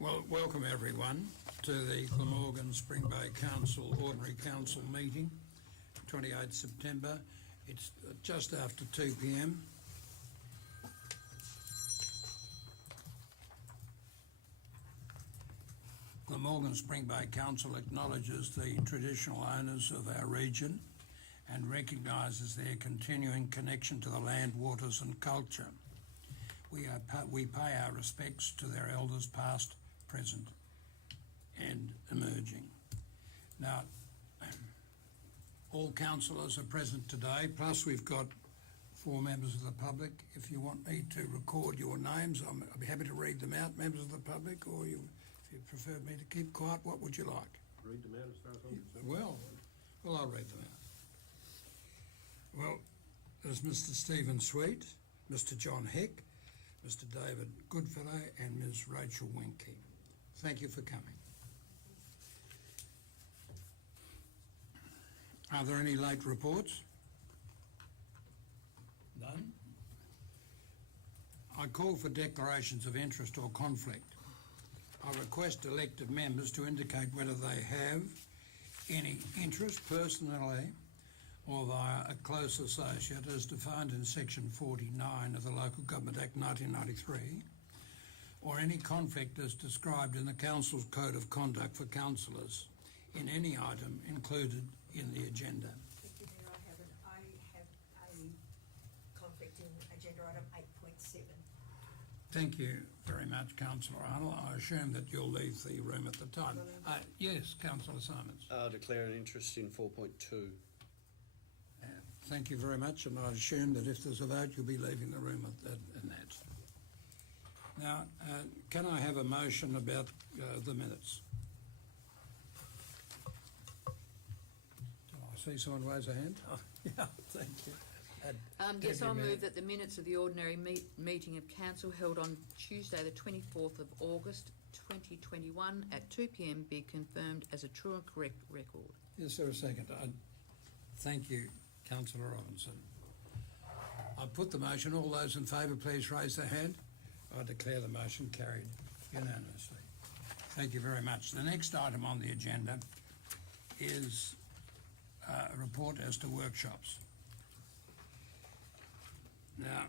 Well, welcome everyone to the Glamorgan Spring Bay Council Ordinary Council meeting, 28th September. It's just after 2 p.m. Glamorgan Spring Bay Council acknowledges the traditional owners of our region and recognises their continuing connection to the land, waters and culture. We pay our respects to their elders past, present and emerging. Now, all councillors are present today, plus we've got 4 members of the public. If you want me to record your names, I'll be happy to read them out, members of the public, or if you prefer me to keep quiet, what would you like? Read them out as far as I'm concerned. Well, I'll read them out. Well, there's Mr. Stephen Sweet, Mr. John Heck, Mr. David Goodfellow and Ms. Rachel Winke. Thank you for coming. Are there any late reports? None? I call for declarations of interest or conflict. I request elected members to indicate whether they have any interest personally or via a close associate as defined in section 49 of the Local Government Act 1993, or any conflict as described in the Council's Code of Conduct for Councillors in any item included in the agenda. Thank you, Mayor. I have a conflict in agenda item 8.7. Thank you very much, Councillor Arnold. I assume that you'll leave the room at the time. Yes, Councillor Simons. I'll declare an interest in 4.2. Thank you very much, and I assume that if there's a vote, you'll be leaving the room in that. Now, can I have a motion about the minutes? Do I see someone raise a hand? Oh, yeah, thank you. Yes, I'll move that the minutes of the ordinary meeting of Council held on Tuesday the 24th of August 2021 at 2 p.m. be confirmed as a true and correct record. Is there a second? Thank you, Councillor Robinson. I put the motion. All those in favour, please raise their hand. I declare the motion carried unanimously. Thank you very much. The next item on the agenda is a report as to workshops. Now,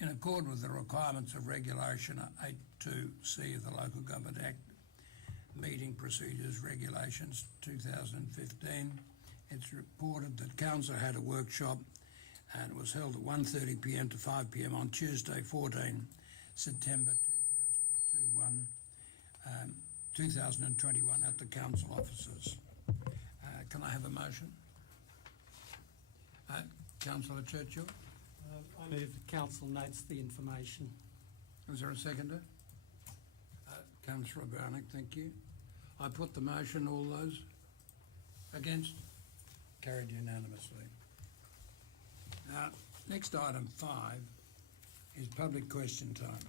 in accord with the requirements of Regulation 82C of the Local Government Act, Meeting Procedures Regulations 2015, it's reported that Council had a workshop and it was held at 1:30 p.m. to 5 p.m. on Tuesday, 14 September 2021 at the Council offices. Can I have a motion? Councillor Churchill? I move the Council notes the information. Is there a seconder? Councillor Browning, thank you. I put the motion. All those against? Carried unanimously. Now, next item 5 is public question time.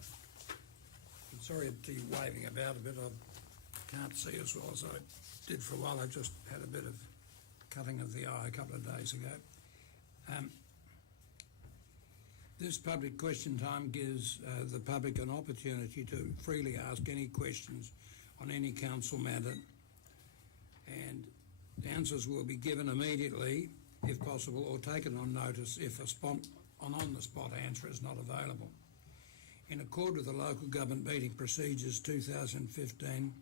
I'm sorry to you waving about a bit. I can't see as well as I did for a while. I just had a bit of cutting of the eye a couple of days ago. This public question time gives the public an opportunity to freely ask any questions on any council matter, and the answers will be given immediately if possible, or taken on notice if on the spot answer is not available. In accord with the Local Government Meeting Procedures 2015,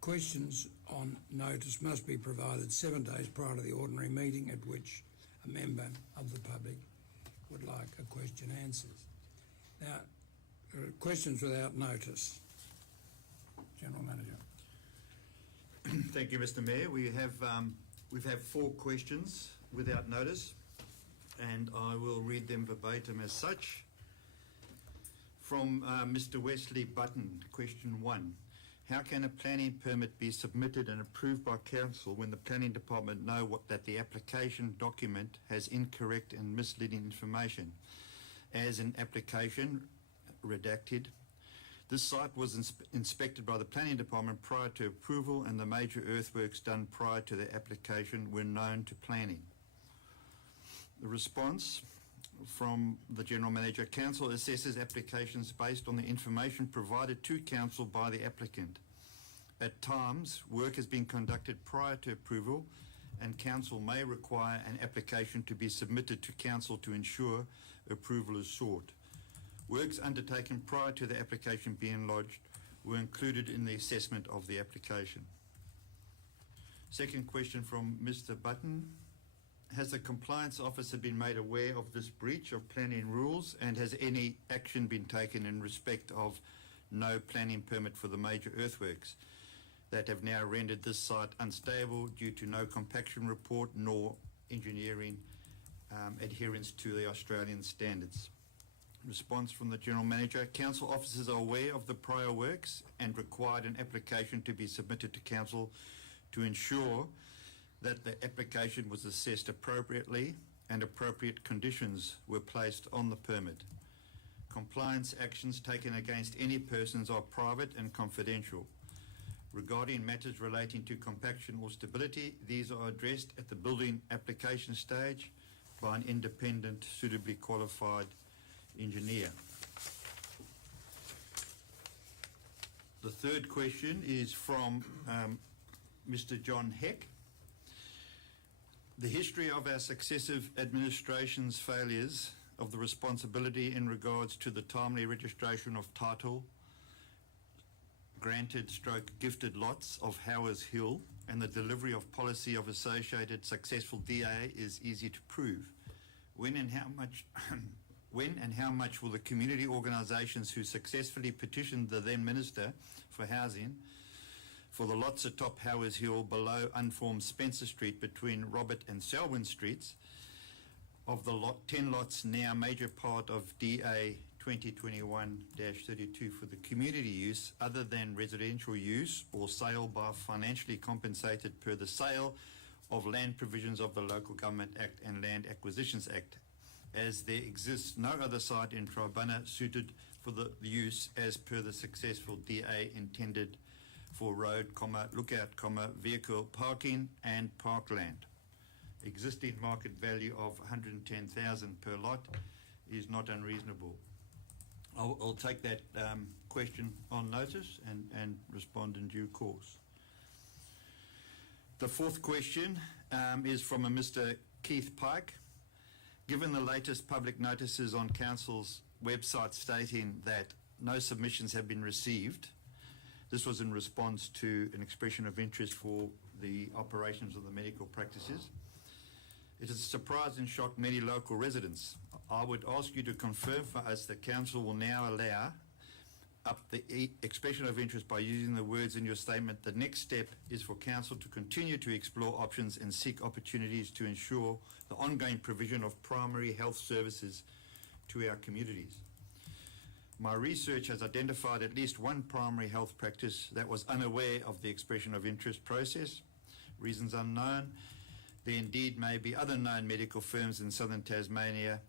questions on notice must be provided 7 days prior to the ordinary meeting at which a member of the public would like a question answered. Now, questions without notice. General Manager. Thank you, Mr. Mayor. We've had 4 questions without notice, and I will read them verbatim as such. From Mr. Wesley Button, question 1. How can a planning permit be submitted and approved by council when the planning department know that the application document has incorrect and misleading information, as an application redacted? This site was inspected by the planning department prior to approval, and the major earthworks done prior to the application were known to planning. The response: from the General Manager. Council assesses applications based on the information provided to Council by the applicant. At times, work has been conducted prior to approval, and Council may require an application to be submitted to Council to ensure approval is sought. Works undertaken prior to the application being lodged were included in the assessment of the application. Second question from Mr. Button. Has the compliance officer been made aware of this breach of planning rules, and has any action been taken in respect of no planning permit for the major earthworks that have now rendered this site unstable due to no compaction report nor engineering adherence to the Australian standards? Response from the General Manager. Council officers are aware of the prior works and required an application to be submitted to Council to ensure that the application was assessed appropriately and appropriate conditions were placed on the permit. Compliance actions taken against any persons are private and confidential. Regarding matters relating to compaction or stability, these are addressed at the building application stage by an independent, suitably qualified engineer. The third question is from Mr. John Heck. The history of our successive administrations' failures of the responsibility in regards to the timely registration of title, granted / gifted lots of Howers Hill, and the delivery of policy of associated successful DA is easy to prove. When and how much will the community organisations who successfully petitioned the then Minister for Housing for the lots atop Howers Hill below unformed Spencer Street between Robert and Selwyn Streets, of the 10 lots now major part of DA 2021-32 for the community use other than residential use or sale by financially compensated per the sale of land provisions of the Local Government Act and Land Acquisitions Act, as there exists no other site in Tribunna suited for the use as per the successful DA intended for road, lookout, vehicle parking and parkland. Existing market value of 110,000 per lot is not unreasonable. I'll take that question on notice and respond in due course. The fourth question is from a Mr. Keith Pike. Given the latest public notices on Council's website stating that no submissions have been received, this was in response to an expression of interest for the operations of the medical practices. It has surprised and shocked many local residents. I would ask you to confirm for us that Council will now allow up the expression of interest by using the words in your statement. The next step is for Council to continue to explore options and seek opportunities to ensure the ongoing provision of primary health services to our communities. My research has identified at least one primary health practice that was unaware of the expression of interest process. Reasons unknown. There indeed may be other known medical firms in southern Tasmania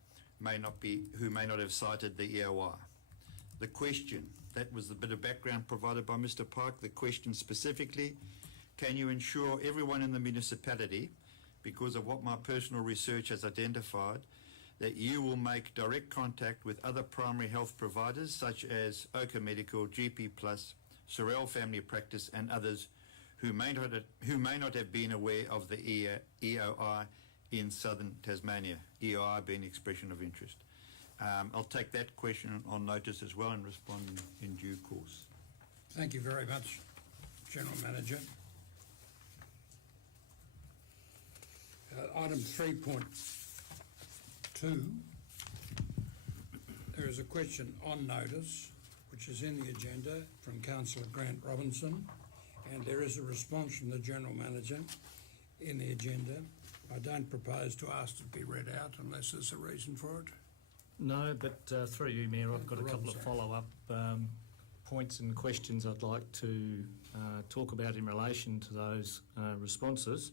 who may not have cited the EOI. The question, that was the bit of background provided by Mr. Pike. The question specifically, can you ensure everyone in the municipality, because of what my personal research has identified, that you will make direct contact with other primary health providers such as Oka Medical, GP Plus, Sorrell Family Practice and others who may not have been aware of the EOI in southern Tasmania, EOI being expression of interest. I'll take that question on notice as well and respond in due course. Thank you very much, General Manager. Item 3.2, there is a question on notice which is in the agenda from Councillor Grant Robinson, and there is a response from the General Manager in the agenda. I don't propose to ask it to be read out unless there's a reason for it. No, but through you, Mayor, I've got a couple of follow-up points and questions I'd like to talk about in relation to those responses.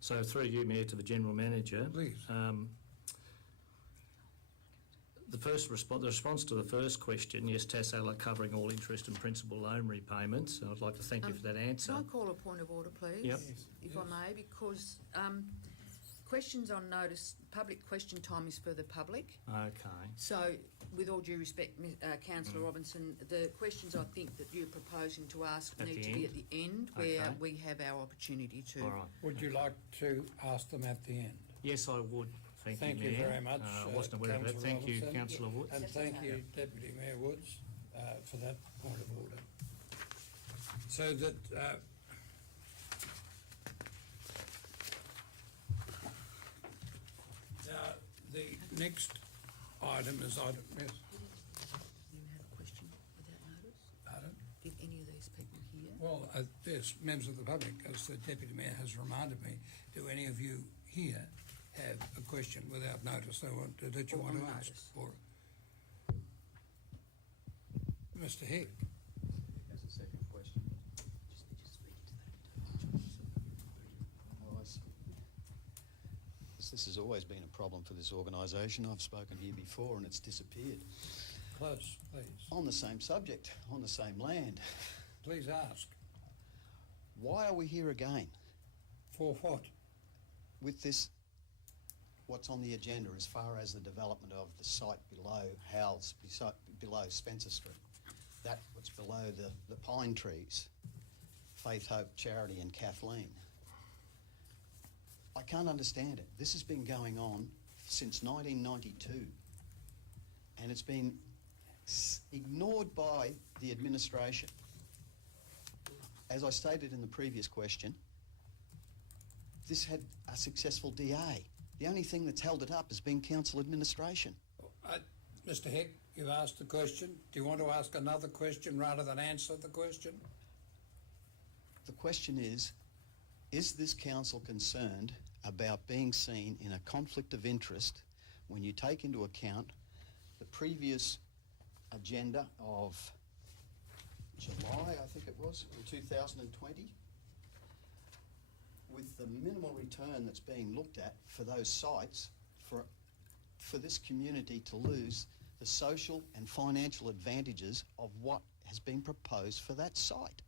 So through you, Mayor, to the General Manager. Please. The response to the first question, yes, TASAL are covering all interest and principal loan repayments. I'd like to thank you for that answer. Can I call a point of order, please? Yep. If I may, because questions on notice, public question time is for the public. Okay. So, with all due respect, Councillor Robinson, the questions I think that you're proposing to ask At need the to be end? at the end, where Okay. we have our opportunity to. All right. Would you like to ask them at the end? Yes, I would. Thank you, you Mayor. very much, I wasn't aware of that. Councillor Thank you, Robinson. Councillor Woods. And That's thank okay. you, Deputy Mayor Woods, for that point of order. So that, the next item is item, yes, You have a question without notice? pardon? Did any of these people hear? Well, yes, members of the public, as the Deputy Mayor has reminded me, do any of you here have a question without notice that you Or want to on ask? notice. Or Mr. Hick? That's a second question. Well, this has always been a problem for this organisation. I've spoken here before and it's disappeared. Close, please. On the same subject, on the same land. Please ask. Why are we here again For what? with this, what's on the agenda as far as the development of the site below Howells, below Spencer Street? That what's below the pine trees, Faith, Hope, Charity and Kathleen. I can't understand it. This has been going on since 1992 and it's been ignored by the administration. As I stated in the previous question, this had a successful DA. The only thing that's held it up has been council administration. Mr. Hick, you've asked the question. Do you want to ask another question rather than answer the question? The question is this council concerned about being seen in a conflict of interest when you take into account the previous agenda of July, I think it was, in 2020, with the minimal return that's being looked at for those sites, for this community to lose the social and financial advantages of what has been proposed for that site.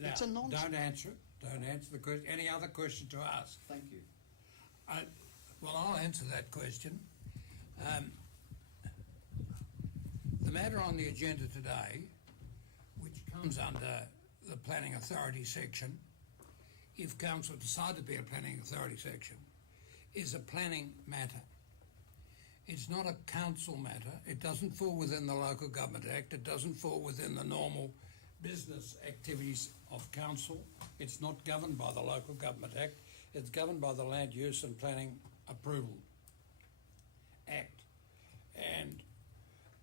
Now, It's a nonsense. Don't answer it. Don't answer the question. Any other question to ask? Thank you. Well, I'll answer that question. The matter on the agenda today, which comes under the Planning Authority section, if council decide to be a Planning Authority section, is a planning matter. It's not a council matter. It doesn't fall within the Local Government Act. It doesn't fall within the normal business activities of council. It's not governed by the Local Government Act. It's governed by the Land Use and Planning Approval Act. And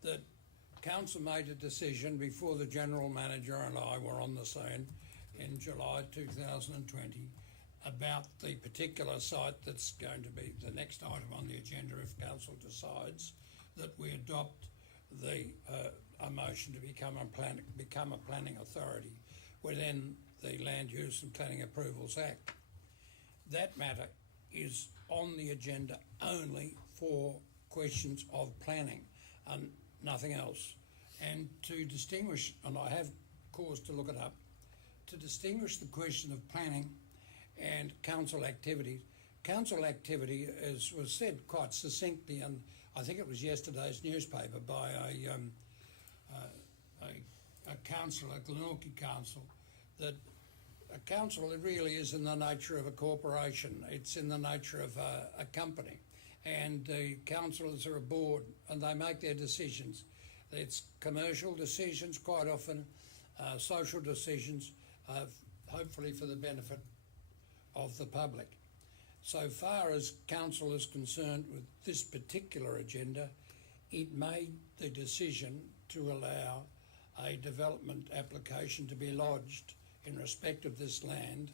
the council made a decision before the General Manager and I were on the scene in July 2020 about the particular site that's going to be the next item on the agenda if council decides that we adopt a motion to become a planning authority within the Land Use and Planning Approvals Act. That matter is on the agenda only for questions of planning and nothing else. And to distinguish, and I have cause to look it up, to distinguish the question of planning and council activity. Council activity, as was said quite succinctly, and I think it was yesterday's newspaper by a council, a Glenorchy council, that a council really is in the nature of a corporation. It's in the nature of a company, and the councillors are a board and they make their decisions. It's commercial decisions quite often, social decisions, hopefully for the benefit of the public. So far as council is concerned with this particular agenda, it made the decision to allow a development application to be lodged in respect of this land,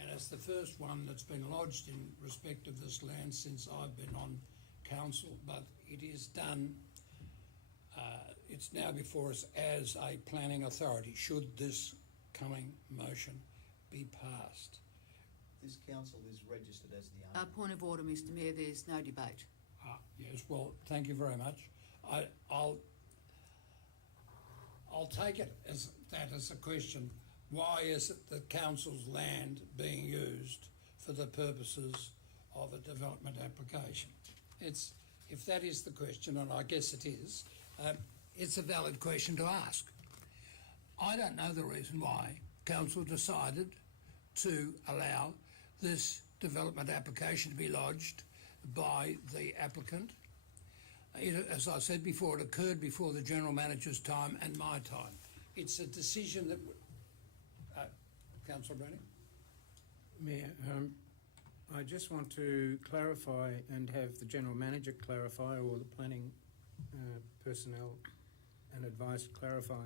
and it's the first one that's been lodged in respect of this land since I've been on council, but it is done, it's now before us as a planning authority, should this coming motion be passed. This council is registered as the owner. Point of order, Mr Mayor, there's no debate. Yes, well, thank you very much. I'll take it as that as a question. Why is it that council's land being used for the purposes of a development application? If that is the question, and I guess it is, it's a valid question to ask. I don't know the reason why council decided to allow this development application to be lodged by the applicant. As I said before, it occurred before the General Manager's time and my time. It's a decision that... Councillor Browning? Mayor, I just want to clarify and have the General Manager clarify, or the planning personnel and advice clarify.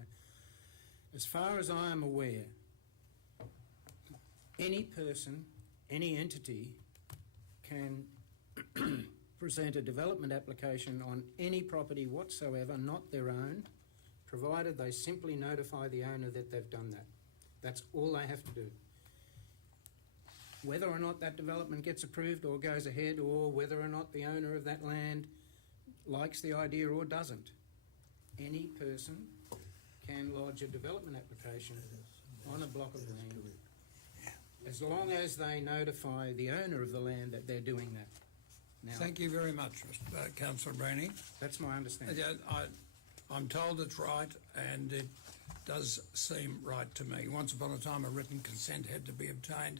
As far as I am aware, any person, any entity can present a development application on any property whatsoever, not their own, provided they simply notify the owner that they've done that. That's all they have to do. Whether or not that development gets approved or goes ahead, or whether or not the owner of that land likes the idea or doesn't, any person can lodge a development application on a block of land, as long as they notify the owner of the land that they're doing that. Now, Thank you very much, Councillor Browning. that's my understanding. I'm told it's right, and it does seem right to me. Once upon a time, a written consent had to be obtained,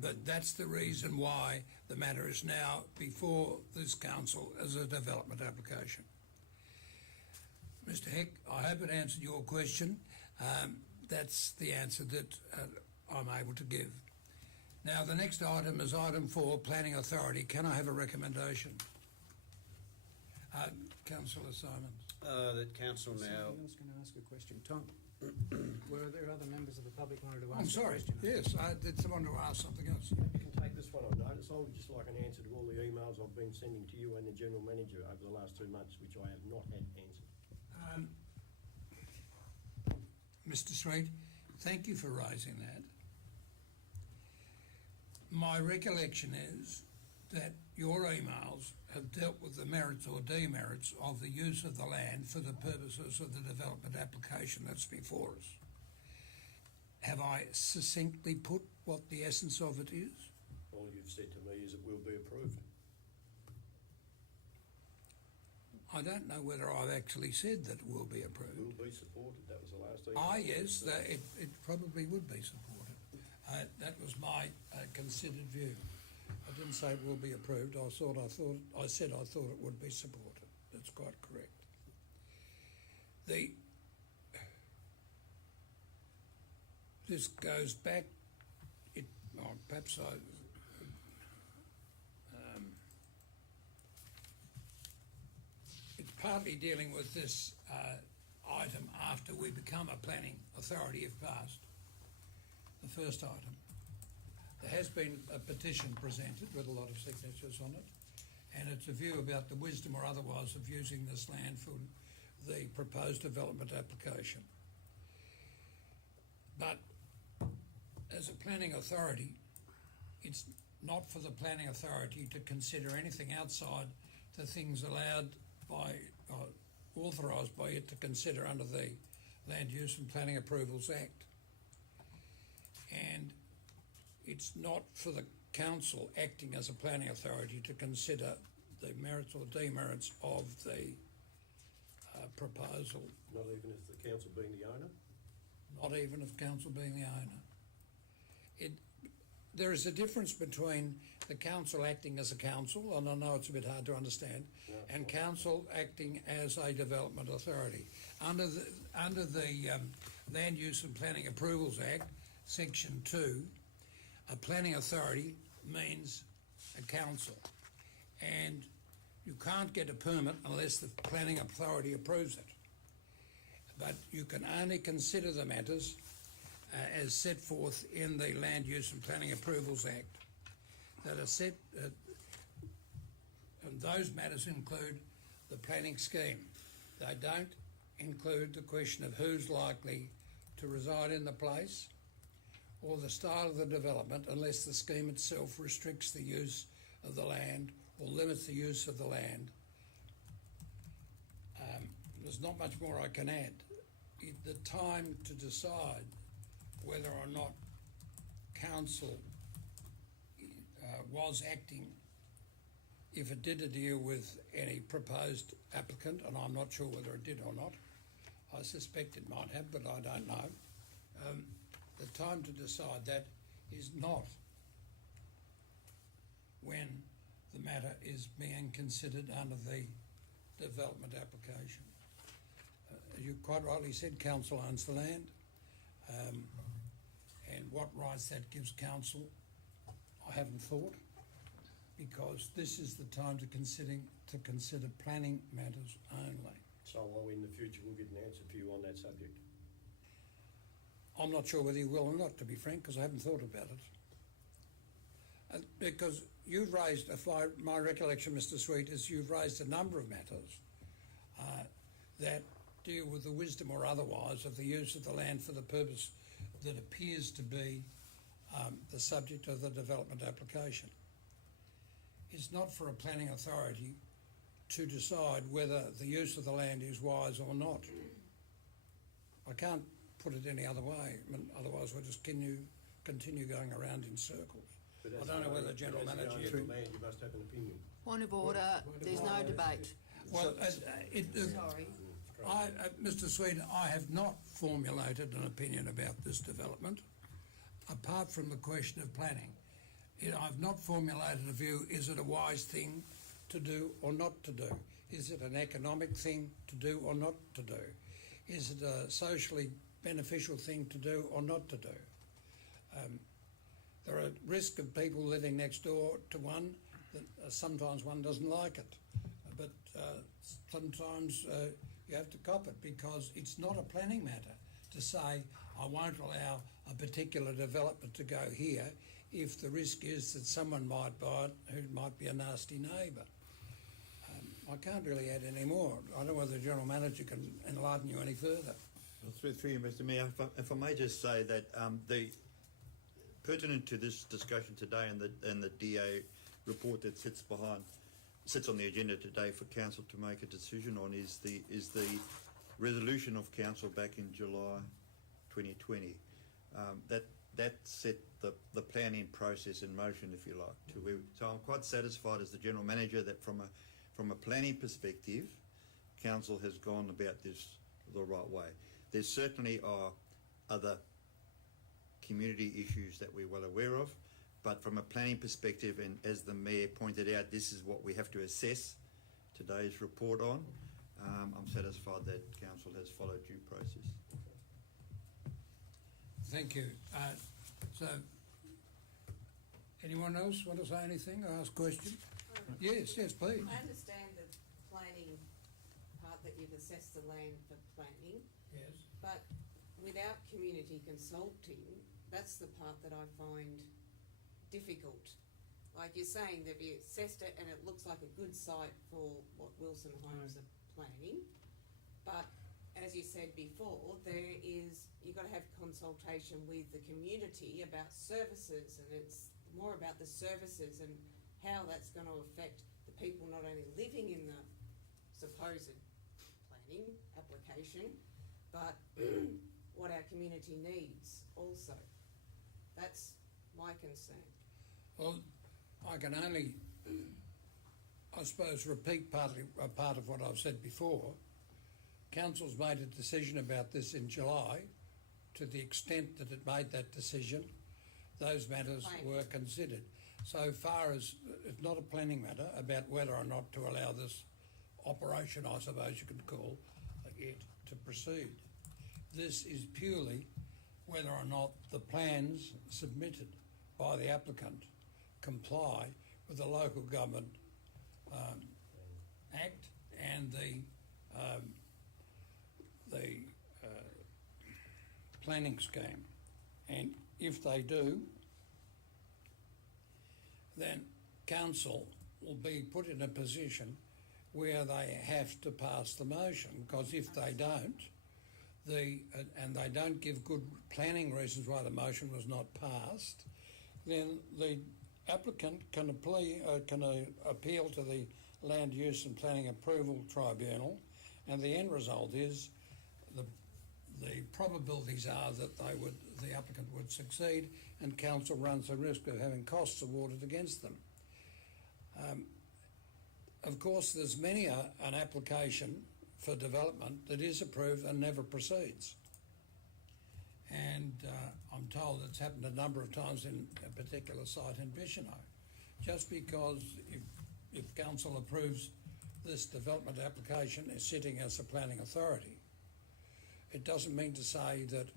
but that's the reason why the matter is now before this council as a development application. Mr. Heck, I hope it answered your question. That's the answer that I'm able to give. Now, the next item is item 4, Planning Authority. Can I have a recommendation? Councillor Simons. That council now, Somebody else going to ask a question. Tom, were there other members of the public wanted to ask I'm a sorry. question? Yes, I did someone to ask something else. You can take this one on notice. I would just like an answer to all the emails I've been sending to you and the General Manager over the last 2 months, which I have not had answered. Mr. Street, thank you for raising that. My recollection is that your emails have dealt with the merits or demerits of the use of the land for the purposes of the development application that's before us. Have I succinctly put what the essence of it is? All you've said to me is it will be approved. I don't know whether I've actually said that it will be approved. Will be supported. That was the last email. Yes, that it probably would be supported. That was my considered view. I didn't say it will be approved. I said I thought it would be supported. That's quite correct. This goes back. Perhaps I. It's partly dealing with this item after we become a planning authority, if passed. The first item. There has been a petition presented with a lot of signatures on it, and it's a view about the wisdom or otherwise of using this land for the proposed development application. But as a planning authority, it's not for the planning authority to consider anything outside the things allowed by, authorised by it to consider under the Land Use and Planning Approvals Act. And it's not for the council acting as a planning authority to consider the merits or demerits of the proposal. Not even if the council being the owner? Not even if council being the owner. There is a difference between the council acting as a council, and I know it's a bit hard to understand, and council acting as a development authority. Under the Land Use and Planning Approvals Act, Section 2, a planning authority means a council, and you can't get a permit unless the planning authority approves it. But you can only consider the matters as set forth in the Land Use and Planning Approvals Act that are set, and those matters include the planning scheme. They don't include the question of who's likely to reside in the place or the style of the development unless the scheme itself restricts the use of the land or limits the use of the land. There's not much more I can add. The time to decide whether or not council was acting if it did a deal with any proposed applicant, and I'm not sure whether it did or not, I suspect it might have, but I don't know. The time to decide that is not when the matter is being considered under the development application. You quite rightly said council owns the land, and what rights that gives council, I haven't thought, because this is the time to consider planning matters only. So in the future we'll get an answer for you on that subject. I'm not sure whether you will or not, to be frank, because I haven't thought about it. Because you've raised, my recollection, Mr. Sweet, is you've raised a number of matters that deal with the wisdom or otherwise of the use of the land for the purpose that appears to be the subject of the development application. It's not for a planning authority to decide whether the use of the land is wise or not. I can't put it any other way. I mean, otherwise we'll just continue going around in circles. I don't know whether the general manager... But as the owner of the land, you must have an opinion. Point of order, there's no debate. Well, Sorry. Mr. Sweet, I have not formulated an opinion about this development, apart from the question of planning. I've not formulated a view, is it a wise thing to do or not to do? Is it an economic thing to do or not to do? Is it a socially beneficial thing to do or not to do? There are risks of people living next door to one that sometimes one doesn't like it, but sometimes you have to cop it, because it's not a planning matter to say I won't allow a particular development to go here if the risk is that someone might buy it who might be a nasty neighbour. I can't really add any more. I don't know whether the General Manager can enlighten you any further. Well, through you, Mr. Mayor, if I may just say that the pertinent to this discussion today and the DA report that sits on the agenda today for council to make a decision on is the resolution of council back in July 2020 that set the planning process in motion, if you like. So I'm quite satisfied as the General Manager that from a planning perspective, council has gone about this the right way. There certainly are other community issues that we're well aware of, but from a planning perspective, and as the Mayor pointed out, this is what we have to assess today's report on. I'm satisfied that council has followed due process. Thank you. So, anyone else want to say anything or ask a question? Yes, please. I understand the planning part that you've assessed the land for planning. Yes. But without community consulting, that's the part that I find difficult. Like you're saying that you assessed it and it looks like a good site for what Wilson Homes are planning, but as you said before, you've got to have consultation with the community about services, and it's more about the services and how that's going to affect the people not only living in the supposed planning application, but what our community needs also. That's my concern. Well, I can only, I suppose, repeat part of what I've said before. Council's made a decision about this in July. To the extent that it made that decision, those matters were considered. So far as, it's not a planning matter about whether or not to allow this operation, I suppose you could call it, to proceed. This is purely whether or not the plans submitted by the applicant comply with the Local Government Act and the planning scheme. And if they do, then council will be put in a position where they have to pass the motion, because if they don't, and they don't give good planning reasons why the motion was not passed, then the applicant can appeal to the Land Use and Planning Approval Tribunal, and the end result is the probabilities are that the applicant would succeed, and council runs the risk of having costs awarded against them. course, there's many an application for development that is approved and never proceeds. And I'm told it's happened a number of times in a particular site in Bicheno. Just because if council approves this development application is sitting as a planning authority, it doesn't mean to say that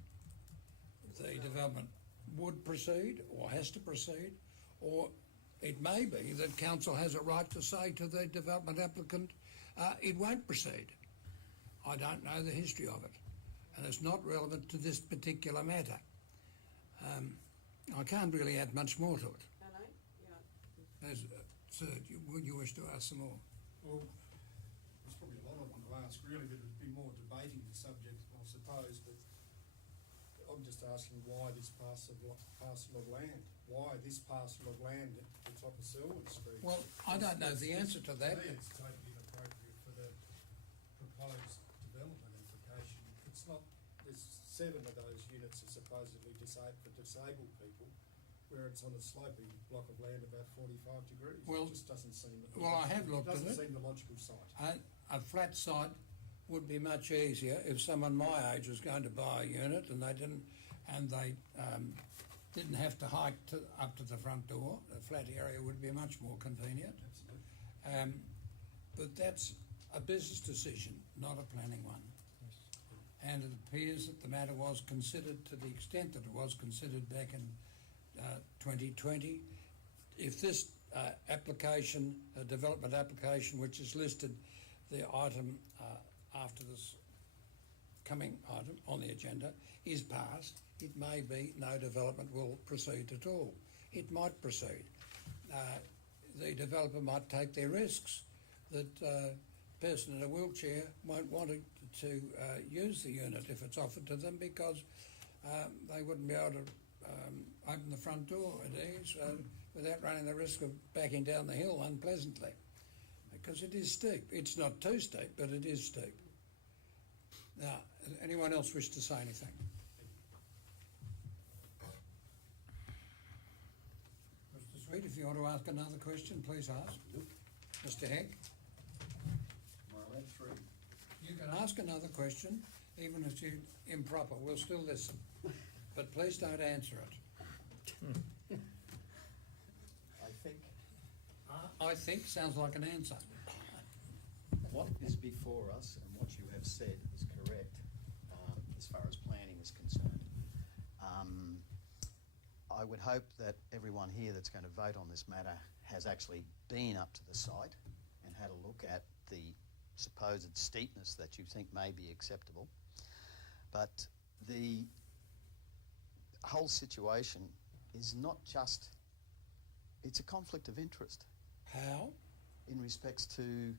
the development would proceed or has to proceed, or it may be that council has a right to say to the development applicant, it won't proceed. I don't know the history of it, and it's not relevant to this particular matter. I can't really add much more to it. Hello? Yeah. Sir, would you wish to ask some more? Well, there's probably a lot I want to ask, really, but it'd be more debating the subject, I suppose, but I'm just asking why this parcel of land? Why this parcel of land at the top of Selwood Street? Well, I don't know the answer to that. To me, it's totally inappropriate for the proposed development application. It's not, there's 7 of those units are supposedly for disabled people, where it's on a sloping block of land about 45 degrees. Well, it just doesn't seem... I have looked at it. Doesn't seem the logical site. A flat site would be much easier if someone my age was going to buy a unit and they didn't have to hike up to the front door. A flat area would be much more convenient. Absolutely. But that's a business decision, not a planning one. And it appears that the matter was considered to the extent that it was considered back in 2020. If this application, a development application, which is listed, the item after this coming item on the agenda, is passed, it may be no development will proceed at all. It might proceed. The developer might take their risks that a person in a wheelchair won't want to use the unit if it's offered to them, because they wouldn't be able to open the front door at ease without running the risk of backing down the hill unpleasantly, because it is steep. It's not too steep, but it is steep. Now, anyone else wish to say anything? Mr. Sweet, if you want to ask another question, please ask. Mr. Heck? You can ask another question, even if it's improper. We'll still listen. But please don't answer it. I think sounds like an answer. What is before us and what you have said is correct as far as planning is concerned. I would hope that everyone here that's going to vote on this matter has actually been up to the site and had a look at the supposed steepness that you think may be acceptable. But the whole situation is not just, it's a conflict of interest. How? In respects to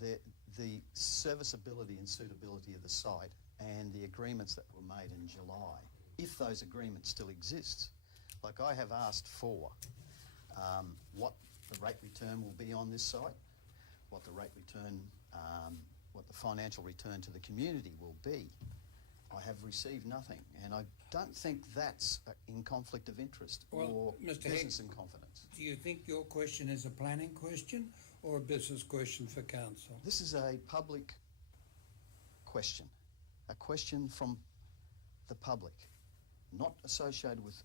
the serviceability and suitability of the site and the agreements that were made in July, if those agreements still exist. Like, I have asked for what the rate return will be on this site, what the rate return, what the financial return to the community will be. I have received nothing, and I don't think that's in conflict of interest or Mr. business Heck, in confidence. do you think your question is a planning question or a business question for council? This is a public question, a question from the public, not associated with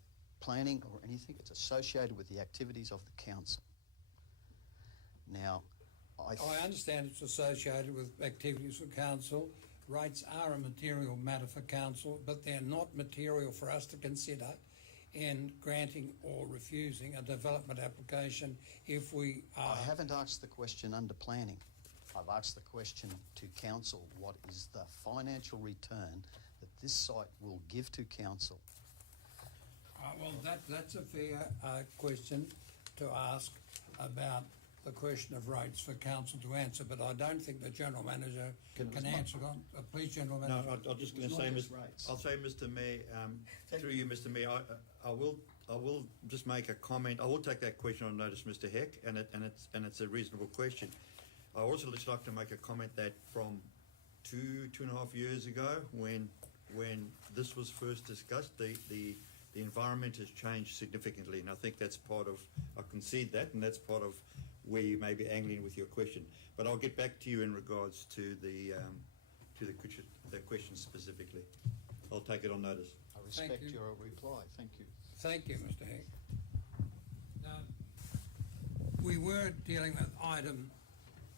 planning or anything. It's associated with the activities of the council. Now, I understand it's associated with activities of council. Rates are a material matter for council, but they're not material for us to consider in granting or refusing a development application if we are... I haven't asked the question under planning. I've asked the question to council, what is the financial return that this site will give to council? Well, that's a fair question to ask about the question of rates for council to answer, but I don't think the General Manager can answer it on. Please, General Manager. No, I'm just going to say, I'll say, Mr. Mayor, through you, Mr. Mayor, I will just make a comment. I will take that question on notice, Mr. Heck, and it's a reasonable question. I also just like to make a comment that from two and a half years ago, when this was first discussed, the environment has changed significantly, and I think that's part of, I concede that, and that's part of where you may be angling with your question. But I'll get back to you in regards to the question specifically. I'll take it on notice. I respect you. your reply. Thank you. Thank you, Mr. Heck. Now, we were dealing with item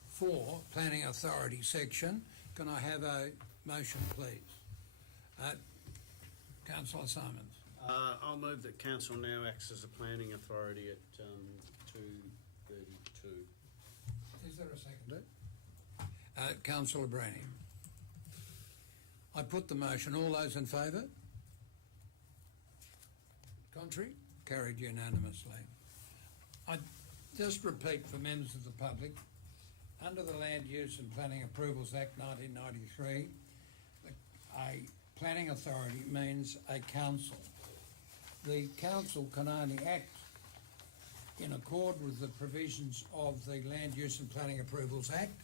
4, Planning Authority section. Can I have a motion, please? Councillor Simons. I'll move that council now acts as a planning authority at 2:32. Is there a seconder? Councillor Braney. I put the motion. All those in favour? Contrary? Carried unanimously. I just repeat for members of the public, under the Land Use and Planning Approvals Act 1993, a planning authority means a council. The council can only act in accord with the provisions of the Land Use and Planning Approvals Act,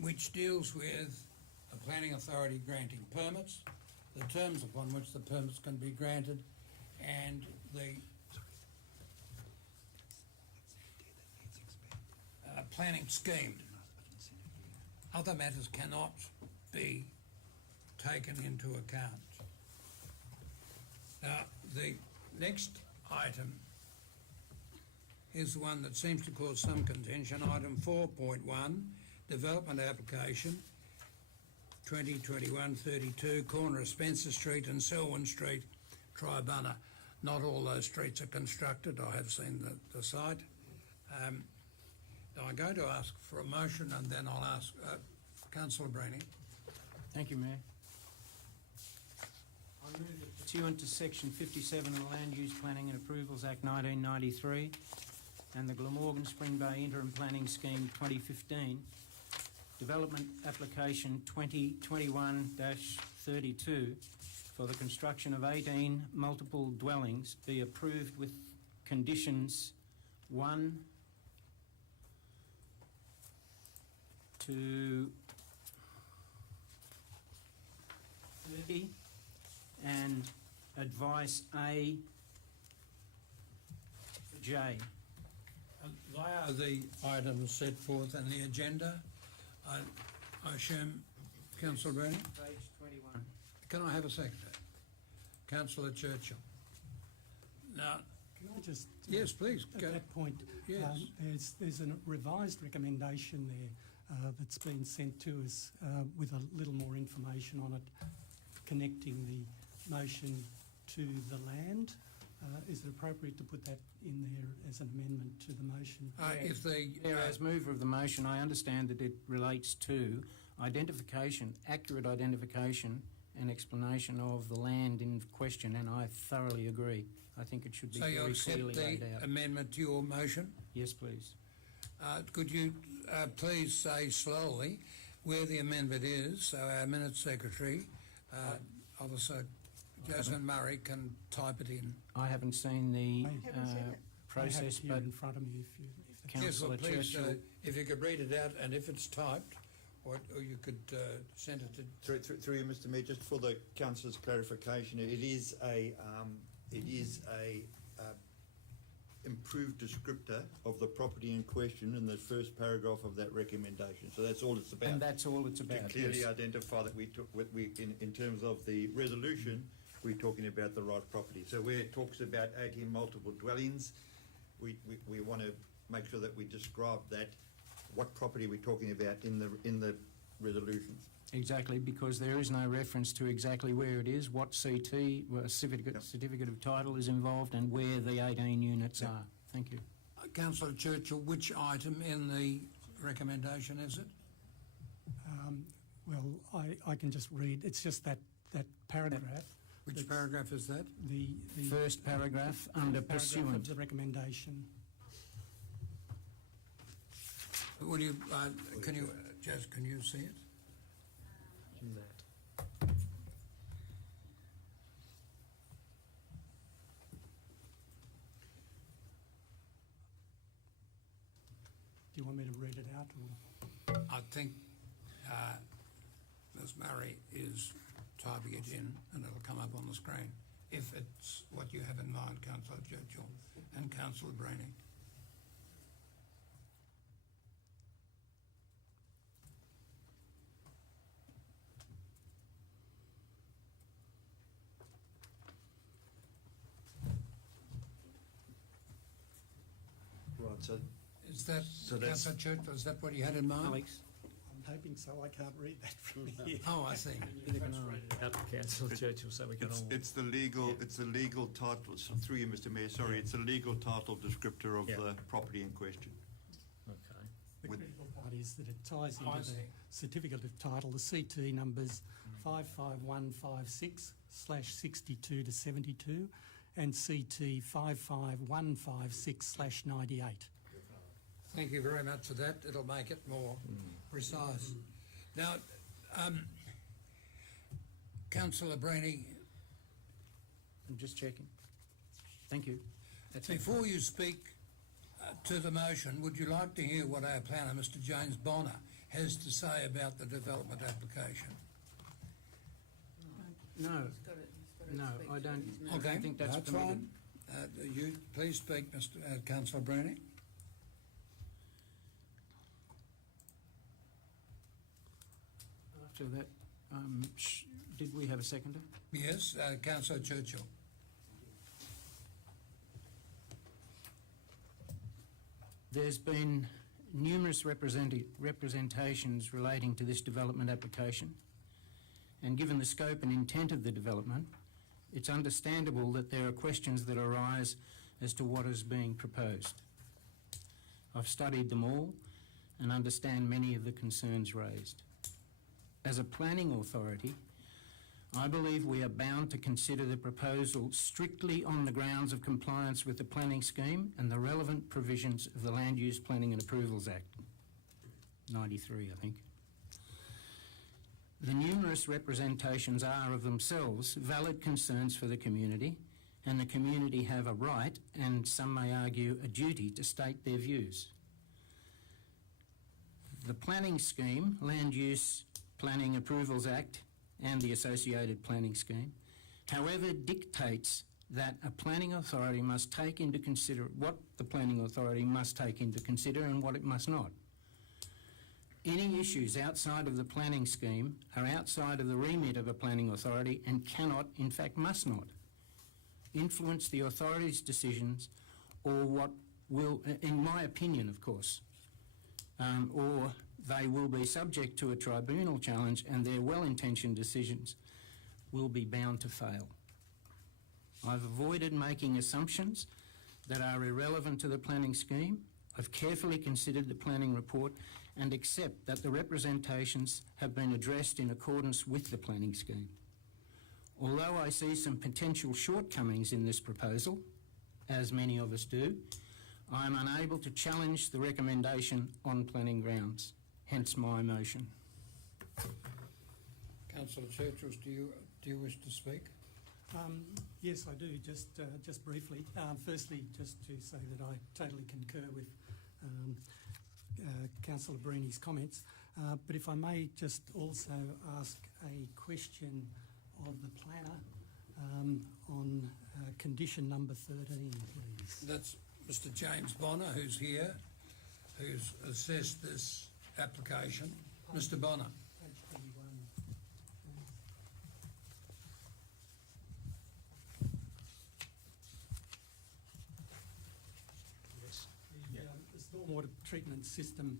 which deals with a planning authority granting permits, the terms upon which the permits can be granted, and the planning scheme. Other matters cannot be taken into account. Now, the next item is the one that seems to cause some contention. Item 4.1, Development Application 2021-32, corner of Spencer Street and Selwyn Street, Tribunna. Not all those streets are constructed. I have seen the site. I'm going to ask for a motion, and then I'll ask Councillor Braney. Thank you, Mayor. I move that pursuant to Section 57 of the Land Use Planning and Approvals Act 1993 and the Glamorgan Spring Bay Interim Planning Scheme 2015, Development Application 2021-32 for the construction of 18 multiple dwellings be approved with conditions 1 to 30 and advice A for J. They are the items set forth in the agenda. I assume, Councillor Braney? Page 21. Can I have a seconder? Councillor Churchill. Now, Can I just... yes, please. At Go. that point, Yes. there's a revised recommendation there that's been sent to us with a little more information on it, connecting the motion to the land. Is it appropriate to put that in there as an amendment to the motion? If the As mover of the motion, I understand that it relates to identification, accurate identification and explanation of the land in question, and I thoroughly agree. I think it should be so you very accept clearly laid the out. amendment to your motion? Yes, please. Could you please say slowly where the amendment is, so our minutes secretary, Officer Jason Murray, can type it in? I haven't seen the Haven't seen it. I have process, it here but in front of me if Yes, well, Councillor please, Churchill... if you could read it out, and if it's typed, or you could send it to... Through you, Mr. Mayor, just for the councillor's clarification, it is a improved descriptor of the property in question in the first paragraph of that recommendation. So that's all it's about. And that's all it's To about, clearly yes. identify that in terms of the resolution, we're talking about the right property. So where it talks about 18 multiple dwellings, we want to make sure that we describe that, what property we're talking about in the resolutions. Exactly, because there is no reference to exactly where it is, what CT, certificate of title is involved, and where the 18 units are. Thank you. Councillor Churchill, which item in the recommendation is it? well, I can just read. It's just that paragraph. Which paragraph is that? The First paragraph under paragraph pursuant. of the recommendation. Will you, can you, Jazz, can you see it? Do you want me to read it out? Or? I think Ms Murray is typing it in and it'll come up on the screen. If it's what you have in mind, Councillor Churchill and Councillor Braney. So Is that, that's- Councillor Churchill, is that what you had in mind? Alex? I'm hoping so. I can't read that from here. Oh, I see. Out to Councillor Churchill so we can all... it's the legal title, so through you, Mr Mayor, sorry, it's the legal title descriptor of Yeah. the property in question. Okay. The With- critical part is that it ties I into the see. certificate of title, the CT numbers 55156/62 to 72 and CT 55156/98. Thank you very much for that. It'll make it more precise. Now, Councillor Brenny, I'm just checking. Thank you. That's it. before you speak to the motion, would you like to hear what our planner, Mr James Bonner, has to say about the development application? No, He's got to no, speak I to don't. his I Okay, think that's that's permitted. fine. You please speak, Mr. Councillor Brenny. After that, did we have a seconder? Yes, Councillor Churchill. There's been numerous representations relating to this development application, and given the scope and intent of the development, it's understandable that there are questions that arise as to what is being proposed. I've studied them all and understand many of the concerns raised. As a planning authority, I believe we are bound to consider the proposal strictly on the grounds of compliance with the planning scheme and the relevant provisions of the Land Use Planning and Approvals Act, 93, I think. The numerous representations are of themselves valid concerns for the community, and the community have a right, and some may argue a duty, to state their views. The planning scheme, Land Use Planning Approvals Act, and the associated planning scheme, however, dictates that a planning authority must take into consider what the planning authority must take into consider and what it must not. Any issues outside of the planning scheme are outside of the remit of a planning authority and cannot, in fact must not, influence the authority's decisions or what will, in my opinion of course, or they will be subject to a tribunal challenge and their well-intentioned decisions will be bound to fail. I've avoided making assumptions that are irrelevant to the planning scheme. I've carefully considered the planning report and accept that the representations have been addressed in accordance with the planning scheme. Although I see some potential shortcomings in this proposal, as many of us do, I am unable to challenge the recommendation on planning grounds, hence my motion. Councillor Churchill, do you wish to speak? Yes, I do, just briefly. Firstly, just to say that I totally concur with Councillor Breeny's comments, but if I may just also ask a question of the planner on condition number 13, please. That's Mr James Bonner, who's here, who's assessed this application. Mr Bonner. Page 21. The stormwater treatment system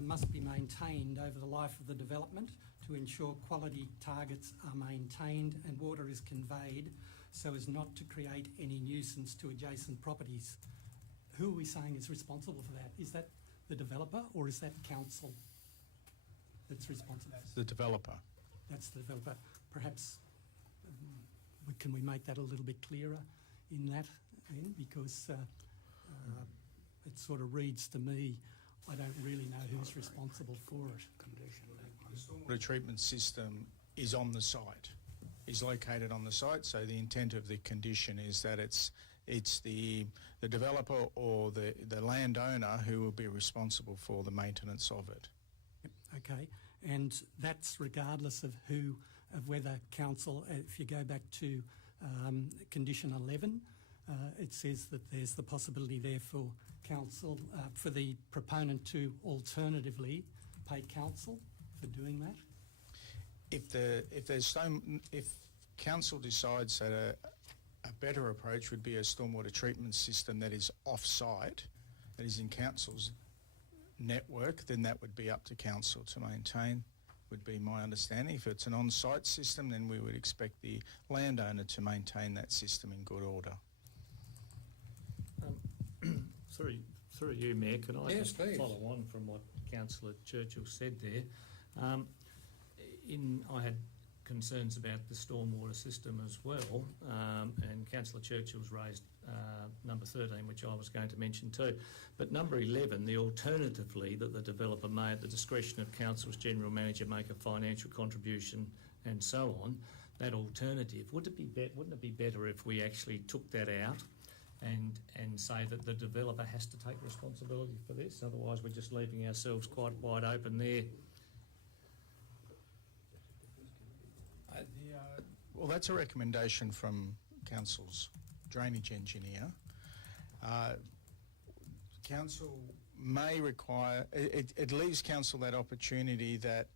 must be maintained over the life of the development to ensure quality targets are maintained and water is conveyed so as not to create any nuisance to adjacent properties. Who are we saying is responsible for that? Is that the developer or is that council that's responsible? The developer. That's the developer. Perhaps can we make that a little bit clearer in that then? Because it sort of reads to me, I don't really know who's responsible for it. The stormwater treatment system is on the site, is located on the site, so the intent of the condition is that it's the developer or the landowner who will be responsible for the maintenance of it. Yep, okay, and that's regardless of whether council, if you go back to condition 11, it says that there's the possibility there for council, for the proponent to alternatively pay council for doing that. If council decides that a better approach would be a stormwater treatment system that is off-site, that is in council's network, then that would be up to council to maintain, would be my understanding. If it's an on-site system, then we would expect the landowner to maintain that system in good order. Through you, Mayor, can I Yes, just please. follow on from what Councillor Churchill said there? I had concerns about the stormwater system as well, and Councillor Churchill's raised number 13, which I was going to mention too. But number 11, the alternatively that the developer may, at the discretion of council's general manager, make a financial contribution and so on, that alternative, wouldn't it be better if we actually took that out and say that the developer has to take responsibility for this? Otherwise we're just leaving ourselves quite wide open there. Well, that's a recommendation from council's drainage engineer. Council may require, it leaves council that opportunity that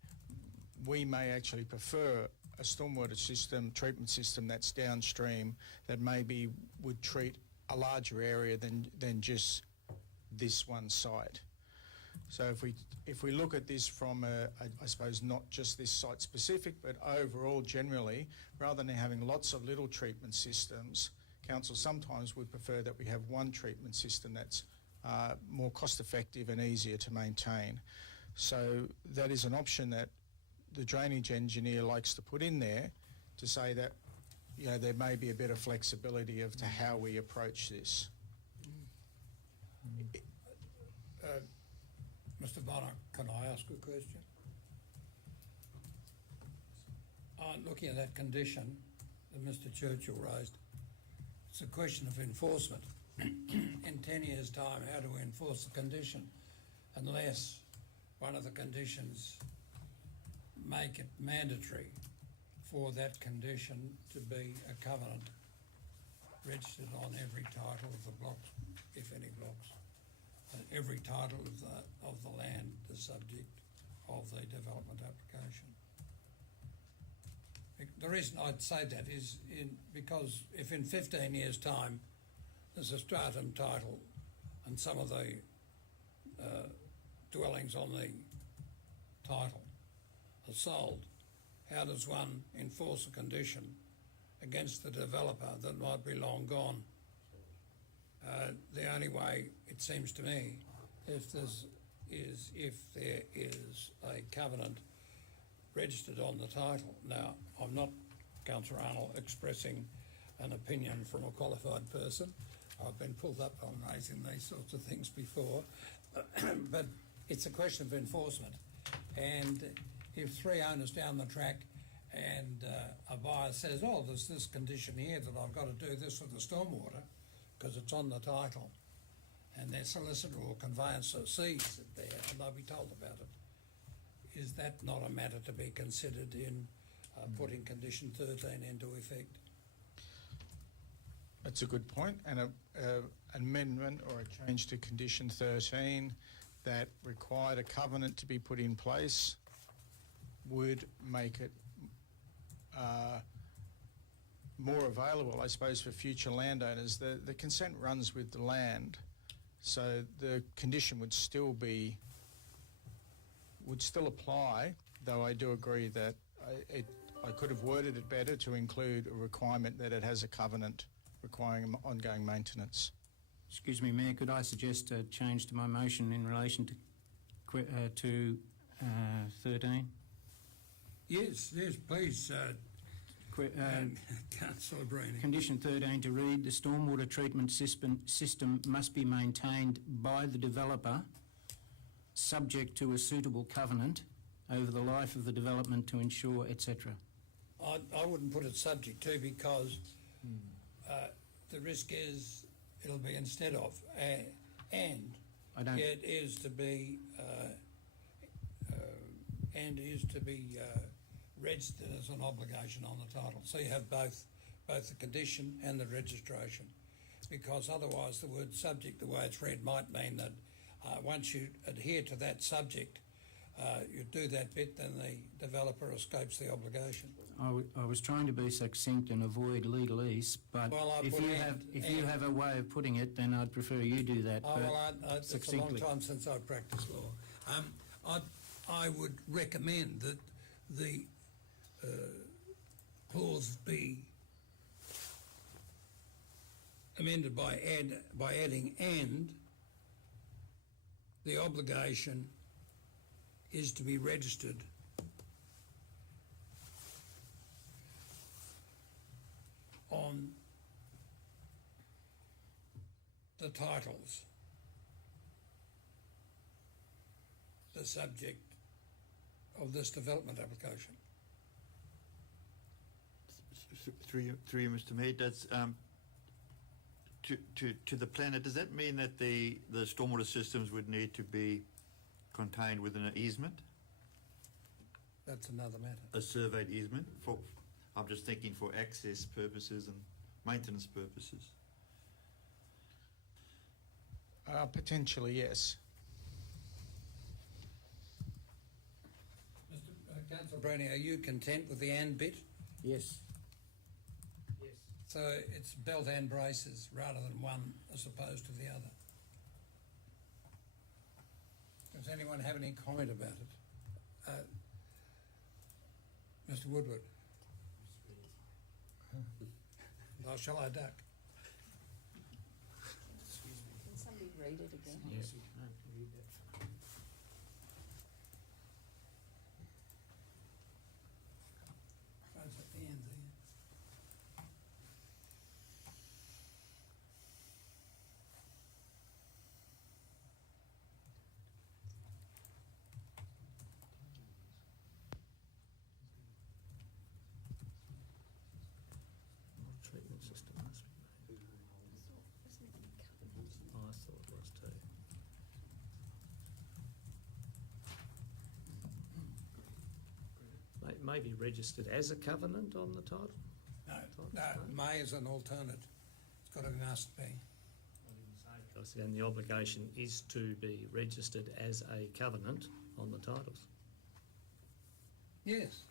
we may actually prefer a stormwater system, treatment system that's downstream, that maybe would treat a larger area than just this one site. So if we look at this from I suppose not just this site specific, but overall generally, rather than having lots of little treatment systems, council sometimes would prefer that we have one treatment system that's more cost effective and easier to maintain. So that is an option that the drainage engineer likes to put in there, to say that, you know, there may be a bit of flexibility as to how we approach this. Mr. Bonner, can I ask a question? Looking at that condition that Mr. Churchill raised, it's a question of enforcement. In 10 years' time, how do we enforce the condition unless one of the conditions make it mandatory for that condition to be a covenant registered on every title of the blocks, if any blocks, every title of the land, the subject of the development application. The reason I'd say that is because if in 15 years' time there's a stratum title and some of the dwellings on the title are sold, how does one enforce a condition against the developer that might be long gone? The only way, it seems to me, if there is a covenant registered on the title. Now, I'm not, Councillor Arnold, expressing an opinion from a qualified person. I've been pulled up on raising these sorts of things before, but it's a question of enforcement. And if three owners down the track and a buyer says, oh, there's this condition here that I've got to do this with the stormwater because it's on the title, and their solicitor or conveyancer sees it there and they'll be told about it, is that not a matter to be considered in putting condition 13 into effect? That's a good point, and an amendment or a change to condition 13 that required a covenant to be put in place would make it more available, I suppose, for future landowners. The consent runs with the land, so the condition would still apply, though I do agree that I could have worded it better to include a requirement that it has a covenant requiring ongoing maintenance. Excuse me, Mayor, could I suggest a change to my motion in relation to 13? Yes, please, Councillor Breening. Condition 13 to read, the stormwater treatment system must be maintained by the developer subject to a suitable covenant over the life of the development to ensure, etc. I wouldn't put it subject to, because the risk is it'll be instead of, and it is to be registered as an obligation on the title. So you have both the condition and the registration, because otherwise the word subject, the way it's read, might mean that once you adhere to that subject, you do that bit, then the developer escapes the obligation. I was trying to be succinct and avoid legalese, but Well, I if put you and- have a way of putting it, then I'd prefer you do that. Oh, but well, it's a long succinctly. time since I've practiced law. I would recommend that the clause be amended by adding "and the obligation is to be registered on the titles, the subject of this development application." Through you, Mr. Mayor, does, to the planner, does that mean that the stormwater systems would need to be contained within an easement, That's another matter. a surveyed easement? I'm just thinking for access purposes and maintenance purposes. Potentially, yes. Councillor Brownie, are you content with the "and" bit? Yes. So it's belt and braces rather than one as opposed to the other. Does anyone have any comment about it? Mr. Woodward? Oh, shall I duck? Can somebody read it again? Yeah. Oh, it's at the end there. Treatment system must be made. Oh, I thought it was too. Maybe registered as a covenant on the title? No, may is an alternate. It's got to be must be. I said, and the obligation is to be registered as a covenant on the titles. Yes.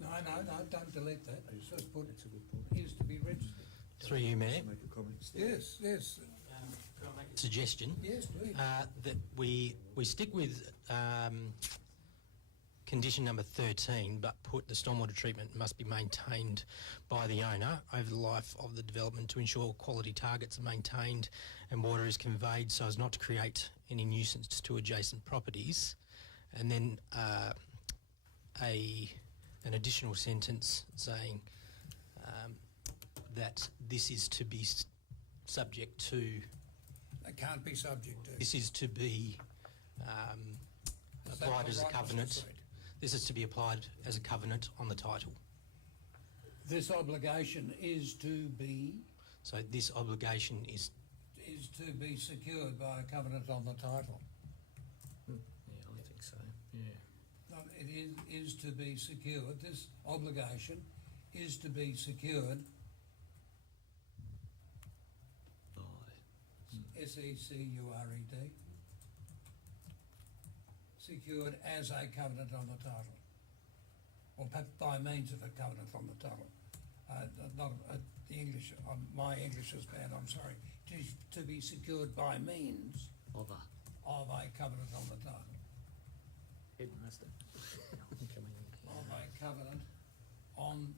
No, don't delete that. Just put is to be registered. Through you, Mayor. Make a comment. Yes. Suggestion Yes, please. that we stick with condition number 13, but put the stormwater treatment must be maintained by the owner over the life of the development to ensure quality targets are maintained and water is conveyed so as not to create any nuisance to adjacent properties. And then an additional sentence saying that this is to be subject to. They can't be subject to. This is to be Is that applied as a right, Mr. covenant. Fred? This is to be applied as a covenant on the title. This obligation is to be So this obligation is to be secured by a covenant on the title. Yeah, I think so. Yeah. No, it is to be secured. This obligation is to be secured. SECURED. Secured as a covenant on the title, or perhaps by means of a covenant on the title. The English. My English is bad. I'm sorry. To be secured by means Of a of a covenant on the title. headmaster. Of a covenant on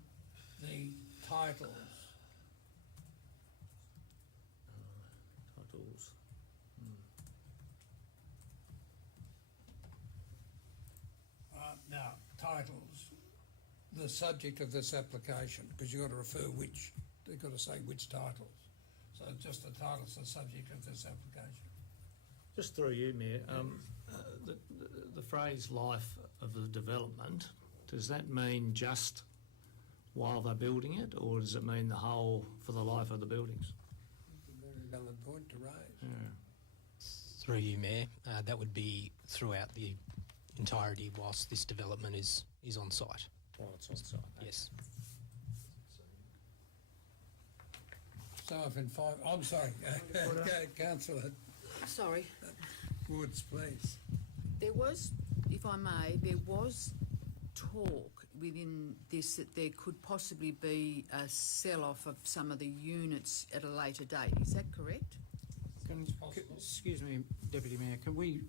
the titles. Titles. Now, titles, the subject of this application, because you've got to refer which, they've got to say which titles. So just the title's the subject of this application. Just through you, Mayor, the phrase "life of the development," does that mean just while they're building it, or does it mean the whole for the life of the buildings? It's a very valid point to raise. Yeah. through you, Mayor. That would be throughout the entirety whilst this development is on site. While it's on site. Yes. So if in five, I'm sorry, Councillor Sorry. Woods, please. There was, if I may, there was talk within this that there could possibly be a sell-off of some of the units at a later date. Is that correct? Excuse me, Deputy Mayor, can we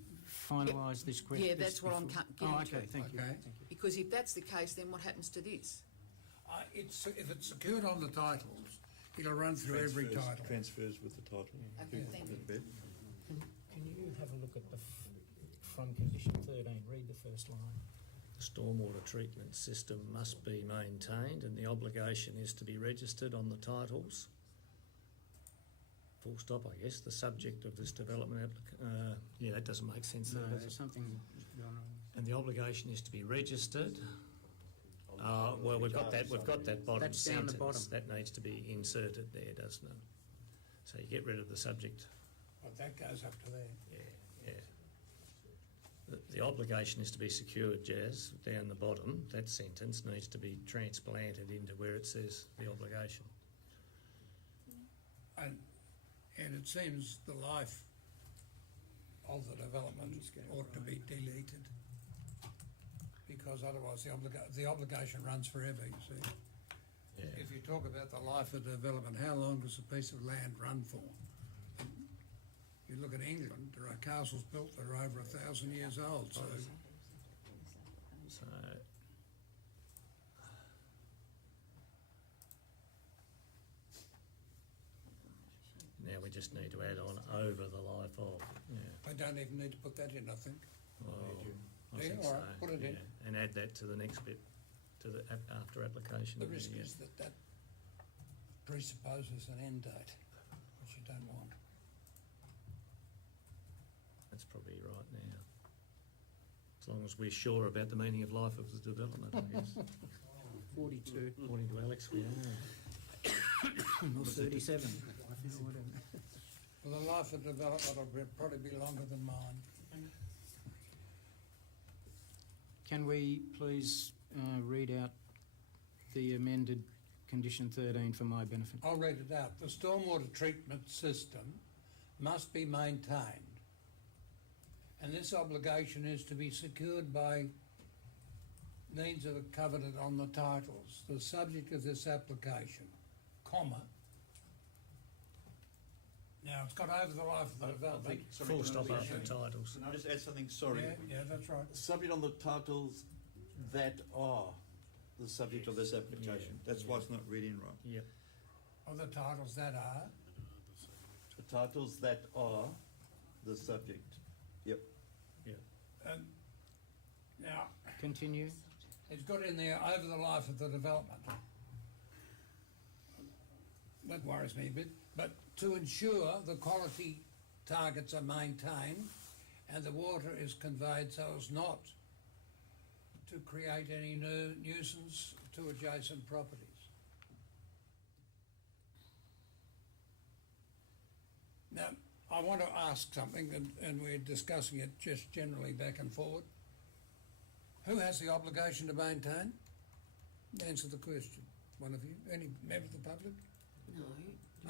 finalise this question? Yeah, that's what I'm getting to. Oh, okay, thank you. Okay. Thank you. Because if that's the case, then what happens to this? If it's secured on the titles, it'll run through every title. Transfers with the title. Okay, thank you. Can you have a look at from condition 13, read the first line. Stormwater treatment system must be maintained and the obligation is to be registered on the titles. Full stop, I guess. The subject of this development yeah, that doesn't make sense. No, there, does there's it? something gone wrong. And the obligation is to be registered. Well, we've got that bottom That's down sentence. the bottom. That needs to be inserted there, doesn't it? So you get rid of the subject. But that goes up to there. Yeah. The obligation is to be secured, Jazz, down the bottom. That sentence needs to be transplanted into where it says the obligation. And it seems the life of the development ought to be deleted, because otherwise the obligation runs forever, you see. Yeah. If you talk about the life of development, how long does a piece of land run for? You look at England, there are castles built that are over 1,000 years old, so So now we just need to add on over the life of. Yeah. I don't even need to put that in, I think. Well, I Yeah, think all so. right, put it in. Yeah. And add that to the next bit, to the after application. The risk Yeah. is that presupposes an end date, which you don't want. That's probably right now. As long as we're sure about the meaning of life of the development, I guess. 42 According to Alex, we are. or 37. Well, the life of development will probably be longer than mine. Can we please read out the amended condition 13 for my benefit? I'll read it out. The stormwater treatment system must be maintained, and this obligation is to be secured by means that are covered on the titles. The subject of this application, comma. Now, it's got over the life of the development. Full stop after titles. Can I just add something? Sorry. Yeah, that's right. Subject on the titles that are the subject of this application. That's why it's not reading right. Yep. Of the titles that are, The titles that are the subject. Yep. and now, Continue. it's got in there over the life of the development. That worries me a bit, but to ensure the quality targets are maintained and the water is conveyed so as not to create any nuisance to adjacent properties. Now, I want to ask something, and we're discussing it just generally back and forward. Who has the obligation to maintain? Answer the question. One of you? Any member of the public? No.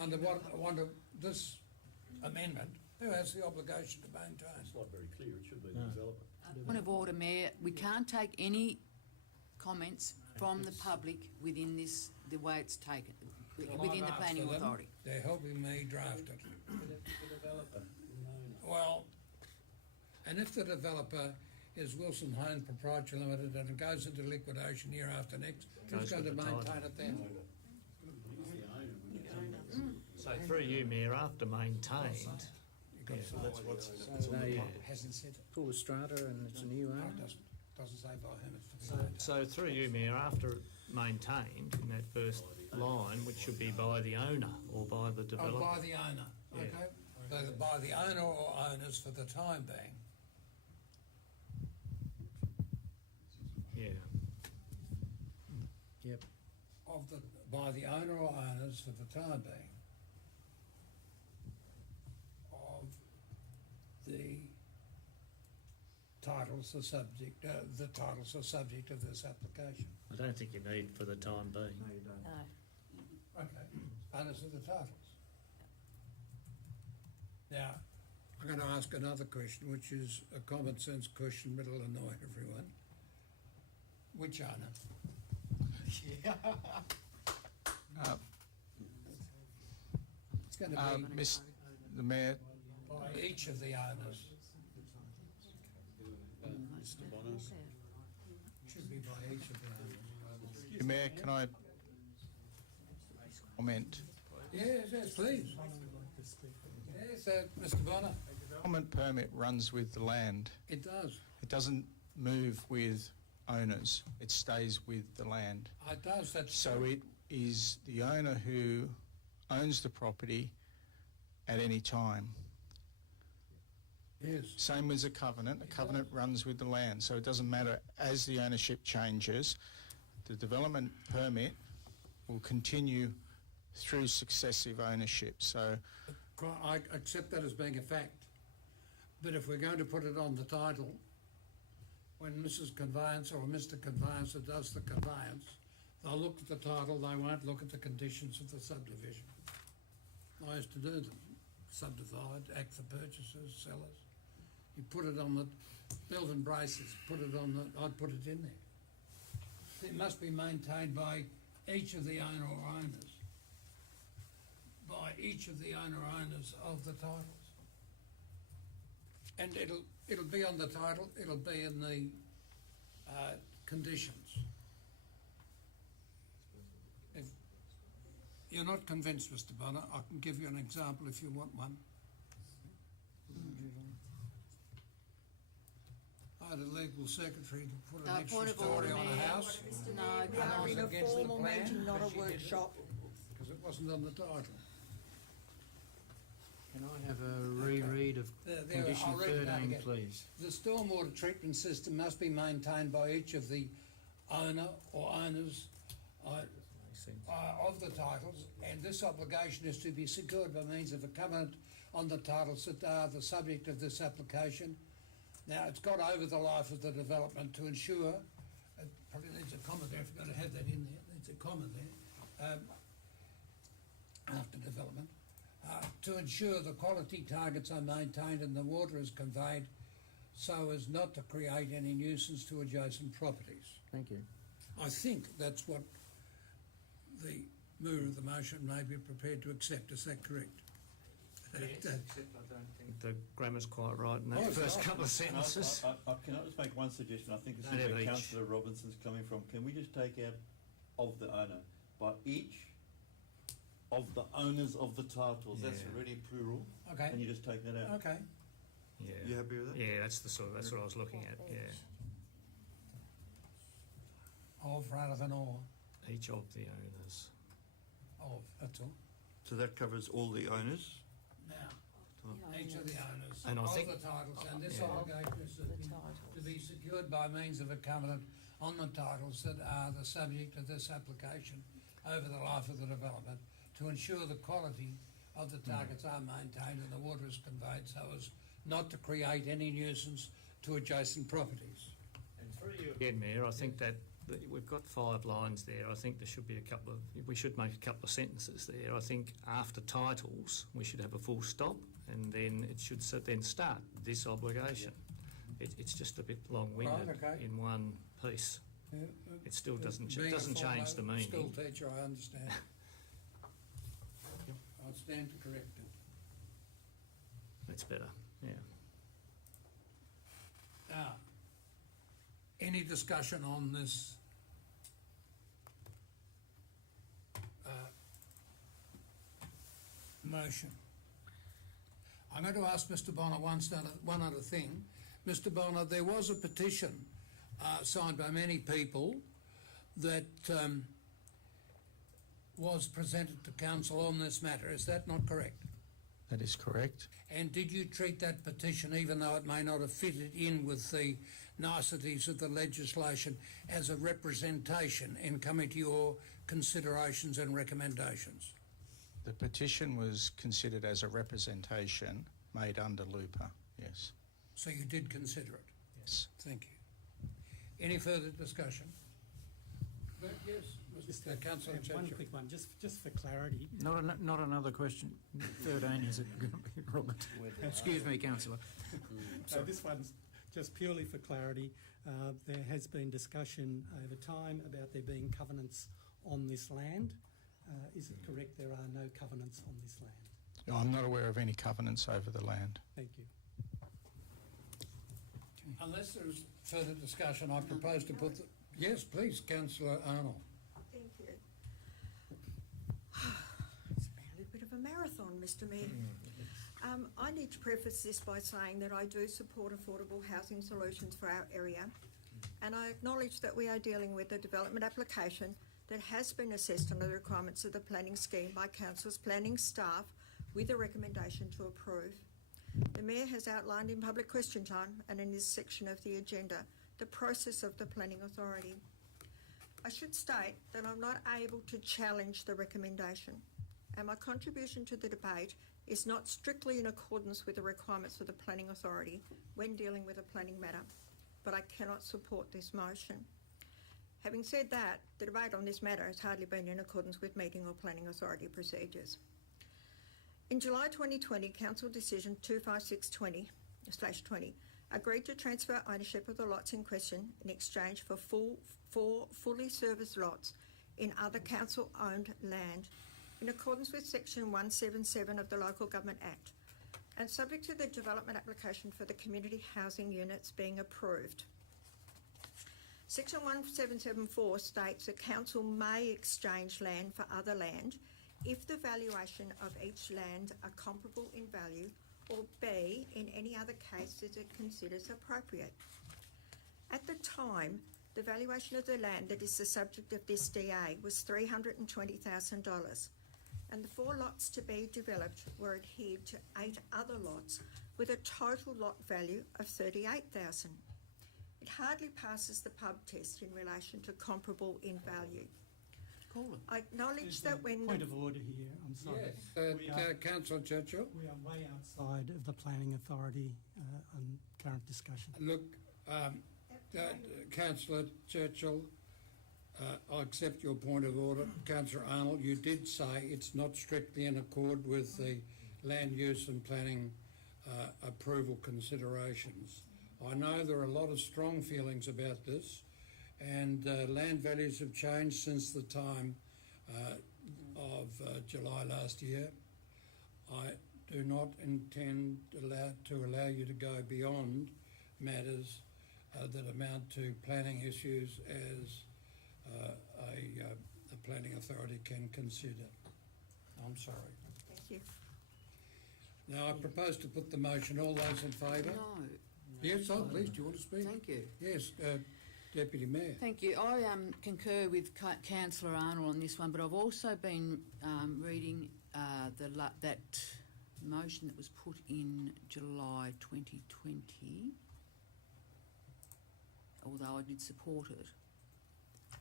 Under what, under this amendment, who has the obligation to maintain? It's not very clear, it should be the developer. Point of order, Mayor, we can't take any comments from the public within this, the way it's taken, within the I've asked planning for them. authority. They're helping me draft it. Well, and if the developer is Wilson Homes Proprietary Limited and it goes into liquidation year after next, who's Goes going to with the maintain title. it then? So through you, Mayor, after maintained, You've got to say That's what's. So they hasn't said it. pull the strata and it's a new No, owner? it doesn't say by whom it's to be maintained. so through you, Mayor, after maintained in that first line, which should be by the owner or by the Oh, developer. by the owner, Yeah. okay? By the owner or owners for the time being. Yeah. Yep. By the owner or owners for the time being of the titles are subject, the titles are subject of this application. I don't think you need for the time being. Okay. Owners of the titles. Now, I'm going to ask another question, which is a common sense question, but it'll annoy everyone. Which owner? It's going to be The Mayor, by each of the owners. Mr. Bonner's. Should be by each of the owners. Mayor, can I comment? Yes, please. Yes, Mr. Bonner. Development permit runs with the land. It does. It doesn't move with owners. It stays with the land. It does, that's So true. it is the owner who owns the property at any time. Yes. Same as a covenant. A covenant runs with the land, so it doesn't matter as the ownership changes. The development permit will continue through successive ownership. So I accept that as being a fact. But if we're going to put it on the title, when Mrs. Conveyancer or Mr. Conveyancer does the conveyance, they'll look at the title, they won't look at the conditions of the subdivision. I used to do them. Subdivide, act for purchasers, sellers. You put it on the built and braces, put it on the, I'd put it in there. It must be maintained by each of the owner or owners. By each of the owner or owners of the titles. And it'll be on the title, it'll be in the conditions. If you're not convinced, Mr. Bonner, I can give you an example if you want one. I had a legal secretary to put an extra point of order, story on a Mayor. house. No, We come are on. in a against the formal plan, meeting, not but a she did it. workshop. Because it wasn't on the title. Can I have a reread of There, condition I'll read it out 13, again. please? The stormwater treatment system must be maintained by each of the owner or owners of the titles, and this obligation is to be secured by means of a covenant on the titles that are the subject of this application. Now, it's got over the life of the development to ensure, it probably needs a comma there, if you're going to have that in there, it needs a comma there, after development, to ensure the quality targets are maintained and the water is conveyed so as not to create any nuisance to adjacent properties. Thank you. I think that's what the mover of the motion may be prepared to accept. Is that correct? Except I don't think the grammar's quite right in that Oh, it's first not. couple of sentences. Can I just make one suggestion? I think this Don't is have where each. Councillor Robinson's coming from. Can we just take out of the owner, but each of the owners of the titles? That's Yeah. already plural. Okay. Can you just take that out? Okay. Yeah. You happy with that? Yeah, that's what I was looking at. Yeah, Of rather than or. each of the owners. Of, that's all. So that covers all the owners? Now, each of the owners And I of think- the titles, and this Yeah. obligation is to be secured by means of a covenant on the titles that are the subject of this application over the life of the development to ensure the quality of the targets are maintained and the water is conveyed so as not to create any nuisance to adjacent properties. And through you again, Mayor, I think that we've got 5 lines there. I think there should be we should make a couple of sentences there. I think after titles, we should have a full stop, and then it should then start this obligation. It's just a bit long-winded Right, okay. in one piece. Yeah, It still doesn't being a change the former meaning. School teacher, I understand. I'll stand to correct it. That's better, yeah. Any discussion on this motion? I'm going to ask Mr. Bonner one other thing. Mr. Bonner, there was a petition signed by many people that was presented to council on this matter. Is that not correct? That is correct. And did you treat that petition, even though it may not have fitted in with the niceties of the legislation, as a representation in coming to your considerations and recommendations? The petition was considered as a representation made under Lupa, yes. So you did consider it? Yes. Thank you. Any further discussion? Yes, Just Councillor one Churchill. quick one, just for clarity. Not another question. 13, is it going to be, Robert? Excuse me, councillor. So this one's just purely for clarity. There has been discussion over time about there being covenants on this land. Is it correct there are no covenants on this land? No, I'm not aware of any covenants over the land. Thank you. Unless there is further discussion, I propose to put the... Yes, please, Councillor Arnold. Thank you. It's been a little bit of a marathon, Mr Mayor. I need to preface this by saying that I do support affordable housing solutions for our area, and I acknowledge that we are dealing with a development application that has been assessed under the requirements of the planning scheme by Council's planning staff with a recommendation to approve. The Mayor has outlined in public question time and in this section of the agenda the process of the Planning Authority. I should state that I'm not able to challenge the recommendation, and my contribution to the debate is not strictly in accordance with the requirements of the Planning Authority when dealing with a planning matter, but I cannot support this motion. Having said that, the debate on this matter has hardly been in accordance with meeting or Planning Authority procedures. In July 2020, Council Decision 25620/20 agreed to transfer ownership of the lots in question in exchange for four fully serviced lots in other council-owned land in accordance with Section 177 of the Local Government Act and subject to the development application for the community housing units being approved. Section 1774 states that council may exchange land for other land if the valuation of each land are comparable in value, or B, in any other case that it considers appropriate. At the time, the valuation of the land that is the subject of this DA was $320,000, and the 4 lots to be developed were adhered to 8 other lots with a total lot value of $38,000. It hardly passes the pub test in relation to comparable in value. I acknowledge that when... Point of order here, I'm sorry. Yes, Councillor Churchill. We are way outside of the Planning Authority on current discussion. Look, Councillor Churchill, I accept your point of order. Councillor Arnold, you did say it's not strictly in accord with the land use and planning approval considerations. I know there are a lot of strong feelings about this, and land values have changed since the time of July last year. I do not intend to allow you to go beyond matters that amount to planning issues as a planning authority can consider. I'm sorry. Thank you. Now I propose to put the motion. All those in favour? No. Yes, oh, please, do you want to speak? Thank you. Yes, Deputy Mayor. Thank you. I concur with Councillor Arnold on this one, but I've also been reading that motion that was put in July 2020, although I did support it.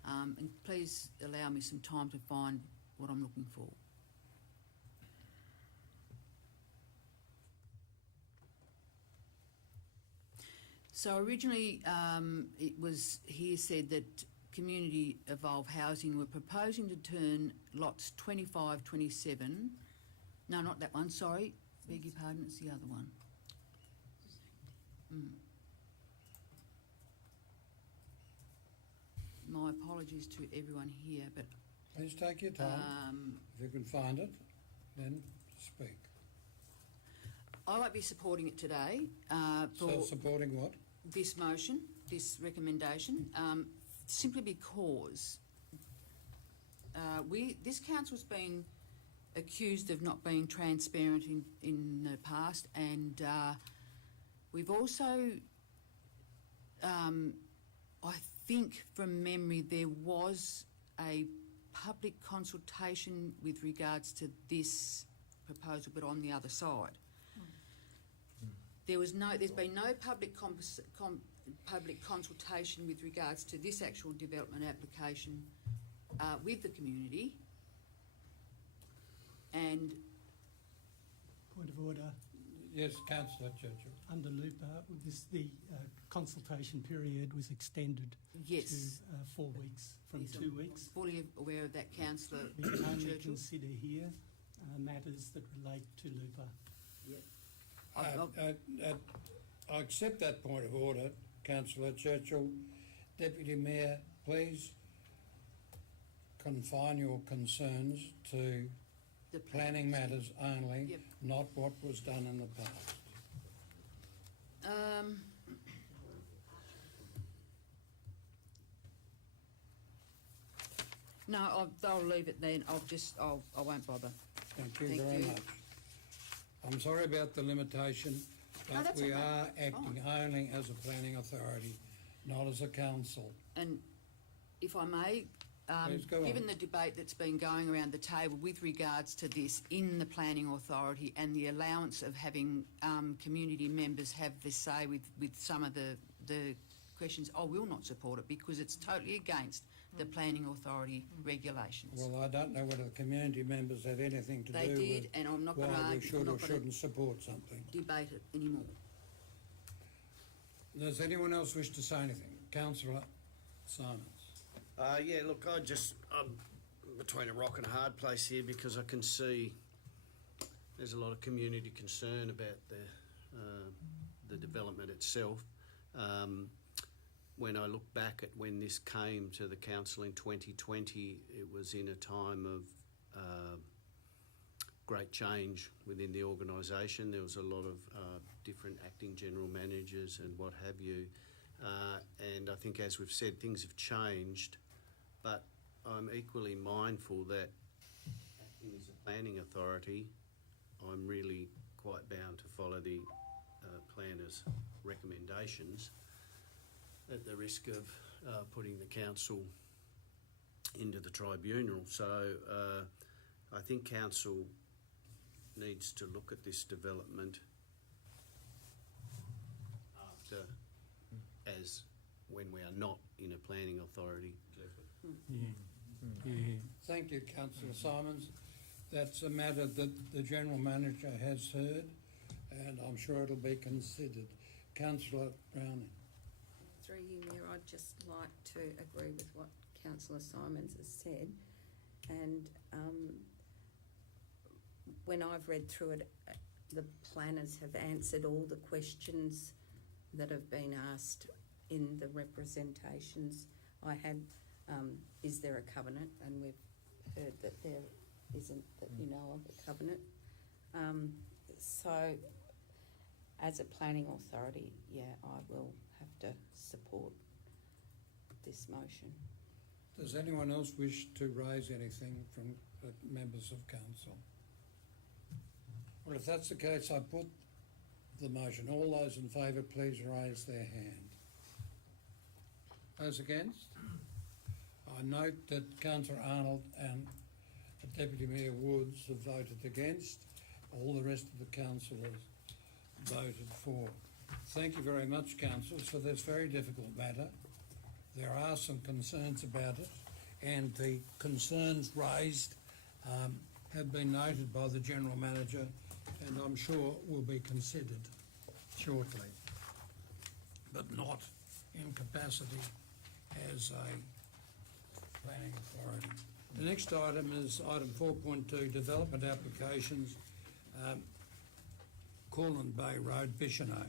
And please allow me some time to find what I'm looking for. So originally it was here said that Community Evolve Housing were proposing to turn lots 25, 27, no, not that one, sorry, beg your pardon, it's the other one. My apologies to everyone here, but... Please take your time. If you can find it, then speak. I won't be supporting it today. So supporting what? This motion, this recommendation, simply because this council's been accused of not being transparent in the past, and we've also, I think from memory, there was a public consultation with regards to this proposal, but on the other side. There's been no public consultation with regards to this actual development application with the community. And point of order. Yes, Councillor Churchill. Under Lupa, the consultation period was extended Yes. to 4 weeks from Yes, 2 I'm weeks. fully aware of that, Councillor We can only Churchill. consider here matters that relate to Lupa. I accept that point of order, Councillor Churchill. Deputy Mayor, please confine your concerns to The planning matters only, Yep. not what was done in the past. No, I'll leave it then. I won't bother. Thank you Thank very you. much. I'm sorry about the limitation, No, but that's we okay. are It's acting only as a planning authority, not as a council. And if I may, Please go on. given the debate that's been going around the table with regards to this in the planning authority and the allowance of having community members have the say with some of the questions, I will not support it because it's totally against the planning authority regulations. Well, I don't know whether the community members have anything to They do did, with and I'm not going to why we argue, should I'm or not going shouldn't support something. to debate it anymore. Does anyone else wish to say anything? Councillor Simons. Yeah, look, I'm between a rock and a hard place here because I can see there's a lot of community concern about the development itself. When I look back at when this came to the council in 2020, it was in a time of great change within the organisation. There was a lot of different acting general managers and what have you. And I think, as we've said, things have changed, but I'm equally mindful that acting as a planning authority, I'm really quite bound to follow the planner's recommendations at the risk of putting the council into the tribunal. So I think council needs to look at this development after, as when we are not in a planning authority. Thank you, Councillor Simons. That's a matter that the General Manager has heard, and I'm sure it'll be considered. Councillor Browning. Through you, Mayor, I'd just like to agree with what Councillor Simons has said. And when I've read through it, the planners have answered all the questions that have been asked in the representations. I had, is there a covenant? And we've heard that there isn't, that you know of a covenant. So as a planning authority, yeah, I will have to support this motion. Does anyone else wish to raise anything from members of council? Well, if that's the case, I put the motion. All those in favour, please raise their hand. Those against? I note that Councillor Arnold and Deputy Mayor Woods have voted against. All the rest of the councillors voted for. Thank you very much, councillors, for this very difficult matter. There are some concerns about it, and the concerns raised have been noted by the General Manager, and I'm sure will be considered shortly, but not in capacity as a planning authority. The next item is item 4.2, development applications, Corlin Bay Road, Bicheno.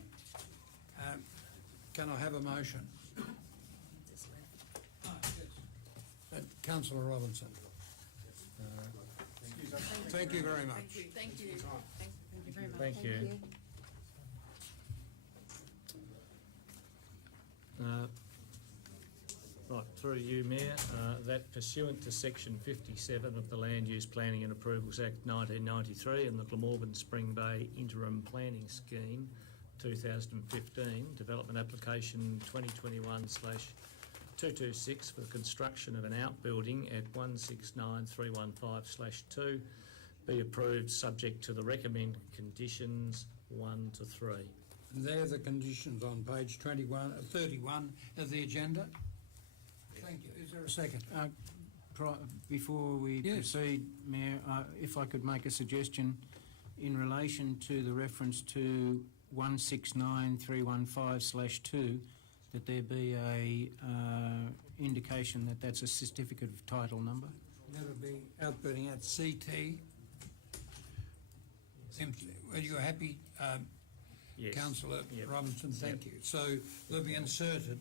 Can I have a motion? Councillor Robinson. Thank you very much. Thank you. Thank you very much. Thank you. Right, through you, Mayor, that pursuant to Section 57 of the Land Use Planning and Approvals Act 1993 and the Glamorgan Spring Bay Interim Planning Scheme 2015, development application 2021/226 for the construction of an outbuilding at 169315/2 be approved subject to the recommended conditions 1 to 3. And they're the conditions on page 31 of the agenda. Thank you. Is there a second? Before we Yes. proceed, Mayor, if I could make a suggestion, in relation to the reference to 169315/2, that there be a indication that that's a certificate of title number? That'll be outputting at CT. Are you happy, Yes. Councillor Yep. Robinson? Thank Yep. you. So they'll be inserted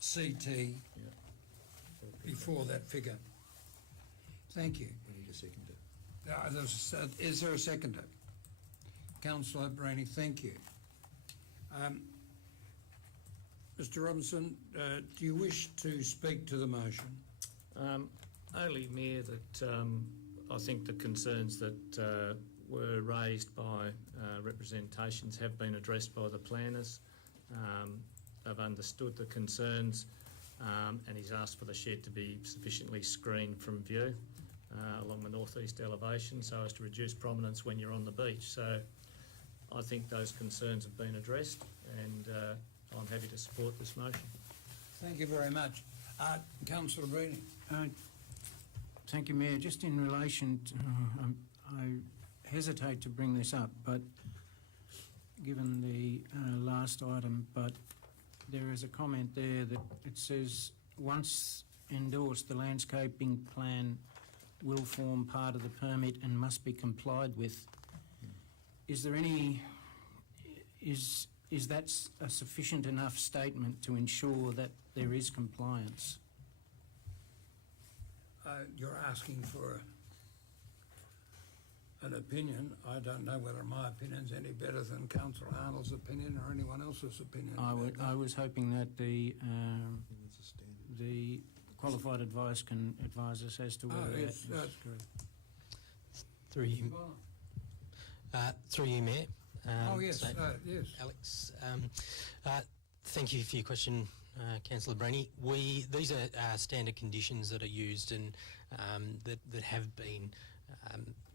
CT before that figure. Thank you. We need a seconder. Is there a seconder? Councillor Brainy, thank you. Mr Robinson, do you wish to speak to the motion? Only, Mayor, that I think the concerns that were raised by representations have been addressed by the planners. They've understood the concerns, and he's asked for the shed to be sufficiently screened from view along the northeast elevation so as to reduce prominence when you're on the beach. So I think those concerns have been addressed, and I'm happy to support this motion. Thank you very much. Councillor Brainy. Thank you, Mayor. Just in relation to, I hesitate to bring this up, but given the last item, but there is a comment there that it says, once endorsed, the landscaping plan will form part of the permit and must be complied with. Is there any, is that a sufficient enough statement to ensure that there is compliance? You're asking for an opinion. I don't know whether my opinion's any better than Councillor Arnold's opinion or anyone else's opinion. I was hoping that the qualified advice can advise us as to whether yes, that's correct. Through you, Mayor. Yes, yes. Alex, thank you for your question, Councillor Brainy. These are standard conditions that are used and that have been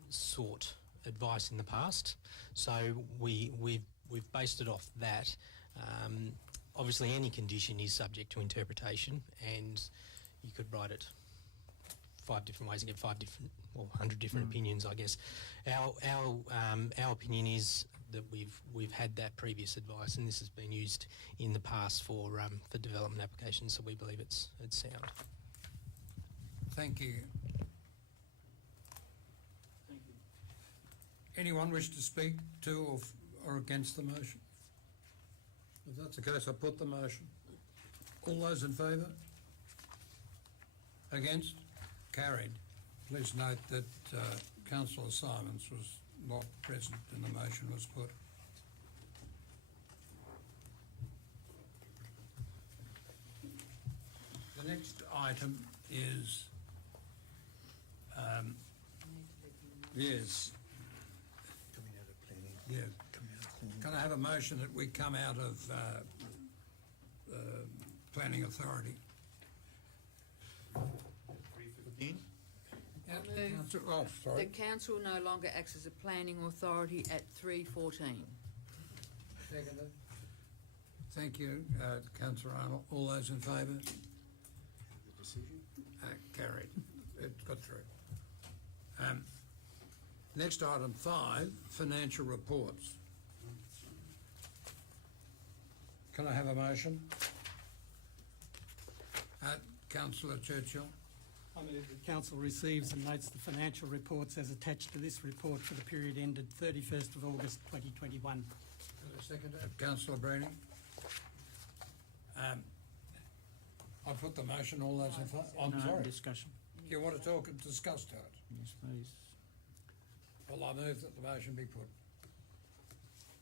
sought advice in the past. So we've based it off that. Obviously, any condition is subject to interpretation, and you could write it 5 different ways and get 5 different, or 100 different opinions, I guess. Our opinion is that we've had that previous advice, and this has been used in the past for development applications, so we believe it's sound. Thank you. Anyone wish to speak to or against the motion? If that's the case, I put the motion. All those in favour? Against? Carried. Please note that Councillor Simons was not present when the motion was put. The next item is yes. Coming out of planning. Yeah. Can I have a motion that we come out of Planning Authority? 3:15. The council no longer acts as a planning authority at 3:14. Seconded. Thank you, Councillor Arnold. All those in favour? The decision. Carried. It got through. Next item 5, financial reports. Can I have a motion? Councillor Churchill. I move the Council receives and notes the financial reports as attached to this report for the period ended 31st of August 2021. Second, Councillor Brainy. I put the motion. All those in favour? I'm sorry. Discussion. You want to talk and discuss to it? Yes, please. Well, I move that the motion be put.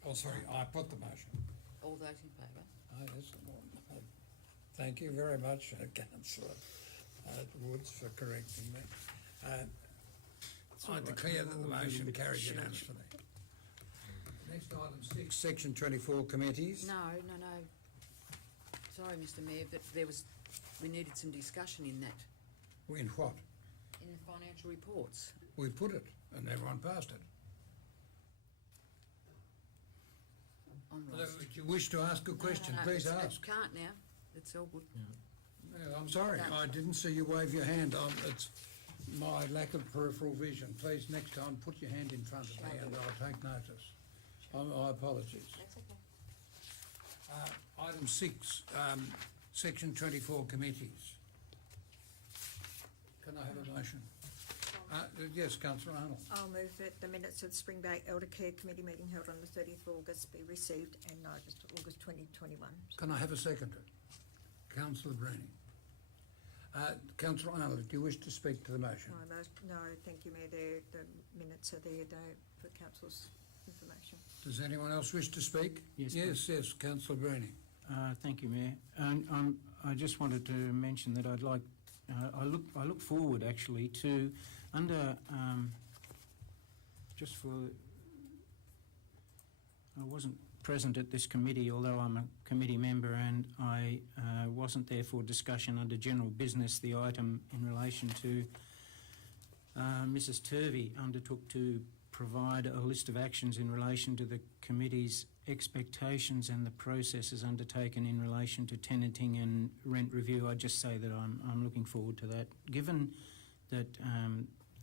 Oh, sorry, I put the motion. All those in favour? Oh, yes. Thank you very much, Councillor Woods, for correcting me. I declare that the motion carried unanimously. Next item 6, section 24, committees. No. Sorry, Mr Mayor, but we needed some discussion in that, In what? in the financial reports. We put it and everyone passed it. I'm lost. If you wish to ask a question, No, please I ask. can't now. It's all good. I'm sorry, I didn't see you wave your hand. my lack of peripheral vision. Please, next time, put your hand in front of me and I'll take notice. I apologize. That's okay. Item 6, Section 24, committees. Can I have a motion? Yes, Councillor Arnold. I'll move that the minutes of the Springbank Elder Care Committee meeting held on the 30th of August be received and noticed, August 2021. Can I have a seconder? Councillor Bruni. Councillor Arnold, do you wish to speak to the motion? No, thank you, Mayor. The minutes are there for Council's information. Does anyone else wish to speak? Yes, Yes, Councillor Bruni. Thank you, Mayor. I just wanted to mention that I'd like, I look forward actually to, under, just for, I wasn't present at this committee, although I'm a committee member, and I wasn't there for discussion under general business. The item in relation to Mrs. Turvey undertook to provide a list of actions in relation to the committee's expectations and the processes undertaken in relation to tenanting and rent review. I just say that I'm looking forward to that. Given that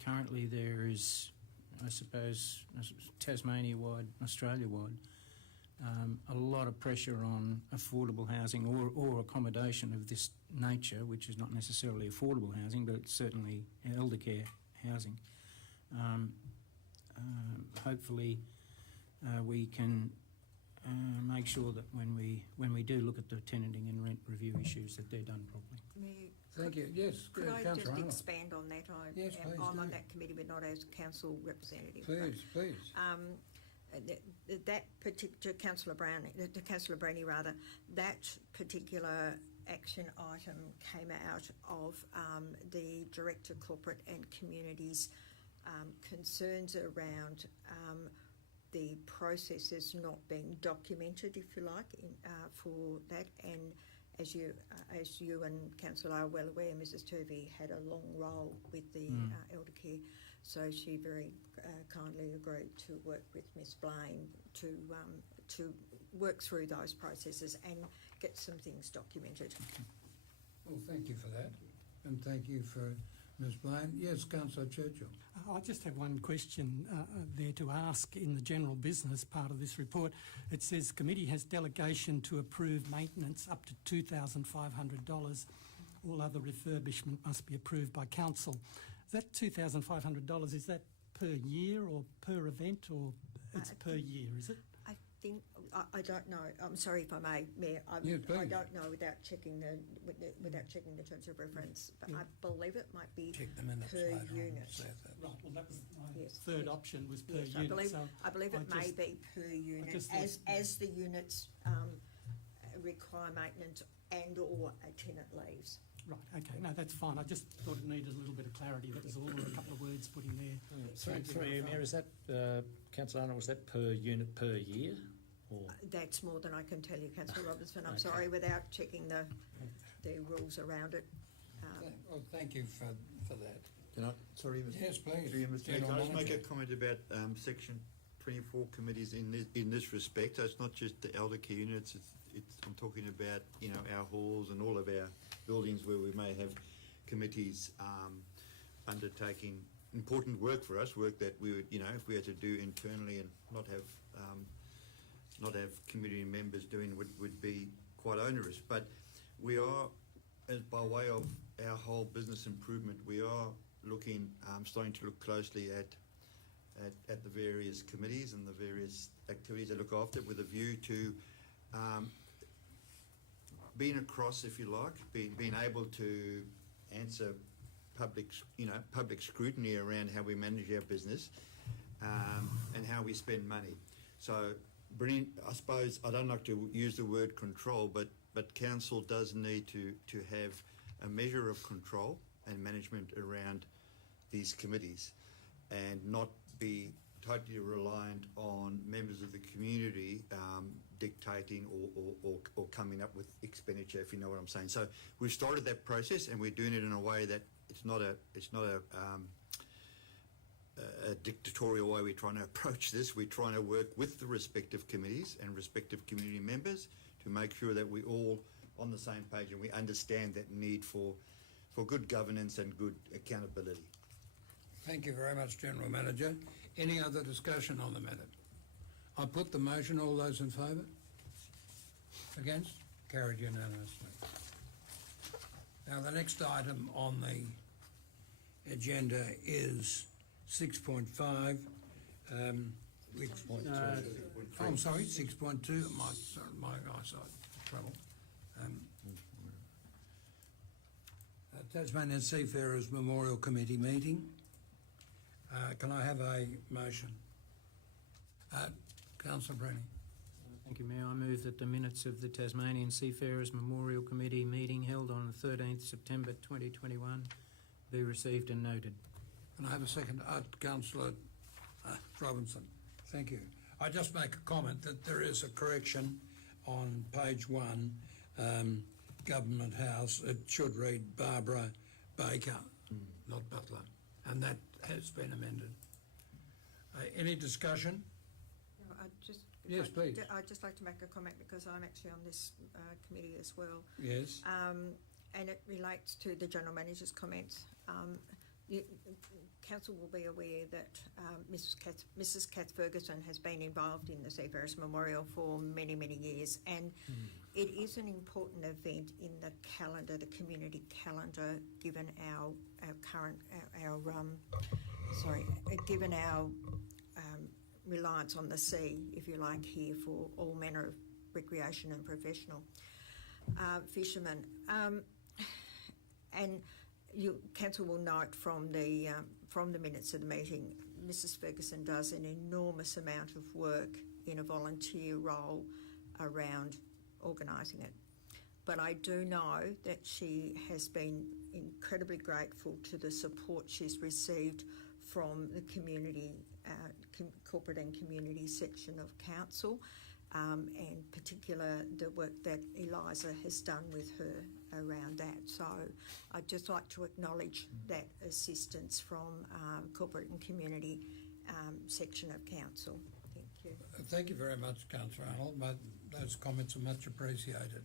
currently there is, I suppose, Tasmania-wide, Australia-wide, a lot of pressure on affordable housing or accommodation of this nature, which is not necessarily affordable housing, but it's certainly elder care housing. Hopefully we can make sure that when we do look at the tenanting and rent review issues, that they're done properly. Thank you. Yes, Could I just Councillor Arnold. expand on that? Yes, please I'm on do. that committee, but not as council representative. Please. That particular Councillor Brownie, that particular action item came out of the Director Corporate and Communities concerns around the processes not being documented, if you like, for that. And as you and Councillor are well aware, Mrs. Turvey had a long role with the elder care, so she very kindly agreed to work with Ms. Blaine to work through those processes and get some things documented. Well, thank you for that, and thank you for Ms. Blaine. Yes, Councillor Churchill. I just have one question there to ask in the general business part of this report. It says committee has delegation to approve maintenance up to $2,500. All other refurbishment must be approved by council. That $2,500, is that per year or per event, or it's per year, is it? I think I don't know. I'm sorry if I may, Mayor. I don't know without checking the terms of reference, but I believe it might be Check the minutes per later on, unit. say that. Right, well that was my Yes, third yes. option was per Yes, unit. I believe it may be per unit just as the units require maintenance and or a tenant leaves. Right, okay, no, that's fine. I just thought it needed a little bit of clarity. That was all, a couple of words put in there. Through you, Mayor, is that, Councillor Arnold, was that per unit per year? Or? That's more than I can tell you, Councillor Robertson. I'm sorry, without checking the rules around it. Well, thank you for that. Can I, sorry, Mr. Yes, please. Through you, Mr. Mayor, General can I just make Manager. a comment about Section 24 committees in this respect? So it's not just the elder care units. I'm talking about our halls and all of our buildings where we may have committees undertaking important work for us, work that we would, if we had to do internally and not have community members doing would be quite onerous. But we are, as by way of our whole business improvement, we are looking, starting to look closely at the various committees and the various activities they look after, with a view to being across, if you like, being able to answer public scrutiny around how we manage our business and how we spend money. So, I suppose I don't like to use the word control, but council does need to have a measure of control and management around these committees, and not be totally reliant on members of the community dictating or coming up with expenditure, if you know what I'm saying. So we've started that process, and we're doing it in a way that it's not a dictatorial way we're trying to approach this. We're trying to work with the respective committees and respective community members to make sure that we're all on the same page and we understand that need for good governance and good accountability. Thank you very much, General Manager. Any other discussion on the matter? I put the motion. All those in favour? Against? Carried unanimously. Now, the next item on the agenda is 6.5, which... Oh, I'm sorry, 6.2, my eyesight trouble. Tasmanian Seafarers Memorial Committee meeting. Can I have a motion? Councillor Brenny. Thank you, Mayor. I move that the minutes of the Tasmanian Seafarers Memorial Committee meeting held on the 13th September 2021 be received and noted. Can I have a second? Councillor Robinson. Thank you. I just make a comment that there is a correction on page 1, Government House. It should read Barbara Baker, not Butler, and that has been amended. Any discussion? No, Yes, please. I'd just like to make a comment because I'm actually on this committee as well. Yes. And it relates to the General Manager's comments. Council will be aware that Mrs. Kath Ferguson has been involved in the Seafarers Memorial for many, many years, and it is an important event in the calendar, the community calendar, given our current, given our reliance on the sea, if you like, here for all manner of recreation and professional fishermen. And Council will note from the minutes of the meeting, Mrs. Ferguson does an enormous amount of work in a volunteer role around organising it. But I do know that she has been incredibly grateful to the support she's received from the community, corporate and community section of Council, and particular the work that Eliza has done with her around that. So I'd just like to acknowledge that assistance from corporate and community section of Council. Thank you. Thank you very much, Councillor Arnold. Those comments are much appreciated.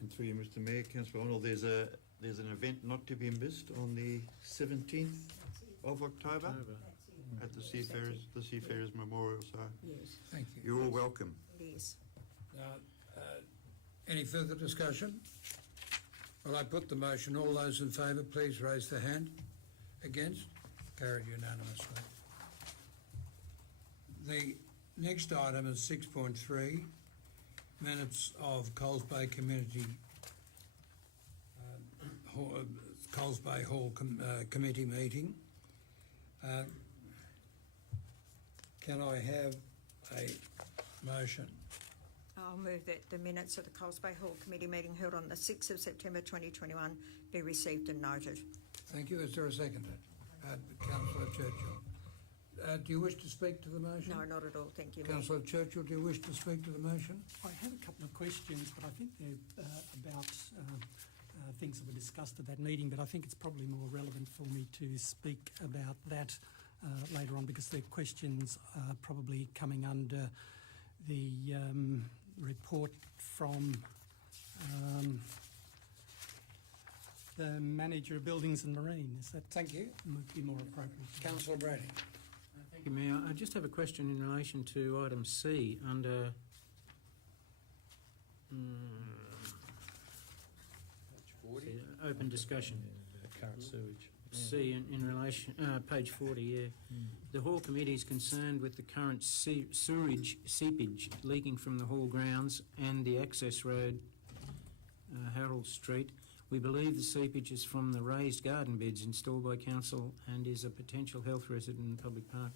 And through you, Mr. Mayor, Councillor Arnold, there's an event not to be missed on the 17th of October. At the Seafarers Memorial. So yes, thank you. You're all welcome. It is. Any further discussion? Well, I put the motion. All those in favour, please raise their hand. Against? Carried unanimously. The next item is 6.3, minutes of Coles Bay Community Coles Bay Hall Committee meeting. Can I have a motion? I'll move that the minutes of the Coles Bay Hall Committee meeting held on the 6th of September 2021 be received and noted. Thank you. Is there a seconder? Councillor Churchill. Do you wish to speak to the motion? No, not at all. Thank you, Mayor. Councillor Churchill, do you wish to speak to the motion? I have a couple of questions, but I think they're about things that were discussed at that meeting, but I think it's probably more relevant for me to speak about that later on because the questions are probably coming under the report from the Manager of Buildings and Marine. Is that Thank you. Might be more appropriate? Councillor Brady. Thank you, Mayor. I just have a question in relation to item C under open discussion. Current sewage. C in relation, page 40, yeah. The Hall Committee is concerned with the current seepage leaking from the Hall grounds and the access road, Harold Street. We believe the seepage is from the raised garden beds installed by Council and is a potential health hazard in the public park.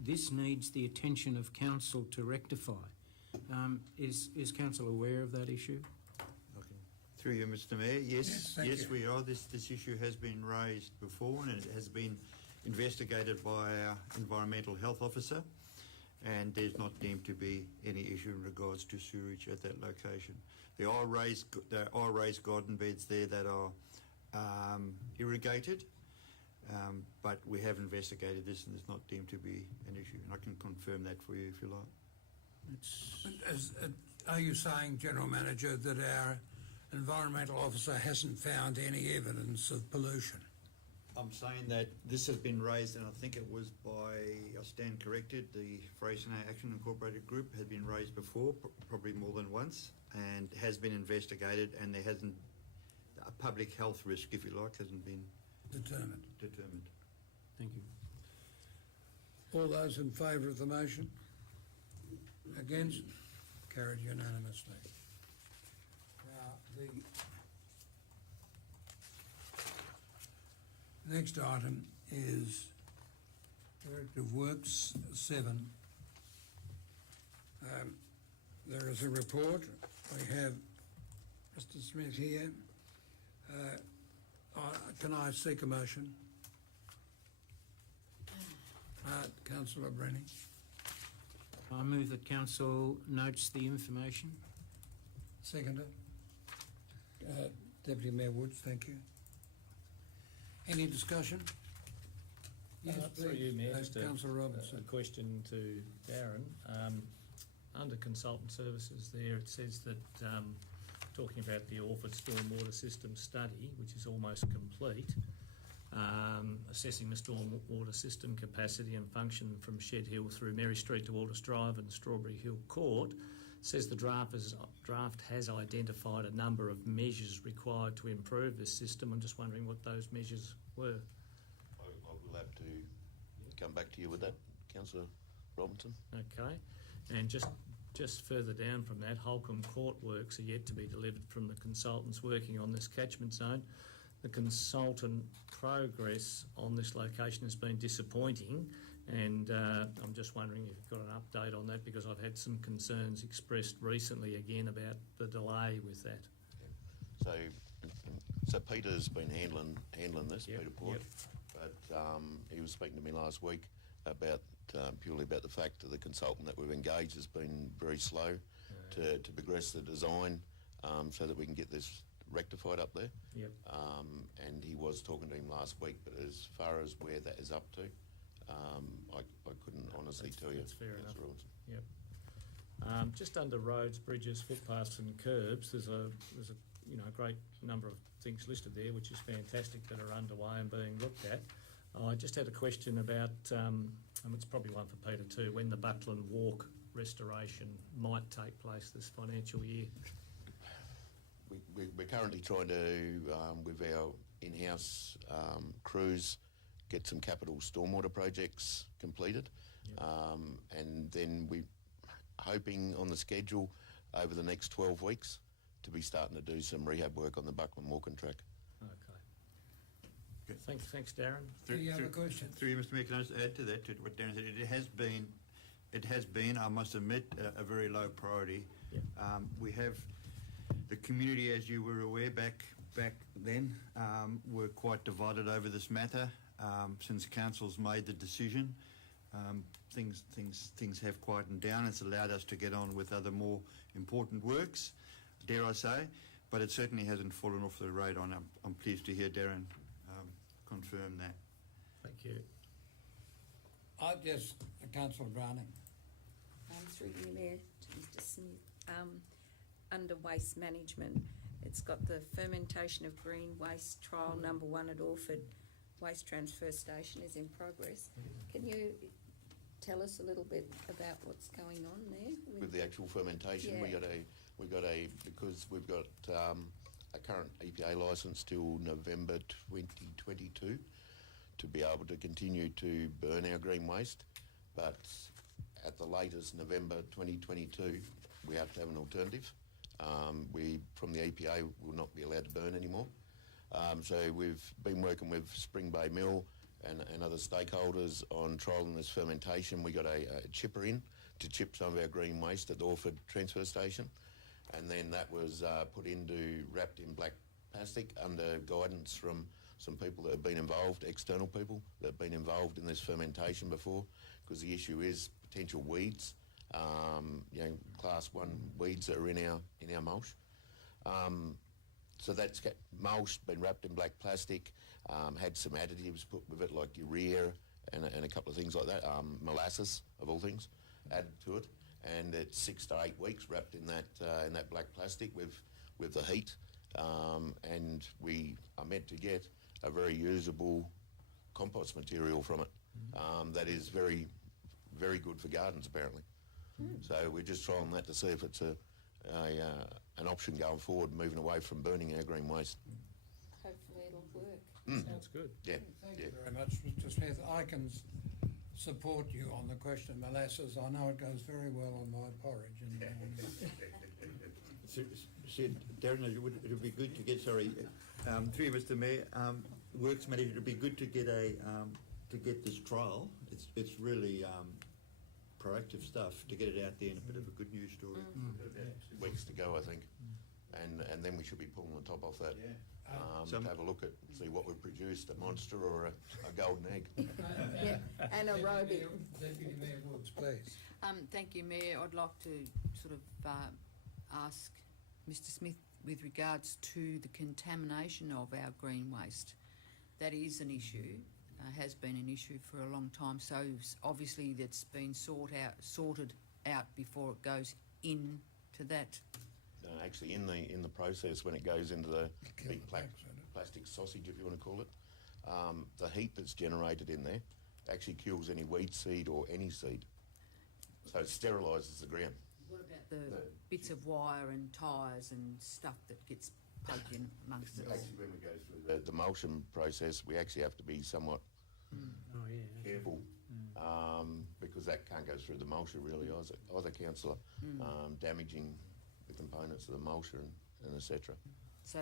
This needs the attention of Council to rectify. Is Council aware of that issue? Through you, Mr. Mayor. Yes, thank you. We are. This issue has been raised before and it has been investigated by our Environmental Health Officer, and there's not deemed to be any issue in regards to sewage at that location. There are raised garden beds there that are irrigated, but we have investigated this and it's not deemed to be an issue. And I can confirm that for you if you like. Are you saying, General Manager, that our Environmental Officer hasn't found any evidence of pollution? I'm saying that this has been raised, and I think it was by, I stand corrected, the Fraser Action Incorporated Group had been raised before, probably more than once, and has been investigated, and there hasn't, a public health risk, if you like, hasn't been Determined. Thank you. All those in favour of the motion? Against? Carried unanimously. Now, the next item is Director of Works 7. There is a report. We have Mr Smith here. Can I seek a motion? Councillor Brenny. I move that council notes the information. Seconder. Deputy Mayor Woods, thank you. Any discussion? Yes, Through please. you, Mayor, just Councillor Robertson. a question to Darren. Under consultant services there, it says that, talking about the Orford Stormwater System study, which is almost complete, assessing the stormwater system capacity and function from Shed Hill through Mary Street to Walters Drive and Strawberry Hill Court, says the draft has identified a number of measures required to improve this system. I'm just wondering what those measures were. I will have to come back to you with that, Councillor Robinson. Okay, and just further down from that, Holcombe Court works are yet to be delivered from the consultants working on this catchment zone. The consultant progress on this location has been disappointing, and I'm just wondering if you've got an update on that, because I've had some concerns expressed recently again about the delay with that. So Peter's been handling this, Yep, Peter Port, yep. but he was speaking to me last week about purely about the fact that the consultant that we've engaged has been very slow to progress the design so that we can get this rectified up there. Yep. And he was talking to him last week, but as far as where that is up to, I couldn't honestly tell you. That's fair enough. Robinson. Yep. Just under roads, bridges, footpaths and curbs, there's a great number of things listed there, which is fantastic, that are underway and being looked at. I just had a question about, and it's probably one for Peter too, when the Buckland Walk restoration might take place this financial year. We're currently trying to, with our in-house crews, get some capital stormwater projects completed. Yep. And then we're hoping on the schedule over the next 12 weeks to be starting to do some rehab work on the Buckland Walking Track. Okay. Thanks, Darren. Any other questions? Through you, Mr Mayor, can I just add to that, to what Darren said? It has been, I must admit, a very low priority. Yep. We have the community, as you were aware back then, were quite divided over this matter. Since council's made the decision, things have quietened down. It's allowed us to get on with other more important works, dare I say, but it certainly hasn't fallen off the radar, and I'm pleased to hear Darren confirm that. Thank you. Councillor Browning. Through you, Mayor, to Mr Smith. Under waste management, it's got the fermentation of green waste trial number 1 at Orford Waste Transfer Station is in progress. Can you tell us a little bit about what's going on there? With the actual fermentation, Yeah. because we've got a current EPA licence till November 2022 to be able to continue to burn our green waste, but at the latest November 2022 we have to have an alternative. We, from the EPA, will not be allowed to burn anymore. So we've been working with Spring Bay Mill and other stakeholders on trialling this fermentation. We got a chipper in to chip some of our green waste at the Orford transfer station, and then that was wrapped in black plastic under guidance from some people that have been involved, external people that have been involved in this fermentation before, because the issue is potential weeds, class 1 weeds that are in our mulch. So that's mulch, been wrapped in black plastic, had some additives put with it like urea and a couple of things like that, molasses of all things added to it, and it's 6 to 8 weeks wrapped in that black plastic with the heat, and we are meant to get a very usable compost material from it. That is very, very good for gardens, apparently. So we're just trying that to see if it's an option going forward, moving away from burning our green waste. Hopefully it'll work. Sounds good. Yeah. Thank you very much, Mr. Smith. I can support you on the question of molasses. I know it goes very well on my porridge. And, Said Darren, it would be good to get, sorry, through Mr. Mayor, Works Manager, it would be good to get to get this trial. It's really proactive stuff to get it out there and a bit of a good news story. Weeks to go, I think. And then we should be pulling the top off that. To have a look at, see what we've produced, a monster or a golden egg. Yeah, anaerobic. Deputy Mayor Woods, please. Thank you, Mayor. I'd like to sort of ask Mr. Smith with regards to the contamination of our green waste. That is an issue, has been an issue for a long time. So obviously that's been sorted out before it goes into that. Actually, in the process, when it goes into the big plastic sausage, if you want to call it, the heat that's generated in there actually kills any weed seed or any seed. So it sterilises the ground. What about the bits of wire and tyres and stuff that gets poked in amongst it all? Actually, when we go through the emulsion process, we actually have to be somewhat careful because that can't go through the mulcher really, either councillor, damaging the components of the mulcher and etc. So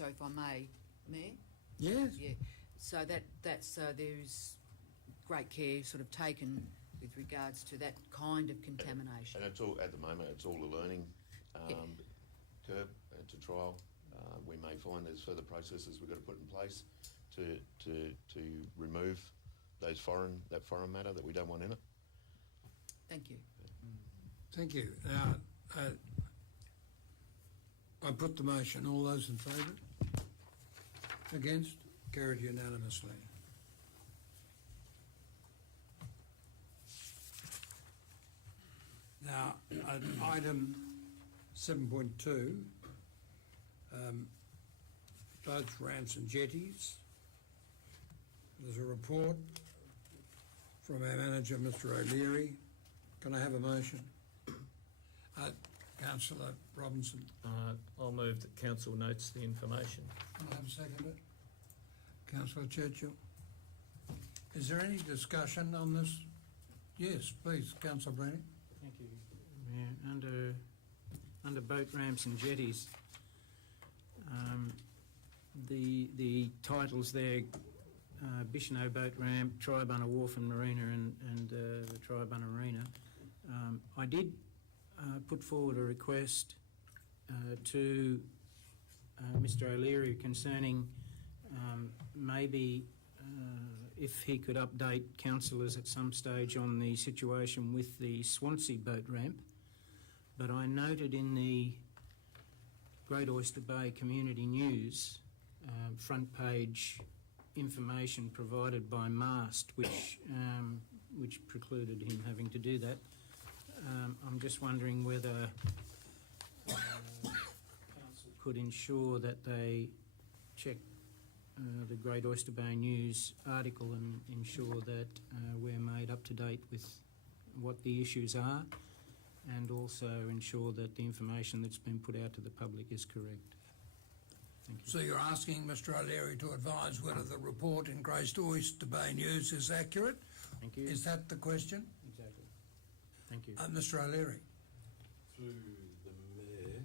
if I may, Mayor? Yes. Yeah. So that's there's great care sort of taken with regards to that kind of contamination. And it's all, at the moment, it's all a learning curve. It's a trial. We may find there's further processes we've got to put in place to remove that foreign matter that we don't want in it. Thank you. Thank you. Now, I put the motion. All those in favour? Against? Carried unanimously. Now, item 7.2, boats, ramps and jetties. There's a report from our manager, Mr O'Leary. Can I have a motion? Councillor Robinson. I'll move that council notes the information. Can I have a seconder? Councillor Churchill. Is there any discussion on this? Yes, please, Councillor Brennan. Thank you, Mayor. Under boat ramps and jetties, the titles there, Bicheno Boat Ramp, Tribunna Wharf and Marina and the Tribunna Arena. I did put forward a request to Mr O'Leary concerning maybe if he could update councillors at some stage on the situation with the Swansea boat ramp. But I noted in the Great Oyster Bay Community News front page information provided by Mast, which precluded him having to do that. I'm just wondering whether council could ensure that they check the Great Oyster Bay News article and ensure that we're made up to date with what the issues are, and also ensure that the information that's been put out to the public is correct. Thank you. So you're asking Mr O'Leary to advise whether the report in Great Oyster Bay News is accurate? Thank you. Is that the question? Exactly. Thank you. Mr O'Leary. Through the Mayor,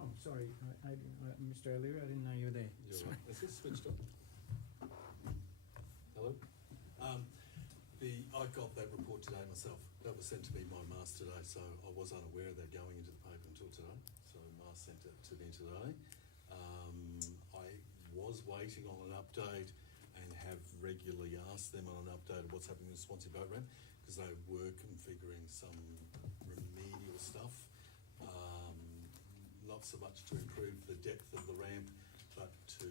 Oh, sorry, Mr O'Leary, I didn't know you were there. you're right. Is this switched on? Hello? I got that report today myself. That was sent to me by Mast today, so I was unaware they're going into the paper until today. So Mast sent it to me today. I was waiting on an update and have regularly asked them on an update of what's happening with Swansea Boat Ramp, because they were configuring some remedial stuff. Not so much to improve the depth of the ramp, but to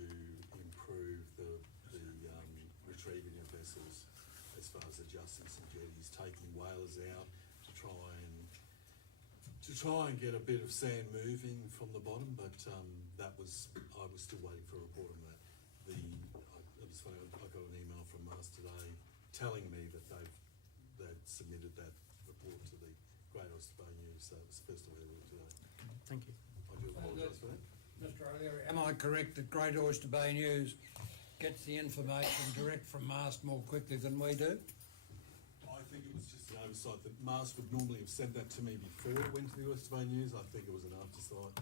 improve the retrieving of vessels, as far as adjusting some jetties, taking whalers out to try and get a bit of sand moving from the bottom. But I was still waiting for a report on that. just funny, I got an email from Mars today telling me that they'd submitted that report to the Great Oyster Bay News, so it was the first I heard of it today. Thank you. I do apologise for that. Mr O'Leary, am I correct that Great Oyster Bay News gets the information direct from Mast more quickly than we do? I think it was just an oversight that Mars would normally have sent that to me before it went to the Oyster Bay News. I think it was an afterthought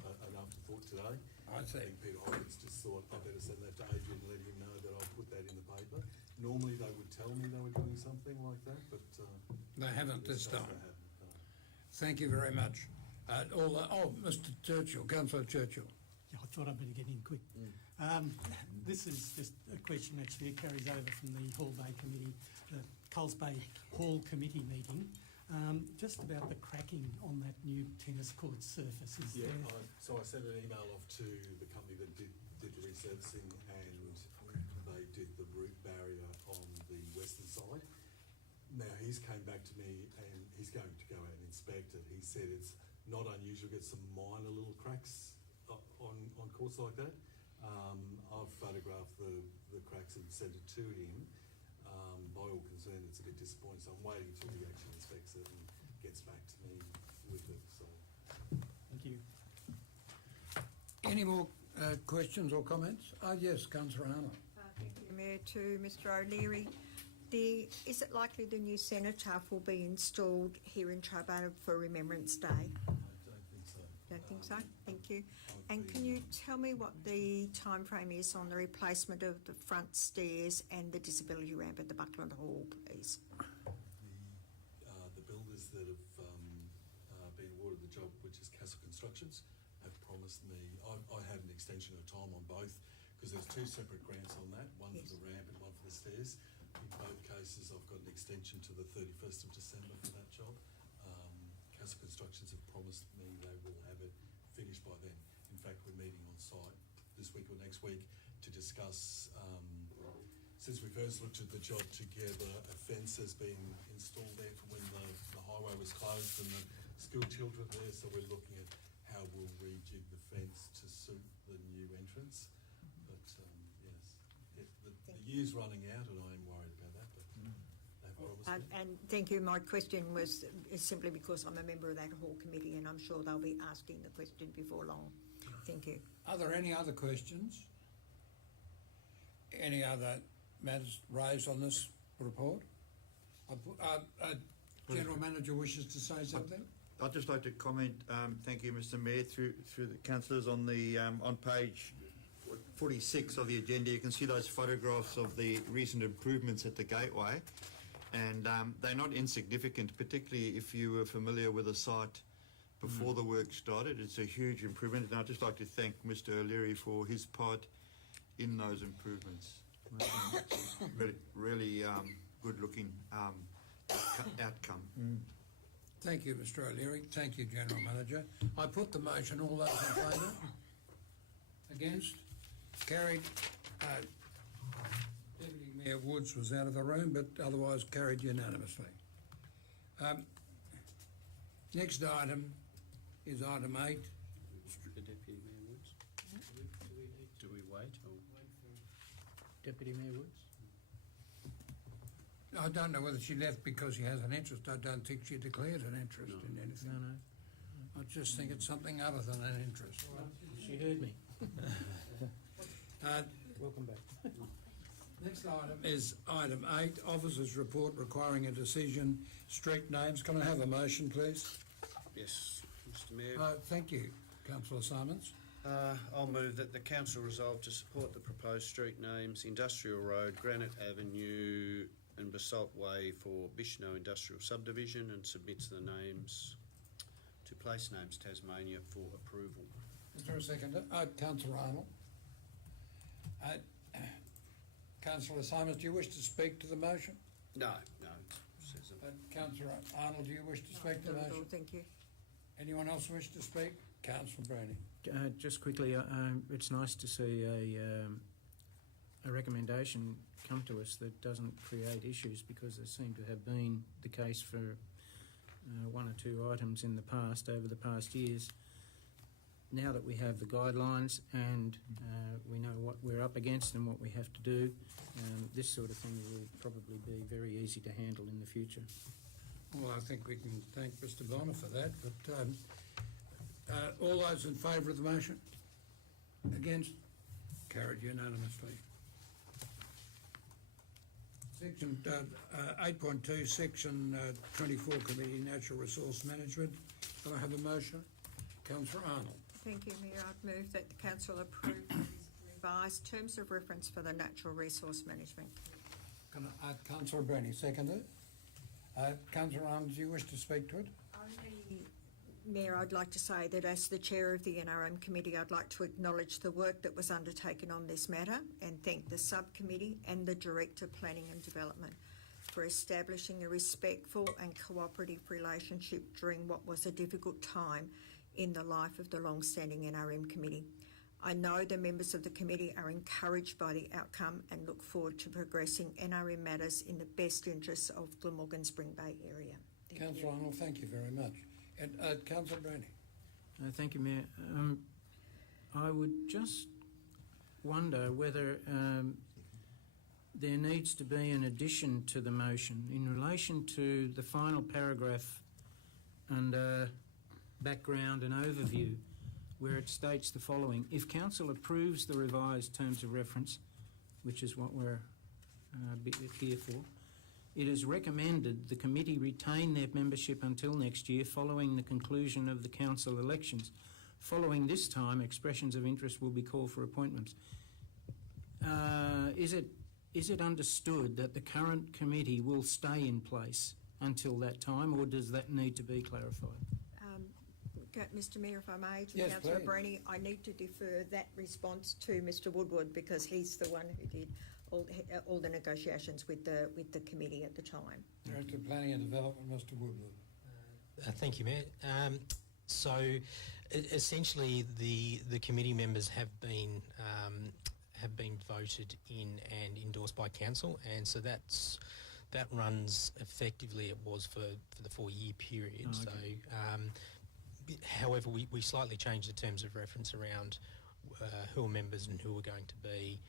today. I see. think Peter Hopkins just thought I better send that to Adrian and let him know that I'll put that in the paper. Normally they would tell me they were doing something like that, but They haven't this time. They haven't, no. Thank you very much. Mr Churchill, Councillor Churchill. Yeah, I thought I'd better get in quick. This is just a question actually, it carries over from the Hall Bay Committee, the Coles Bay Hall Committee meeting, just about the cracking on that new tennis court surface. So I sent an email off to the company that did the resurfacing, and they did the root barrier on the western side. Now he's came back to me and he's going to go out and inspect it. He said it's not unusual to get some minor little cracks on courts like that. I've photographed the cracks and sent it to him. By all concerned, it's a bit disappointing, so I'm waiting until he actually inspects it and gets back to me with it. So, thank you. Any more questions or comments? Yes, Councillor Arnold. Thank you, Mayor. To Mr O'Leary, is it likely the new cenotaph will be installed here in Charbonne for Remembrance Day? I don't think so. Don't think so? Thank you. And can you tell me what the time frame is on the replacement of the front stairs and the disability ramp at the Buckland Hall, please? The builders that have been awarded the job, which is Castle Constructions, have promised me. I had an extension of time on both because there's two separate grants on that, one for the ramp and one for the stairs. In both cases, I've got an extension to the 31st of December for that job. Castle Constructions have promised me they will have it finished by then. In fact, we're meeting on site this week or next week to discuss, since we first looked at the job together, a fence has been installed there from when the highway was closed and the school children there, so we're looking at how we'll rejig the fence to suit the new entrance. But yes, the year's running out and I am worried about that, but they've promised me. And thank you. My question is simply because I'm a member of that Hall Committee and I'm sure they'll be asking the question before long. Thank you. Are there any other questions? Any other matters raised on this report? General Manager wishes to say something. I'd just like to comment, thank you Mr Mayor, through the councillors, on the on page 46 of the agenda you can see those photographs of the recent improvements at the gateway, and they're not insignificant, particularly if you were familiar with the site before the work started. It's a huge improvement, and I'd just like to thank Mr O'Leary for his part in those improvements. Really good looking outcome. Thank you, Mr O'Leary. Thank you, General Manager. I put the motion. All those in favour? Against? Carried. Deputy Mayor Woods was out of the room, but otherwise carried unanimously. Next item is item 8. The Deputy Mayor Woods? Do we wait? Or? Deputy Mayor Woods? I don't know whether she left because she has an interest. I don't think she declared an interest in anything. No. I just think it's something other than an interest. She heard me. Welcome back. Next item is item 8, Officers' Report requiring a decision, street names. Can I have a motion, please? Yes, Mr Mayor. Thank you, Councillor Simons. I'll move that the Council resolve to support the proposed street names Industrial Road, Granite Avenue and Basalt Way for Bishno Industrial Subdivision, and submits the names to Place Names Tasmania for approval. Is there a seconder? Councillor Arnold. Councillor Simons, do you wish to speak to the motion? No. Councillor Arnold, do you wish to speak to the motion? Thank you. Anyone else wish to speak? Councillor Browning. Just quickly, it's nice to see a recommendation come to us that doesn't create issues, because there seem to have been the case for one or two items in the past, over the past years. now that we have the guidelines and we know what we're up against and what we have to do, this sort of thing will probably be very easy to handle in the future. Well, I think we can thank Mr Bonner for that, but all those in favour of the motion? Against? Carried unanimously. Section 8.2, Section 24, Committee Natural Resource Management. Do I have a motion? Councillor Arnold. Thank you, Mayor. I'd move that the council approve the revised terms of reference for the Natural Resource Management. Can I, Councillor Brenny, second it. Councillor Arnold, do you wish to speak to it? Only, Mayor, I'd like to say that as the chair of the NRM committee, I'd like to acknowledge the work that was undertaken on this matter and thank the subcommittee and the Director of Planning and Development for establishing a respectful and cooperative relationship during what was a difficult time in the life of the long-standing NRM committee. I know the members of the committee are encouraged by the outcome and look forward to progressing NRM matters in the best interests of Glamorgan Spring Bay area. Councillor Arnold, thank you very much. And Councillor Brenny. Thank you, Mayor. I would just wonder whether there needs to be an addition to the motion in relation to the final paragraph under background and overview, where it states the following: if Council approves the revised terms of reference, which is what we're here for, it is recommended the committee retain their membership until next year following the conclusion of the council elections. Following this time, expressions of interest will be called for appointments. Is it understood that the current committee will stay in place until that time, or does that need to be clarified? Mr Mayor, if I may, to Yes, Councillor please. Brenny, I need to defer that response to Mr Woodward because he's the one who did all the negotiations with the committee at the time. Director of Planning and Development, Mr Woodward. Thank you, Mayor. So essentially, the committee members have been voted in and endorsed by council, and so that runs effectively. It was for the 4-year period. Oh, okay. So. However, we slightly changed the terms of reference around who are members and who are going to be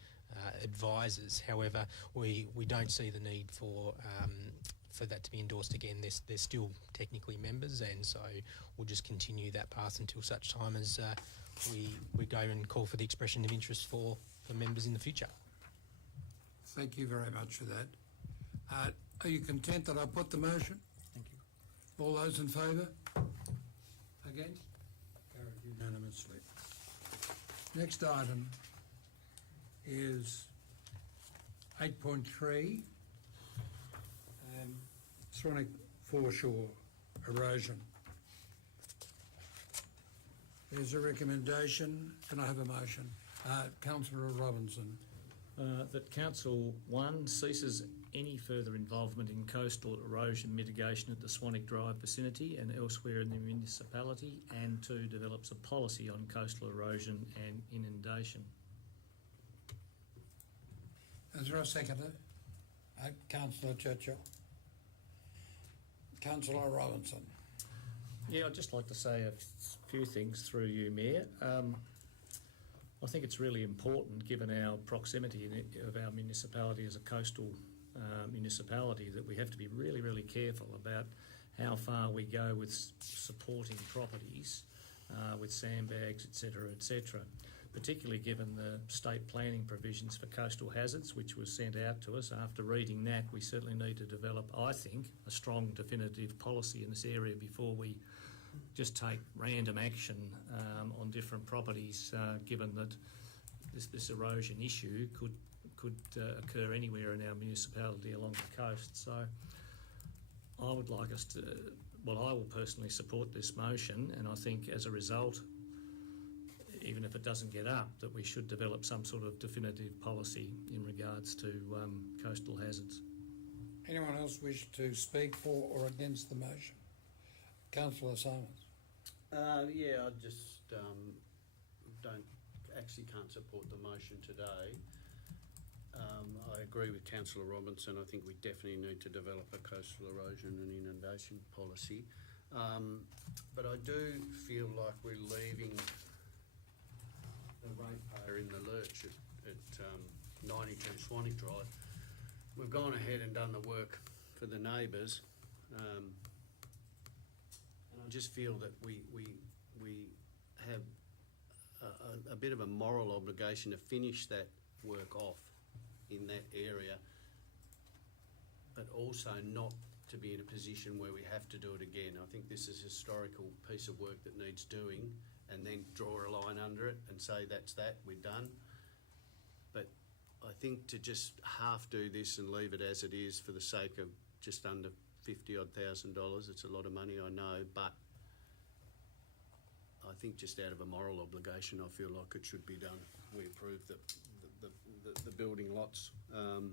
advisors. However, we don't see the need for that to be endorsed again. They're still technically members, and so we'll just continue that path until such time as we go and call for the expression of interest for members in the future. Thank you very much for that. Are you content that I put the motion? Thank you. All those in favour? Against? Carried unanimously. Next item is 8.3, Swansea foreshore erosion. There's a recommendation. Can I have a motion? Councillor Robinson. That Council 1 ceases any further involvement in coastal erosion mitigation at the Swanwick Drive vicinity and elsewhere in the municipality, and 2, develops a policy on coastal erosion and inundation. Is there a seconder? Councillor Churchill. Councillor Robinson. Yeah, I'd just like to say a few things through you, Mayor. I think it's really important, given our proximity of our municipality as a coastal municipality, that we have to be really, really careful about how far we go with supporting properties with sandbags, etc., particularly given the state planning provisions for coastal hazards, which was sent out to us. After reading that, we certainly need to develop, I think, a strong definitive policy in this area before we just take random action on different properties, given that this erosion issue could occur anywhere in our municipality along the coast. So I would like us to, well, I will personally support this motion, and I think as a result, even if it doesn't get up, that we should develop some sort of definitive policy in regards to coastal hazards. Anyone else wish to speak for or against the motion? Councillor Simons. Yeah, I just can't support the motion today. I agree with Councillor Robinson. I think we definitely need to develop a coastal erosion and inundation policy. But I do feel like we're leaving ratepayer in the lurch at 92 Swansea Drive. We've gone ahead and done the work for the neighbours, and I just feel that we have a bit of a moral obligation to finish that work off in that area, but also not to be in a position where we have to do it again. I think this is a historical piece of work that needs doing, and then draw a line under it and say that's that, we're done. But I think to just half do this and leave it as it is for the sake of just under $50,000, it's a lot of money, I know, but I think just out of a moral obligation, I feel like it should be done. We approved the building lots, and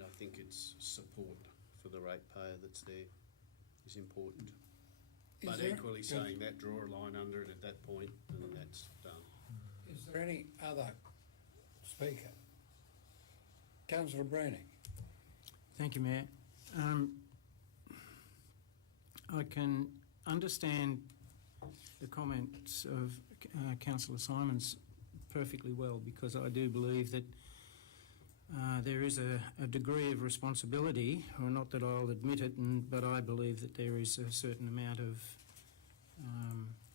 I think it's support for the ratepayer that's there is important. But equally saying that, draw a line under it at that point, and then that's done. Is there any other speaker? Councillor Browning. Thank you, Mayor. I can understand the comments of Councillor Simons perfectly well, because I do believe that there is a degree of responsibility, or not that I'll admit it, but I believe that there is a certain amount of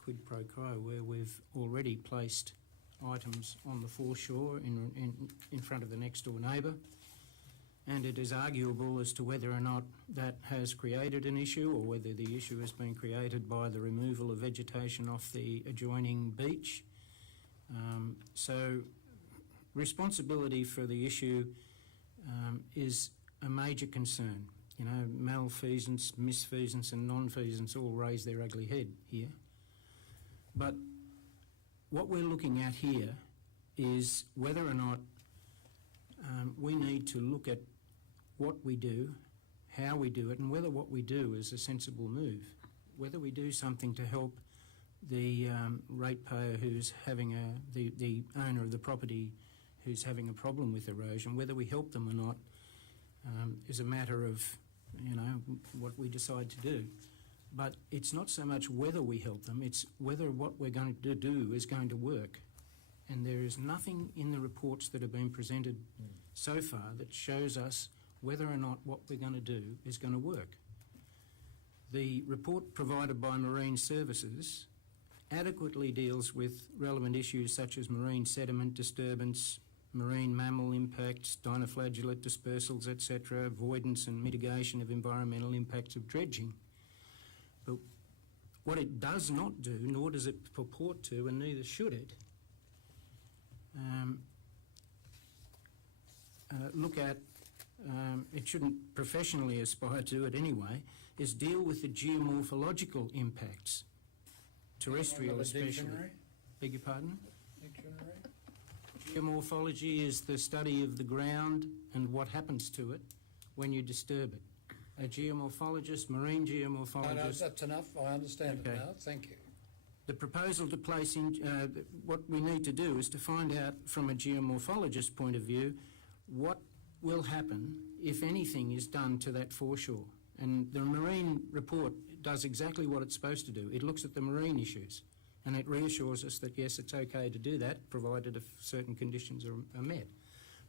quid pro quo where we've already placed items on the foreshore in front of the next door neighbour, and it is arguable as to whether or not that has created an issue, or whether the issue has been created by the removal of vegetation off the adjoining beach. So responsibility for the issue is a major concern. You know, malfeasance, misfeasance and non-feasance all raise their ugly head here. But what we're looking at here is whether or not we need to look at what we do, how we do it, and whether what we do is a sensible move. Whether we do something to help the ratepayer who's having the owner of the property who's having a problem with erosion, whether we help them or not is a matter of, you know, what we decide to do. But it's not so much whether we help them, it's whether what we're going to do is going to work. And there is nothing in the reports that have been presented so far that shows us whether or not what we're going to do is going to work. The report provided by Marine Services adequately deals with relevant issues such as marine sediment disturbance, marine mammal impacts, dinoflagellate dispersals, etc., avoidance and mitigation of environmental impacts of dredging. But what it does not do, nor does it purport to, and neither should it, look at, it shouldn't professionally aspire to it anyway, is deal with the geomorphological impacts, terrestrial especially. Dictionary? Beg your pardon? Dictionary? Geomorphology is the study of the ground and what happens to it when you disturb it. A geomorphologist, marine geomorphologist... No, that's enough. I understand it now. Thank you. The proposal to place in... what we need to do is to find out from a geomorphologist's point of view what will happen if anything is done to that foreshore. And the marine report does exactly what it's supposed to do. It looks at the marine issues and it reassures us that, yes, it's okay to do that, provided if certain conditions are met.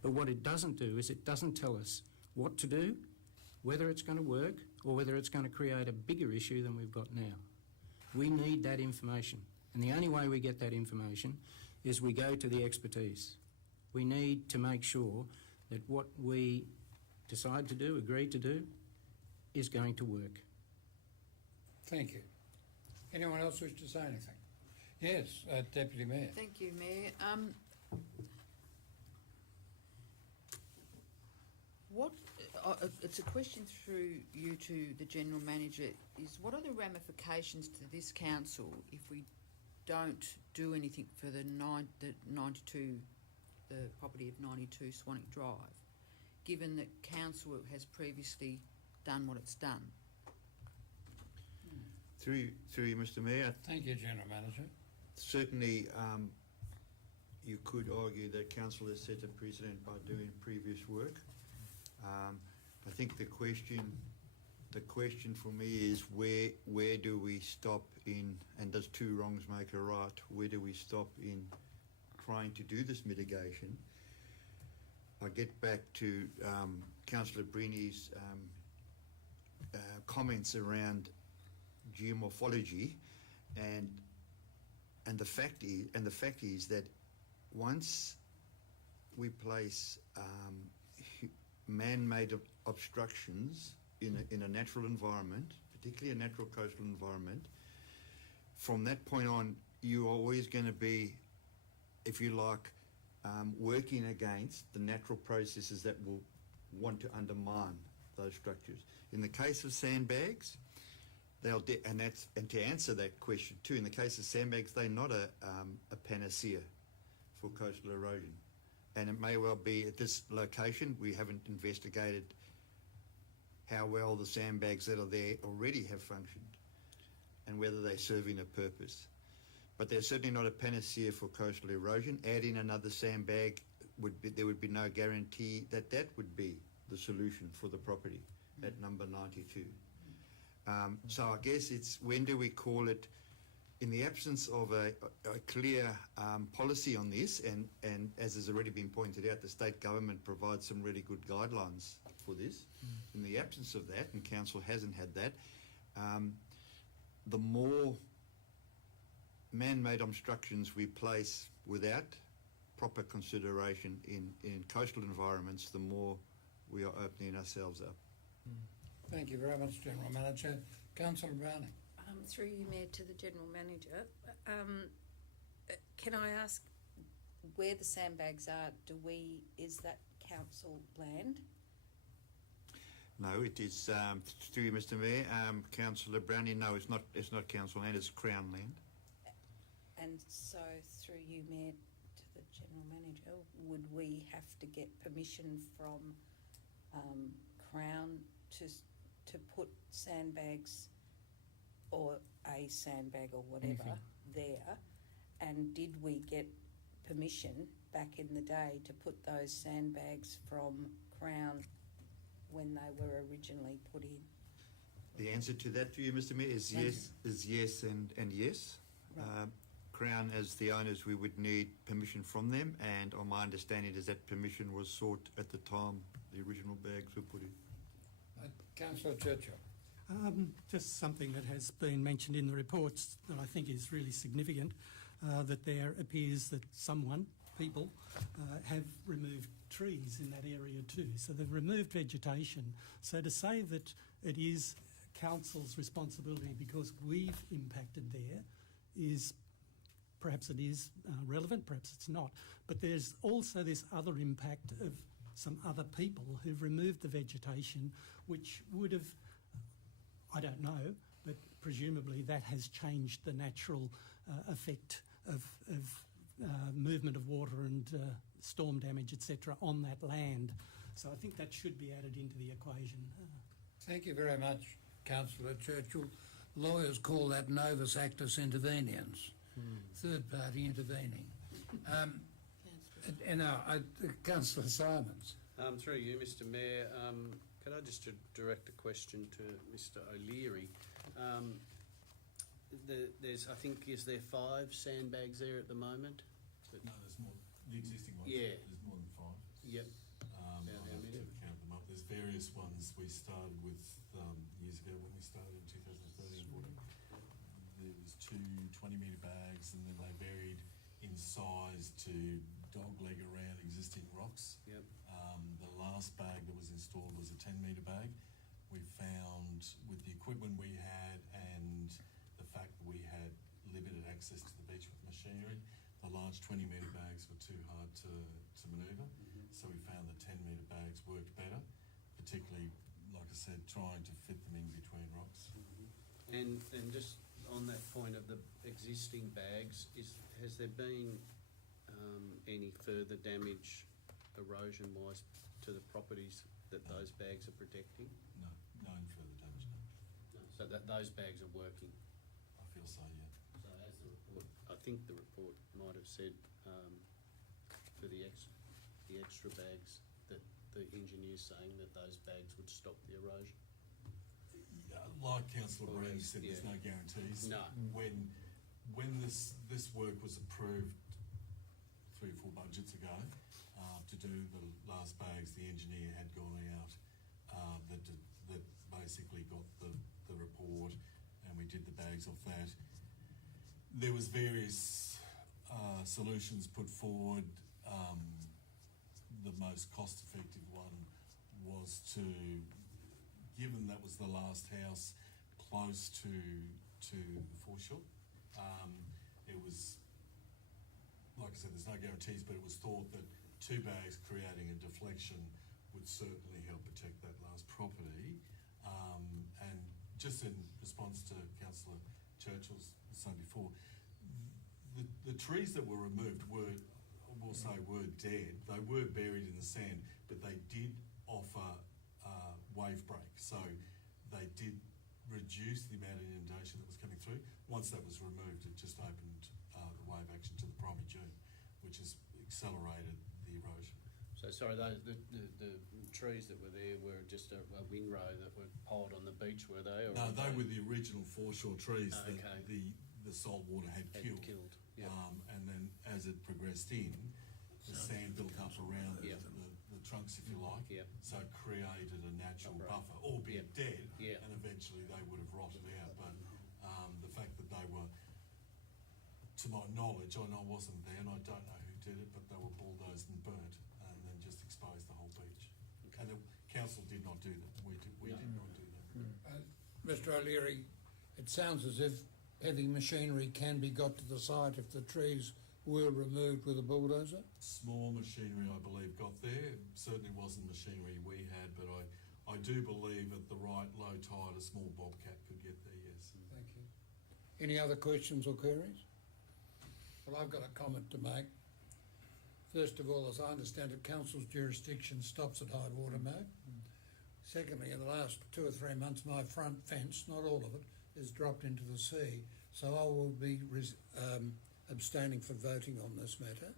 But what it doesn't do is it doesn't tell us what to do, whether it's going to work, or whether it's going to create a bigger issue than we've got now. We need that information. And the only way we get that information is we go to the expertise. We need to make sure that what we decide to do, agree to do, is going to work. Thank you. Anyone else wish to say anything? Yes, Deputy Mayor. Thank you, Mayor. It's a question through you to the General Manager, is what are the ramifications to this council if we don't do anything for the property of 92 Swansea Drive, given that council has previously done what it's done? Through you, Mr. Mayor. Thank you, General Manager. Certainly, you could argue that council has set a precedent by doing previous work. I think the question for me is where do we stop in, and does two wrongs make a right? Where do we stop in trying to do this mitigation, I get back to Councillor Brini's comments around geomorphology, and the fact is that once we place man-made obstructions in a natural environment, particularly a natural coastal environment, from that point on, you're always going to be, if you like, working against the natural processes that will want to undermine those structures. In the case of sandbags, and to answer that question too, in the case of sandbags, they're not a panacea for coastal erosion. And it may well be at this location, we haven't investigated how well the sandbags that are there already have functioned and whether they're serving a purpose. But they're certainly not a panacea for coastal erosion. Adding another sandbag, there would be no guarantee that that would be the solution for the property at number 92. So I guess it's, when do we call it, in the absence of a clear policy on this, and as has already been pointed out, the state government provides some really good guidelines for this. In the absence of that, and council hasn't had that, the more man-made obstructions we place without proper consideration in coastal environments, the more we are opening ourselves up. Thank you very much, General Manager. Councillor Browning. Through you, Mayor, to the General Manager, can I ask where the sandbags are? Is that council land? No, it is, through you, Mr Mayor, Councillor Browning, no, it's not council land, it's Crown land. And so, through you, Mayor, to the General Manager, would we have to get permission from Crown to put sandbags or a sandbag or whatever there? And did we get permission back in the day to put those sandbags from Crown when they were originally put in? The answer to that, to you, Mr Mayor, is yes and yes. Right. Crown, as the owners, we would need permission from them, and on my understanding is that permission was sought at the time the original bags were put in. Councillor Churchill. Just something that has been mentioned in the reports that I think is really significant, that there appears that people have removed trees in that area too. So they've removed vegetation. So to say that it is council's responsibility because we've impacted there is, perhaps it is relevant, perhaps it's not. But there's also this other impact of some other people who've removed the vegetation, which would have, I don't know, but presumably that has changed the natural effect of movement of water and storm damage, etc., on that land. So I think that should be added into the equation. Thank you very much, Councillor Churchill. Lawyers call that novus actus interveniens, third party intervening. Councillor Simons. Through you, Mr Mayor, could I just direct a question to Mr O'Leary? There's, I think, is there 5 sandbags there at the moment? No, there's more. The existing ones. Yeah. There's more than 5. Yep. I'll have to count them up. There's various ones we started with years ago when we started in 2013 14. There was 2 20-metre bags, and then they varied in size to dog leg around existing rocks. Yep. The last bag that was installed was a 10-metre bag. We found, with the equipment we had and the fact that we had limited access to the beach with machinery, the large 20-metre bags were too hard to manoeuvre. So we found the 10-metre bags worked better, particularly, like I said, trying to fit them in between rocks. And just on that point of the existing bags, has there been any further damage erosion-wise to the properties that those bags are protecting? No, no further damage, no. So that those bags are working? I feel so, yeah. So as the report, I think the report might have said for the extra bags that the engineer's saying that those bags would stop the erosion? Yeah, like Councillor Brand said, there's no guarantees. No. When this work was approved 3 or 4 budgets ago to do the last bags. The engineer had gone out that basically got the report, and we did the bags off that. There was various solutions put forward. The most cost-effective one was to, given that was the last house close to the foreshore, it was, like I said, there's no guarantees, but it was thought that 2 bags creating a deflection would certainly help protect that last property. And just in response to Councillor Churchill's saying before, the trees that were removed were dead. They were buried in the sand, but they did offer wave break. So they did reduce the amount of inundation that was coming through. Once that was removed, it just opened the wave action to the primary dune, which has accelerated the erosion. So sorry, those the trees that were there were just a windrow that were piled on the beach, were they? Or No, they were the original foreshore trees okay. that the salt water had killed. Yep. And then as it progressed in, the sand built up around Yep. the trunks, if you like. Yep. So it created a natural buffer, albeit dead, Yep. and eventually they would have rotted out. But the fact that they were, to my knowledge, I wasn't there and I don't know who did it, but they were bulldozed and burnt and then just exposed the whole beach. Okay. And the council did not do that. We did not do that. Mr O'Leary, it sounds as if heavy machinery can be got to the site if the trees were removed with a bulldozer? Small machinery, I believe, got there. It certainly wasn't machinery we had, but I do believe at the right low tide, a small bobcat could get there, yes. Thank you. Any other questions or queries? Well, I've got a comment to make. First of all, as I understand it, council's jurisdiction stops at high water mark. Secondly, in the last 2 or 3 months, my front fence, not all of it, is dropped into the sea. So I will be abstaining for voting on this matter.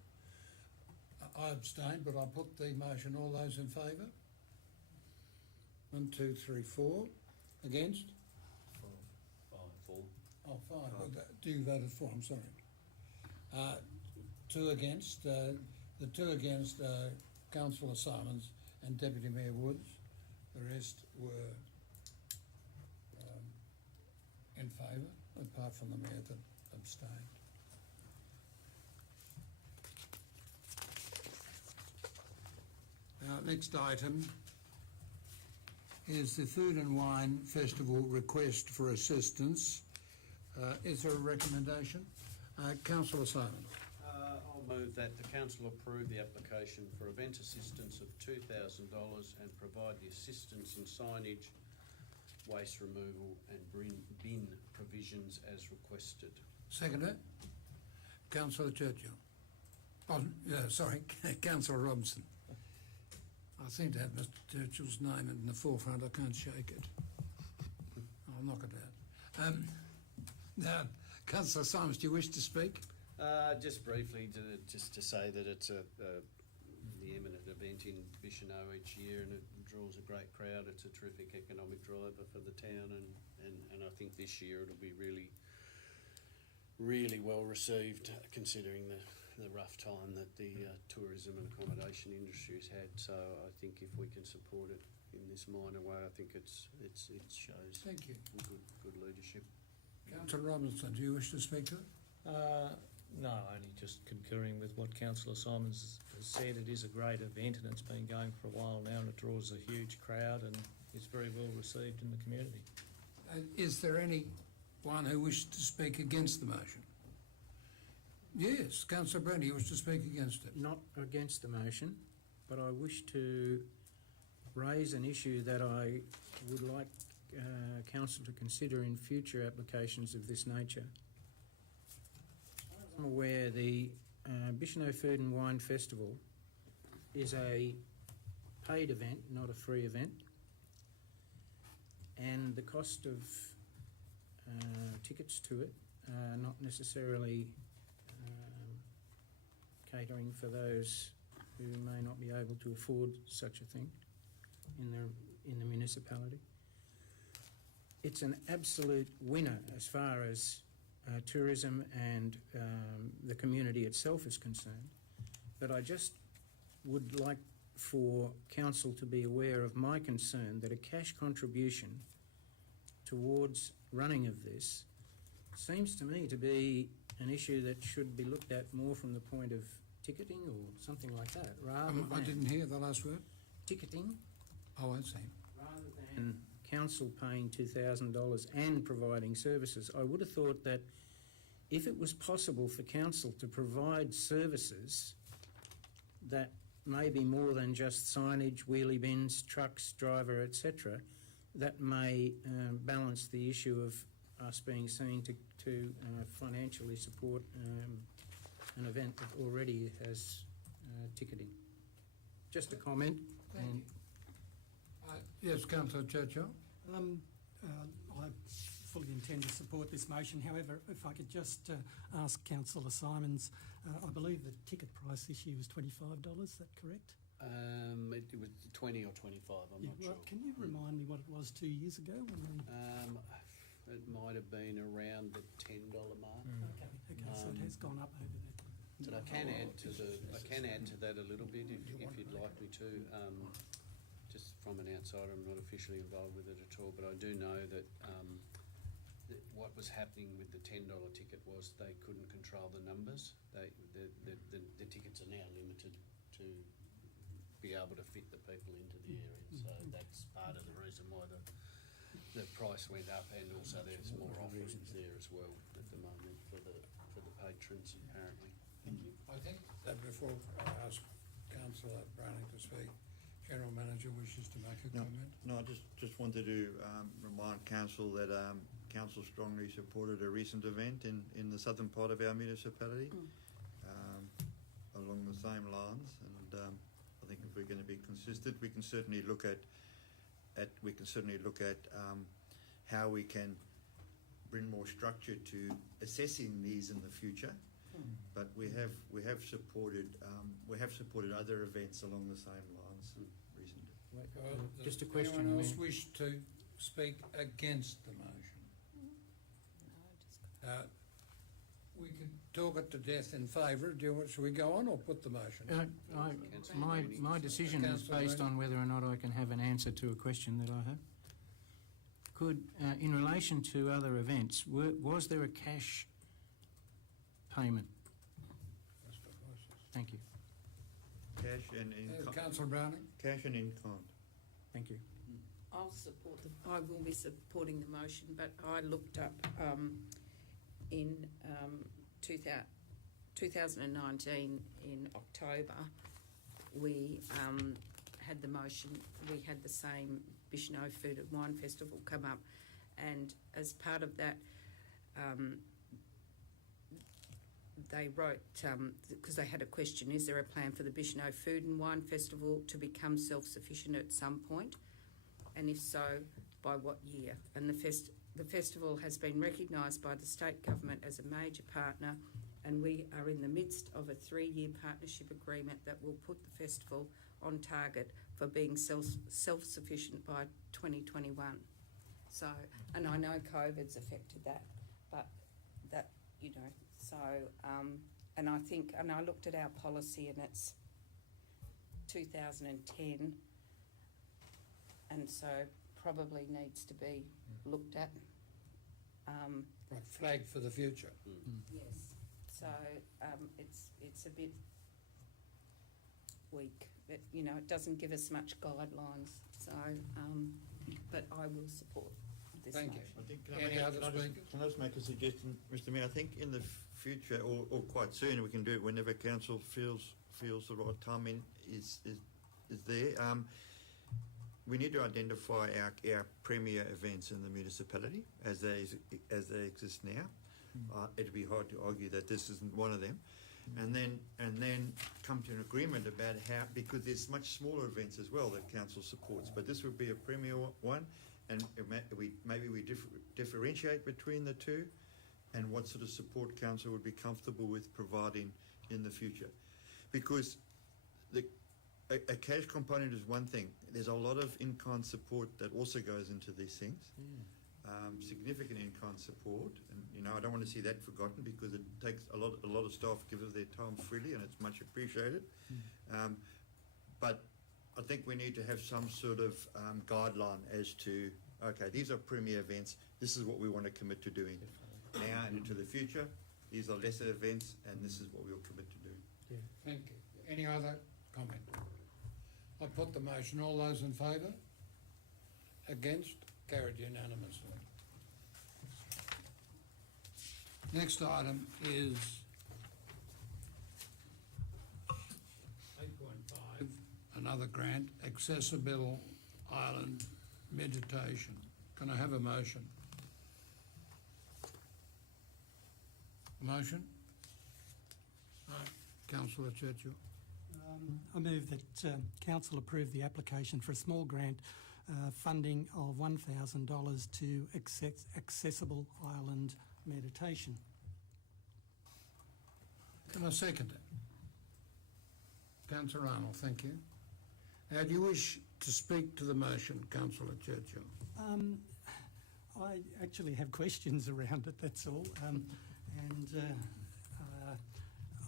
I abstain, but I'll put the motion. All those in favour? 1, 2, 3, 4. Against? 4. Oh, 5. Well, do you voted for? I'm sorry. 2 against. The 2 against Councillor Simons and Deputy Mayor Woods. The rest were in favour, apart from the Mayor that abstained. Next item is the Food and Wine Festival request for assistance. Is there a recommendation? Councillor Simons. I'll move that the council approve the application for event assistance of $2,000 and provide the assistance in signage, waste removal and bin provisions as requested. Seconder. Councillor Churchill. Oh, sorry, Councillor Robinson. I seem to have Mr Churchill's name in the forefront. I can't shake it. I'll knock it out. Now, Councillor Simons, do you wish to speak? Just briefly, just to say that it's the eminent event in Bicheno each year, and it draws a great crowd. It's a terrific economic driver for the town, and I think this year it'll be really well received, considering the rough time that the tourism and accommodation industry has had. So I think if we can support it in this minor way, I think it shows Thank you. good leadership. Councillor Robinson, do you wish to speak to it? No, only just concurring with what Councillor Simons has said. It is a great event and it's been going for a while now, and it draws a huge crowd and it's very well received in the community. Is there anyone who wishes to speak against the motion? Yes, Councillor Brady, you wish to speak against it? Not against the motion, but I wish to raise an issue that I would like Council to consider in future applications of this nature. I'm aware the Bicheno Food and Wine Festival is a paid event, not a free event, and the cost of tickets to it are not necessarily catering for those who may not be able to afford such a thing in the municipality. It's an absolute winner as far as tourism and the community itself is concerned. but I just would like for council to be aware of my concern that a cash contribution towards running of this seems to me to be an issue that should be looked at more from the point of ticketing or something like that, rather than... I didn't hear the last word. Ticketing. Oh, I see. Rather than council paying $2,000 and providing services. I would have thought that if it was possible for council to provide services that may be more than just signage, wheelie bins, trucks, driver, etc., that may balance the issue of us being seen to financially support an event that already has ticketing. Just a comment. Thank you. Yes, Councillor Churchill. I fully intend to support this motion. However, if I could just ask Councillor Simons, I believe the ticket price this year was $25, is that correct? It was 20 or 25, I'm not sure. Can you remind me what it was 2 years ago? When we... It might have been around the $10 mark. Okay, so it has gone up over that. But I can add to that a little bit if you'd like me to. Just from an outsider, I'm not officially involved with it at all, but I do know that what was happening with the $10 ticket was they couldn't control the numbers. The tickets are now limited to be able to fit the people into the area, so that's part of the reason why the price went up, and also there's more offerings there as well at the moment for the patrons apparently. I think that before I ask Councillor Browning to speak, General Manager wishes to make a comment. No, I just wanted to remind Council that Council strongly supported a recent event in the southern part of our municipality along the same lines, and I think if we're going to be consistent, we can certainly look at how we can bring more structure to assessing these in the future. But we have supported other events along the same lines recently. Just a question. Anyone else wish to speak against the motion? We could talk it to death in favour. Should we go on or put the motion? My decision is based on whether or not I can have an answer to a question that I have. Could, in relation to other events, was there a cash payment? Thank you. Cash and in Councillor Browning. Cash and in kind. Thank you. I will be supporting the motion, but I looked up in 2019 in October, we had the motion, we had the same Bichno Food and Wine Festival come up, and as part of that, they wrote, because they had a question, is there a plan for the Bichno Food and Wine Festival to become self-sufficient at some point? And if so, by what year? And the festival has been recognised by the state government as a major partner, and we are in the midst of a 3-year partnership agreement that will put the festival on target for being self-sufficient by 2021. So, and I know COVID's affected that, but that, you know, so, and I think, and I looked at our policy and it's 2010, and so probably needs to be looked at. Like flagged for the future. Yes. So it's a bit weak. But, you know, it doesn't give us much guidelines. So, but I will support this Thank motion. you. I think, Can I just make a suggestion, Mr. Mayor? I think in the future, or quite soon, we can do it whenever council feels the right timing is there. We need to identify our premier events in the municipality as they exist now. It'd be hard to argue that this isn't one of them, and then come to an agreement about how, because there's much smaller events as well that council supports, but this would be a premier one, and maybe we differentiate between the two, and what sort of support council would be comfortable with providing in the future, because a cash component is one thing. There's a lot of in-kind support that also goes into these things. significant in-kind support, and you know I don't want to see that forgotten because it takes a lot of staff give of their time freely, and it's much appreciated. But I think we need to have some sort of guideline as to, okay, these are premier events, this is what we want to commit to doing now and into the future. These are lesser events, and this is what we'll commit to do. Thank you. Any other comment? I put the motion. All those in favour? Against? Carried unanimously. Next item is 8.5, another grant, Accessible Island Meditation. Can I have a motion? Motion? Councillor Churchill. I move that Council approve the application for a small grant funding of $1,000 to Accessible Island Meditation. Can I second it? Councillor Arnold, thank you. How do you wish to speak to the motion, Councillor Churchill? I actually have questions around it, that's all.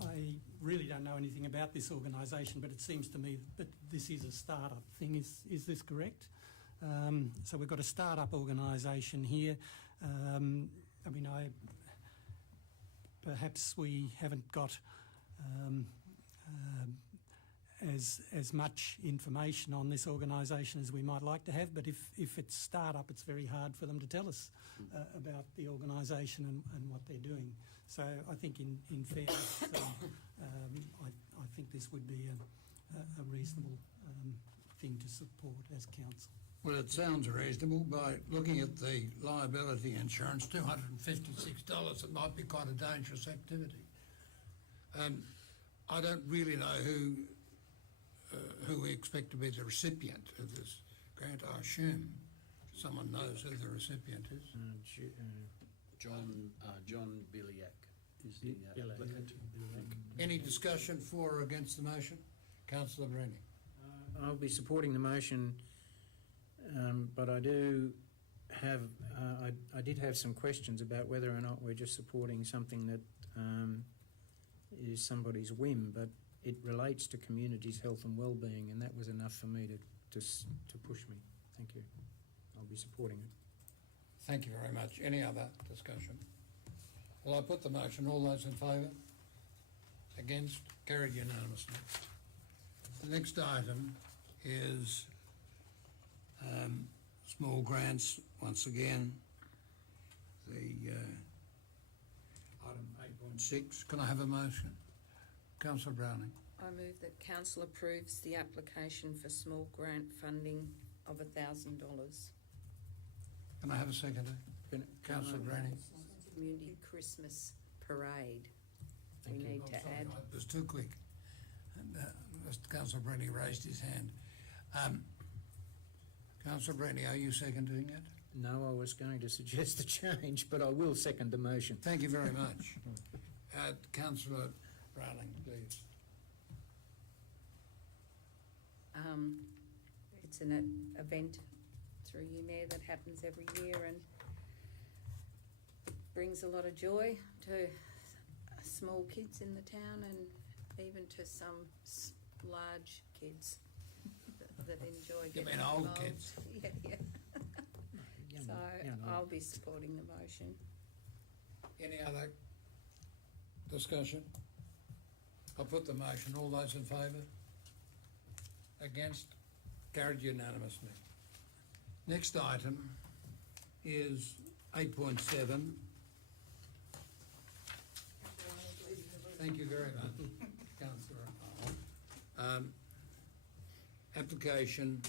I really don't know anything about this organisation, but it seems to me that this is a start-up thing. Is this correct? So we've got a start-up organisation here. Perhaps we haven't got as much information on this organisation as we might like to have, but if it's start-up, it's very hard for them to tell us about the organisation and what they're doing. So I think in fairness, I think this would be a reasonable thing to support as council. Well, it sounds reasonable. By looking at the liability insurance, $256, it might be quite a dangerous activity. I don't really know who we expect to be the recipient of this grant. I assume someone knows who the recipient is. John Biliak is the applicant. Any discussion for or against the motion? Councillor Brenny. I'll be supporting the motion, but I do have, I did have some questions about whether or not we're just supporting something that is somebody's whim, but it relates to communities' health and well-being, and that was enough for me to push me. Thank you. I'll be supporting it. Thank you very much. Any other discussion? Well, I put the motion. All those in favour? Against? Carried unanimously. The next item is small grants. Once again, the item 8.6. Can I have a motion? Councillor Browning. I move that Council approves the application for small grant funding of $1,000. Can I have a seconder? Councillor Browning. Community Christmas Parade. Thank we you. need I'm to sorry, add. It was too quick. Mr. Councillor Brenny raised his hand. Councillor Brenny, are you seconding it? No, I was going to suggest a change, but I will second the motion. Thank you very much. Councillor Browning, please. It's an event through you, Mayor, that happens every year, and it brings a lot of joy to small kids in the town and even to some large kids that enjoy You getting mean old involved. kids? Yeah. So I'll be supporting the motion. Any other discussion? I'll put the motion. All those in favour? Against? Carried unanimously. Next item is 8.7. Thank you very much, Councillor Arnold. Application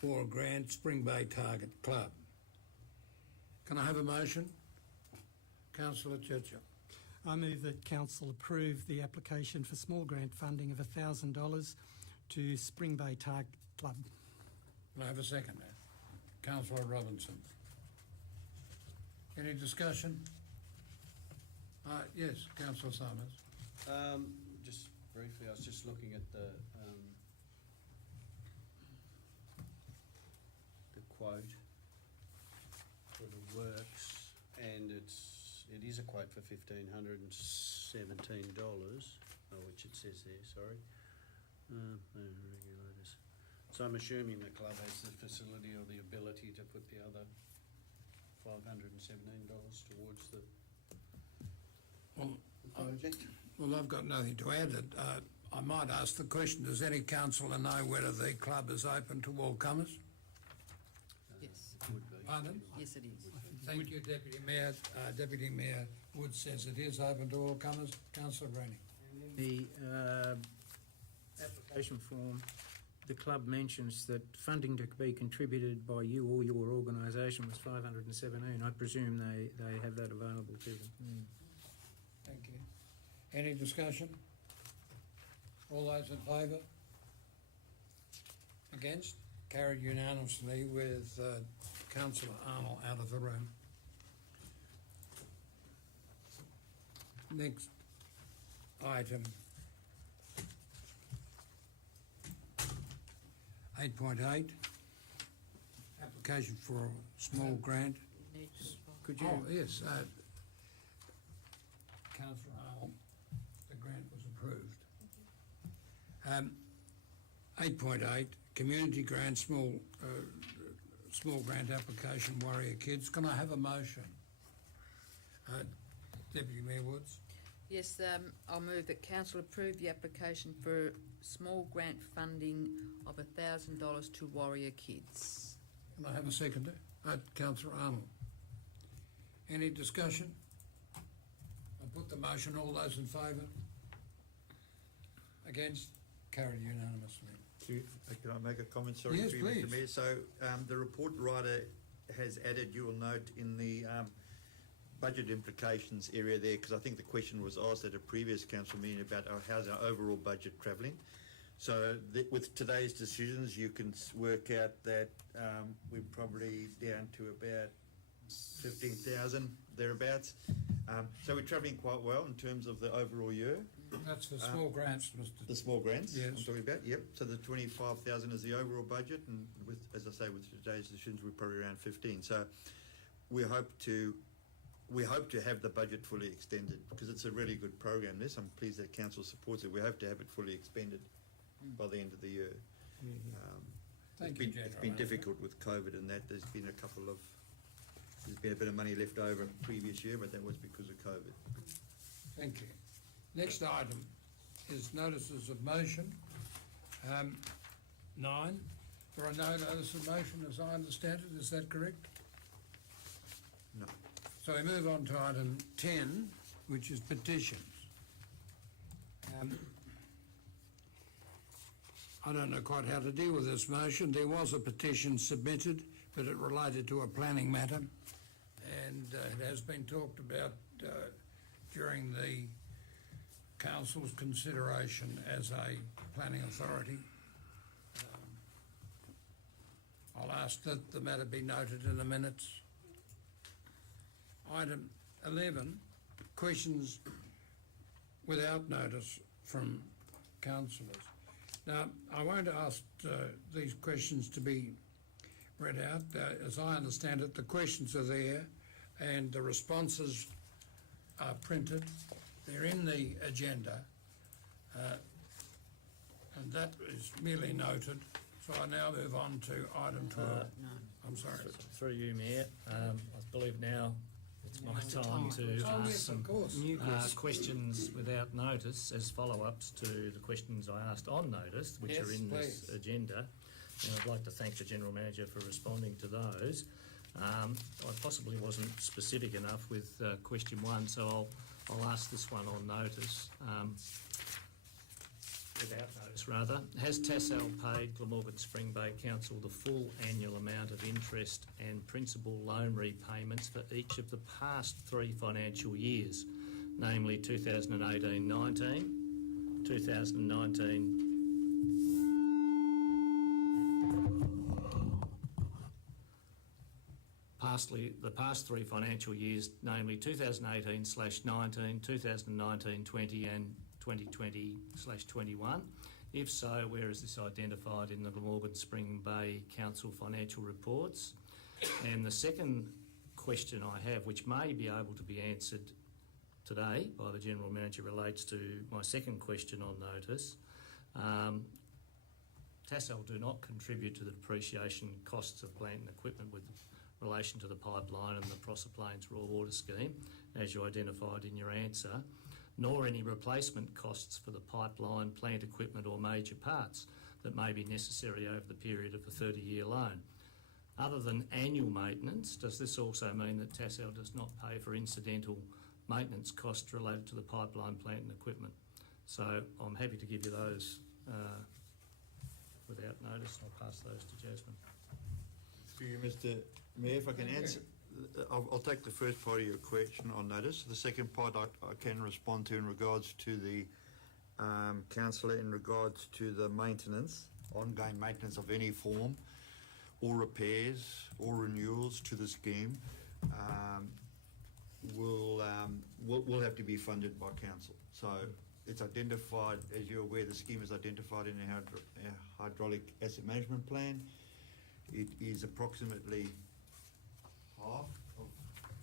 for a grant, Spring Bay Target Club. Can I have a motion? Councillor Churchill. I move that Council approve the application for small grant funding of $1,000 to Spring Bay Target Club. Can I have a second? Councillor Robinson. Any discussion? Yes, Councillor Summers. Just briefly, I was just looking at the quote. works, and it is a quote for $1,517, which it says there, sorry. Regulators. So I'm assuming the club has the facility or the ability to put the other $517 towards the project. Well, I've got nothing to add. I might ask the question, does any councillor know whether the club is open to all comers? Yes. It would be. Pardon? Yes, it is. Thank you, Deputy Mayor. Deputy Mayor Wood says it is open to all comers. Councillor Browning. The application form, the club mentions that funding to be contributed by you or your organisation was 517. I presume they have that available to them. Thank you. Any discussion? All those in favour? Against? Carried unanimously with Councillor Arnold out of the room. Next item. 8.8, application for a small grant. Could you? Oh, yes, Councillor Arnold, the grant was approved. 8.8, community grant, small grant application, Warrior Kids. Can I have a motion? Deputy Mayor Woods. Yes, I'll move that council approve the application for small grant funding of $1,000 to Warrior Kids. Can I have a seconder? Councillor Arnold. Any discussion? I put the motion. All those in favour? Against? Carried unanimously. Can I make a comment? Sorry, Yes, to you, please. Mr. Mayor. So the report writer has added, you will note, in the budget implications area there, because I think the question was asked at a previous council meeting about how's our overall budget travelling. So with today's decisions, you can work out that we're probably down to about 15,000 thereabouts. So we're travelling quite well in terms of the overall year. That's for small grants, Mr. The small grants, Yes. I'm talking about, yep. So the 25,000 is the overall budget, and with, as I say, with today's decisions, we're probably around 15. So we hope to have the budget fully extended, because it's a really good program. This, I'm pleased that council supports it. We hope to have it fully expended by the end of the year. Thank you, It's been difficult with COVID and that. There's been a bit of money left over previous year, but that was because of COVID. Thank you. Next item is notices of motion. 9. There are no notices of motion as I understand it. Is that correct? No. So we move on to item 10, which is petitions. I don't know quite how to deal with this motion. There was a petition submitted, but it related to a planning matter, and it has been talked about during the council's consideration as a planning authority. I'll ask that the matter be noted in the minutes. Item 11, questions without notice from councillors. Now, I won't ask these questions to be read out. As I understand it, the questions are there and the responses are printed. They're in the agenda, and that is merely noted. So I now move on to item 12. No. I'm sorry. Through you, Mayor, I believe now it's my time to ask some questions without notice as follow-ups to the questions I asked on notice, which are in this agenda. And I'd like to thank the General Manager for responding to those. I possibly wasn't specific enough with question 1, so I'll ask this one on notice. Without notice, rather. Has Tassal paid Glamorgan Spring Bay Council the full annual amount of interest and principal loan repayments for each of the past 3 financial years, namely 2018-19, 2019... the past 3 financial years, namely 2018/19, 2019-20 and 2020/21? If so, where is this identified in the Glamorgan Spring Bay Council financial reports? And the second question I have, which may be able to be answered today by the General Manager, relates to my second question on notice. Tassal do not contribute to the depreciation costs of plant and equipment with relation to the pipeline and the Prosser Plains Raw Water Scheme, as you identified in your answer, nor any replacement costs for the pipeline, plant equipment or major parts that may be necessary over the period of a 30-year loan. Other than annual maintenance, does this also mean that Tassal does not pay for incidental maintenance costs related to the pipeline, plant and equipment? So I'm happy to give you those without notice. I'll pass those to Jasmine. Through you, Mr. Mayor, if I can answer, I'll take the first part of your question on notice. The second part I can respond to in regards to the councillor, in regards to the maintenance, ongoing maintenance of any form, or repairs or renewals to the scheme, will have to be funded by council. So it's identified, as you're aware, the scheme is identified in our hydraulic asset management plan. It is approximately half of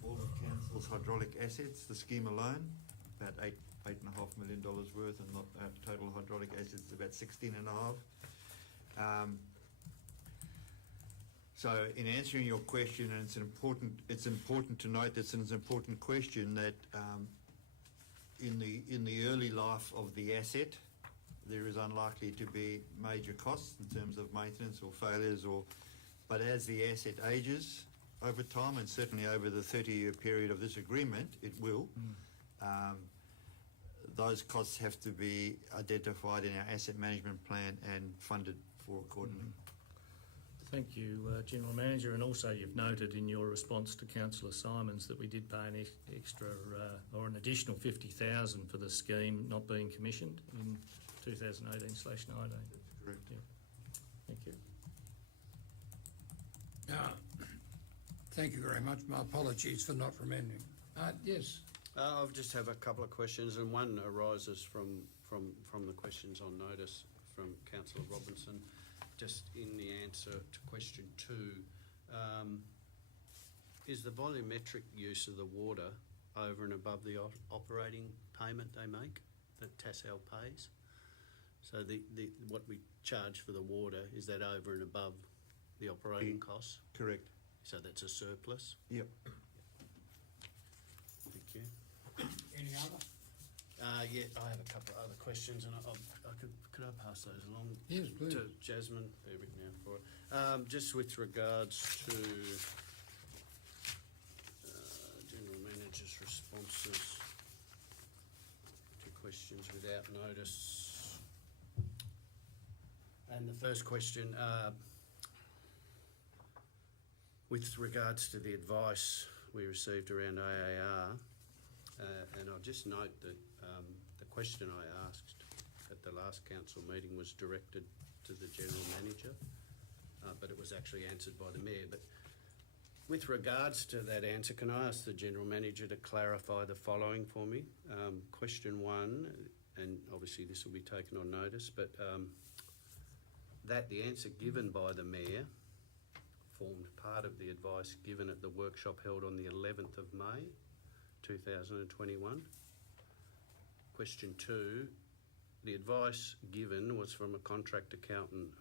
all of council's hydraulic assets, the scheme alone, about $8.5 million worth, and not total hydraulic assets about 16.5. So in answering your question, and it's important to note this, and it's an important question, that in the early life of the asset, there is unlikely to be major costs in terms of maintenance or failures, but as the asset ages over time, and certainly over the 30-year period of this agreement, it will. Those costs have to be identified in our asset management plan and funded for accordingly. Thank you, General Manager, and also you've noted in your response to Councillor Simons that we did pay an extra or an additional $50,000 for the scheme not being commissioned in 2018/19. That's correct. Yeah. Thank you. Thank you very much. My apologies for not remembering. Yes. I just have a couple of questions, and one arises from the questions on notice from Councillor Robinson. Just in the answer to question 2, is the volumetric use of the water over and above the operating payment they make, that Tassal pays? So what we charge for the water, is that over and above the operating costs? Correct. So that's a surplus? Yep. Thank you. Any other? Yeah, I have a couple of other questions, and could I pass those along? Yes, please. To Jasmine? Bear with me for it. Just with regards to General Manager's responses to questions without notice. And the first question, with regards to the advice we received around AAR, and I'll just note that the question I asked at the last council meeting was directed to the General Manager, but it was actually answered by the Mayor. But with regards to that answer, can I ask the General Manager to clarify the following for me? Question 1, and obviously this will be taken on notice, but that the answer given by the Mayor formed part of the advice given at the workshop held on the 11th of May 2021. Question 2, the advice given was from a contract accountant,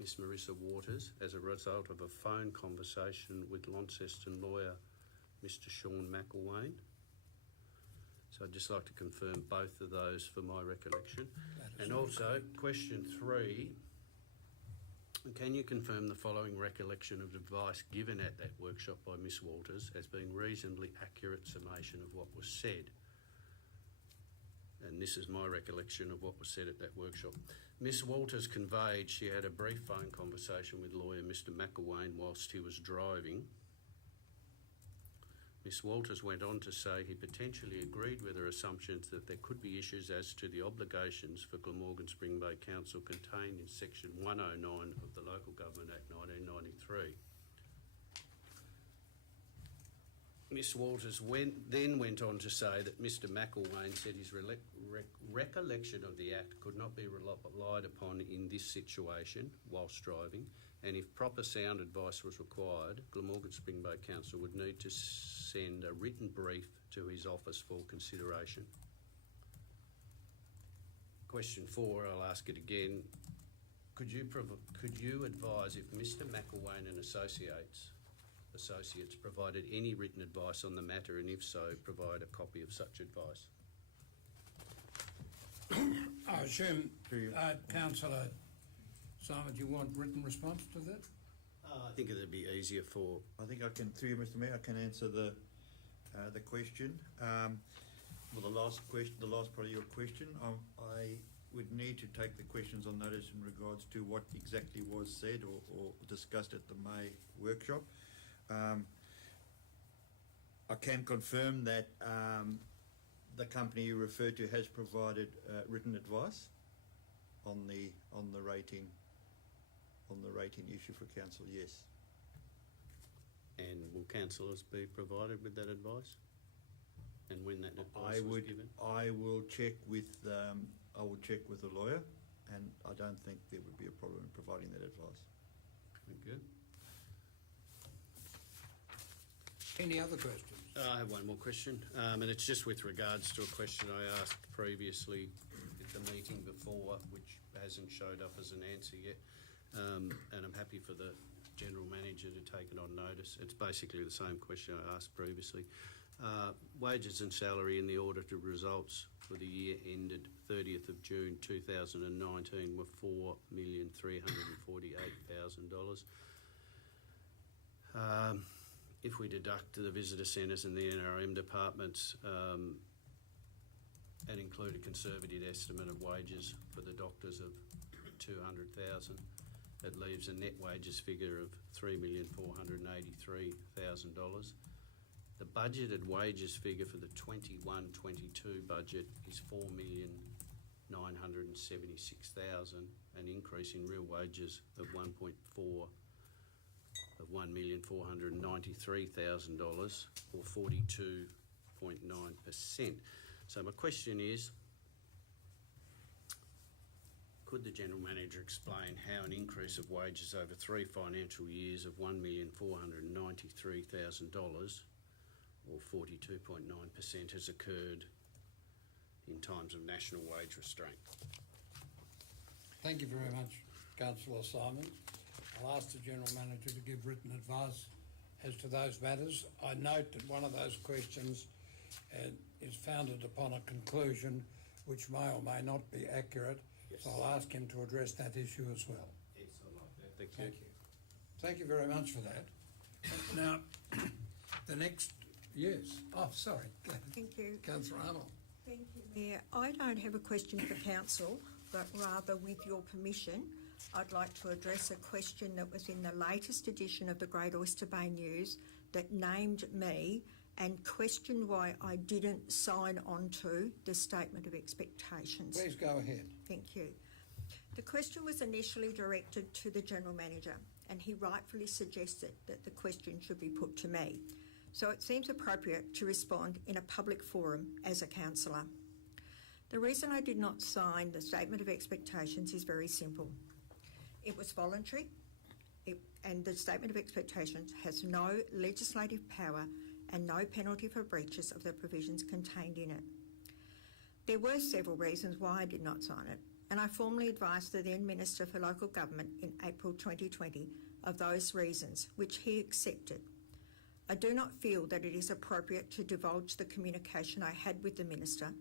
Miss Marissa Waters, as a result of a phone conversation with Launceston lawyer, Mr. Sean McElwain. So I'd just like to confirm both of those for my recollection. And also, question 3, can you confirm the following recollection of advice given at that workshop by Miss Waters as being reasonably accurate summation of what was said? And this is my recollection of what was said at that workshop. Miss Walters conveyed she had a brief phone conversation with lawyer Mr. McElwain whilst he was driving. Miss Walters went on to say he potentially agreed with her assumptions that there could be issues as to the obligations for Glamorgan Spring Bay Council contained in section 109 of the Local Government Act 1993. Miss Walters then went on to say that Mr. McElwain said his recollection of the Act could not be relied upon in this situation whilst driving, and if proper sound advice was required, Glamorgan Springbank Council would need to send a written brief to his office for consideration. Question 4, I'll ask it again. Could you advise if Mr. McElwain and Associates provided any written advice on the matter, and if so, provide a copy of such advice? I assume, Councillor Simon, do you want written response to that? I think it'd be easier for... I think I can, through you, Mr. Mayor, I can answer the question. Well, the last part of your question, I would need to take the questions on notice in regards to what exactly was said or discussed at the May workshop. I can confirm that the company you referred to has provided written advice on the rating issue for council. Yes. And will councillors be provided with that advice? And when that advice was given? I will check with a lawyer, and I don't think there would be a problem in providing that advice. Good. Any other questions? I have one more question, and it's just with regards to a question I asked previously at the meeting before, which hasn't showed up as an answer yet, and I'm happy for the General Manager to take it on notice. It's basically the same question I asked previously. Wages and salary in the audited results for the year ended 30th of June 2019 were $4,348,000. If we deduct the visitor centres and the NRM departments and include a conservative estimate of wages for the doctors of $200,000, it leaves a net wages figure of $3,483,000. The budgeted wages figure for the 21-22 budget is $4,976,000, an increase in real wages of $1,493,000 or 42.9%. So my question is, could the General Manager explain how an increase of wages over 3 financial years of $1,493,000 or 42.9% has occurred in times of national wage restraint? Thank you very much, Councillor Simon. I'll ask the General Manager to give written advice as to those matters. I note that one of those questions is founded upon a conclusion which may or may not be accurate, so I'll ask him to address that issue as well. Yes, I like that. Thank you. Thank you very much for that. Now, the next... Yes. Oh, sorry. Thank you. Councillor Arnold. Thank you, Mayor. I don't have a question for council, but rather, with your permission, I'd like to address a question that was in the latest edition of the Great Oyster Bay News that named me and questioned why I didn't sign on to the Statement of Expectations. Please go ahead. Thank you. The question was initially directed to the General Manager, and he rightfully suggested that the question should be put to me. So it seems appropriate to respond in a public forum as a councillor. The reason I did not sign the Statement of Expectations is very simple. It was voluntary, and the Statement of Expectations has no legislative power and no penalty for breaches of the provisions contained in it. There were several reasons why I did not sign it, and I formally advised the then Minister for Local Government in April 2020 of those reasons, which he accepted. I do not feel that it is appropriate to divulge the communication I had with the Minister.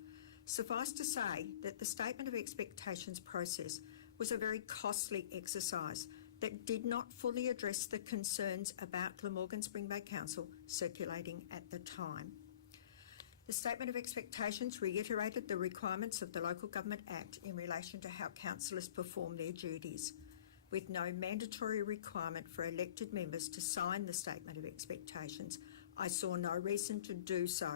Suffice to say that the Statement of Expectations process was a very costly exercise that did not fully address the concerns about Glamorgan Springbank Council circulating at the time. The Statement of Expectations reiterated the requirements of the Local Government Act in relation to how councillors perform their duties, with no mandatory requirement for elected members to sign the Statement of Expectations. I saw no reason to do so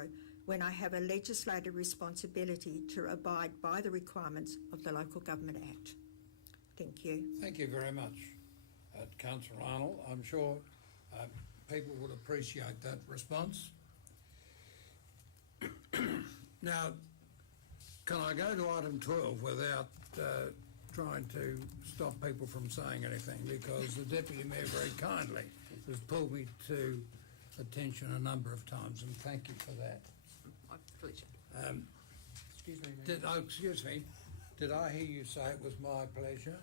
when I have a legislative responsibility to abide by the requirements of the Local Government Act. Thank you. Thank you very much, Councillor Arnold. I'm sure people would appreciate that response. Now, can I go to item 12 without trying to stop people from saying anything because the Deputy Mayor very kindly has pulled me to attention a number of times, and thank you for that. My pleasure. Excuse me, Mayor. Excuse me, did I hear you say it was my pleasure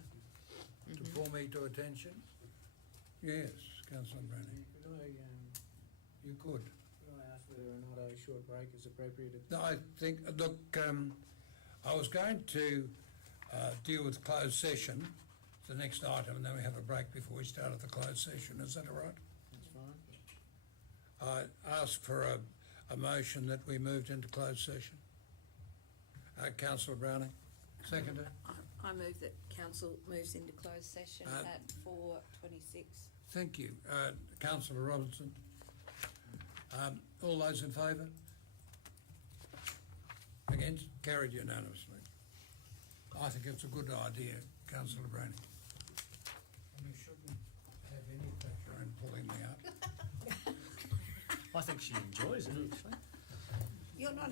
to pull me to attention? Yes, Councillor Browning. Could I, You could. could I ask whether or not a short break is appropriate? No, I think, look, I was going to deal with closed session, the next item, and then we have a break before we start at the closed session. Is that all right? That's fine. I ask for a motion that we moved into closed session. Councillor Browning, seconder. I move that council moves into closed session at 4:26. Thank you. Councillor Robinson. All those in favour? Against? Carried unanimously. I think it's a good idea, Councillor Browning. And you shouldn't have any pressure in pulling me up. I think she enjoys it, actually. You're not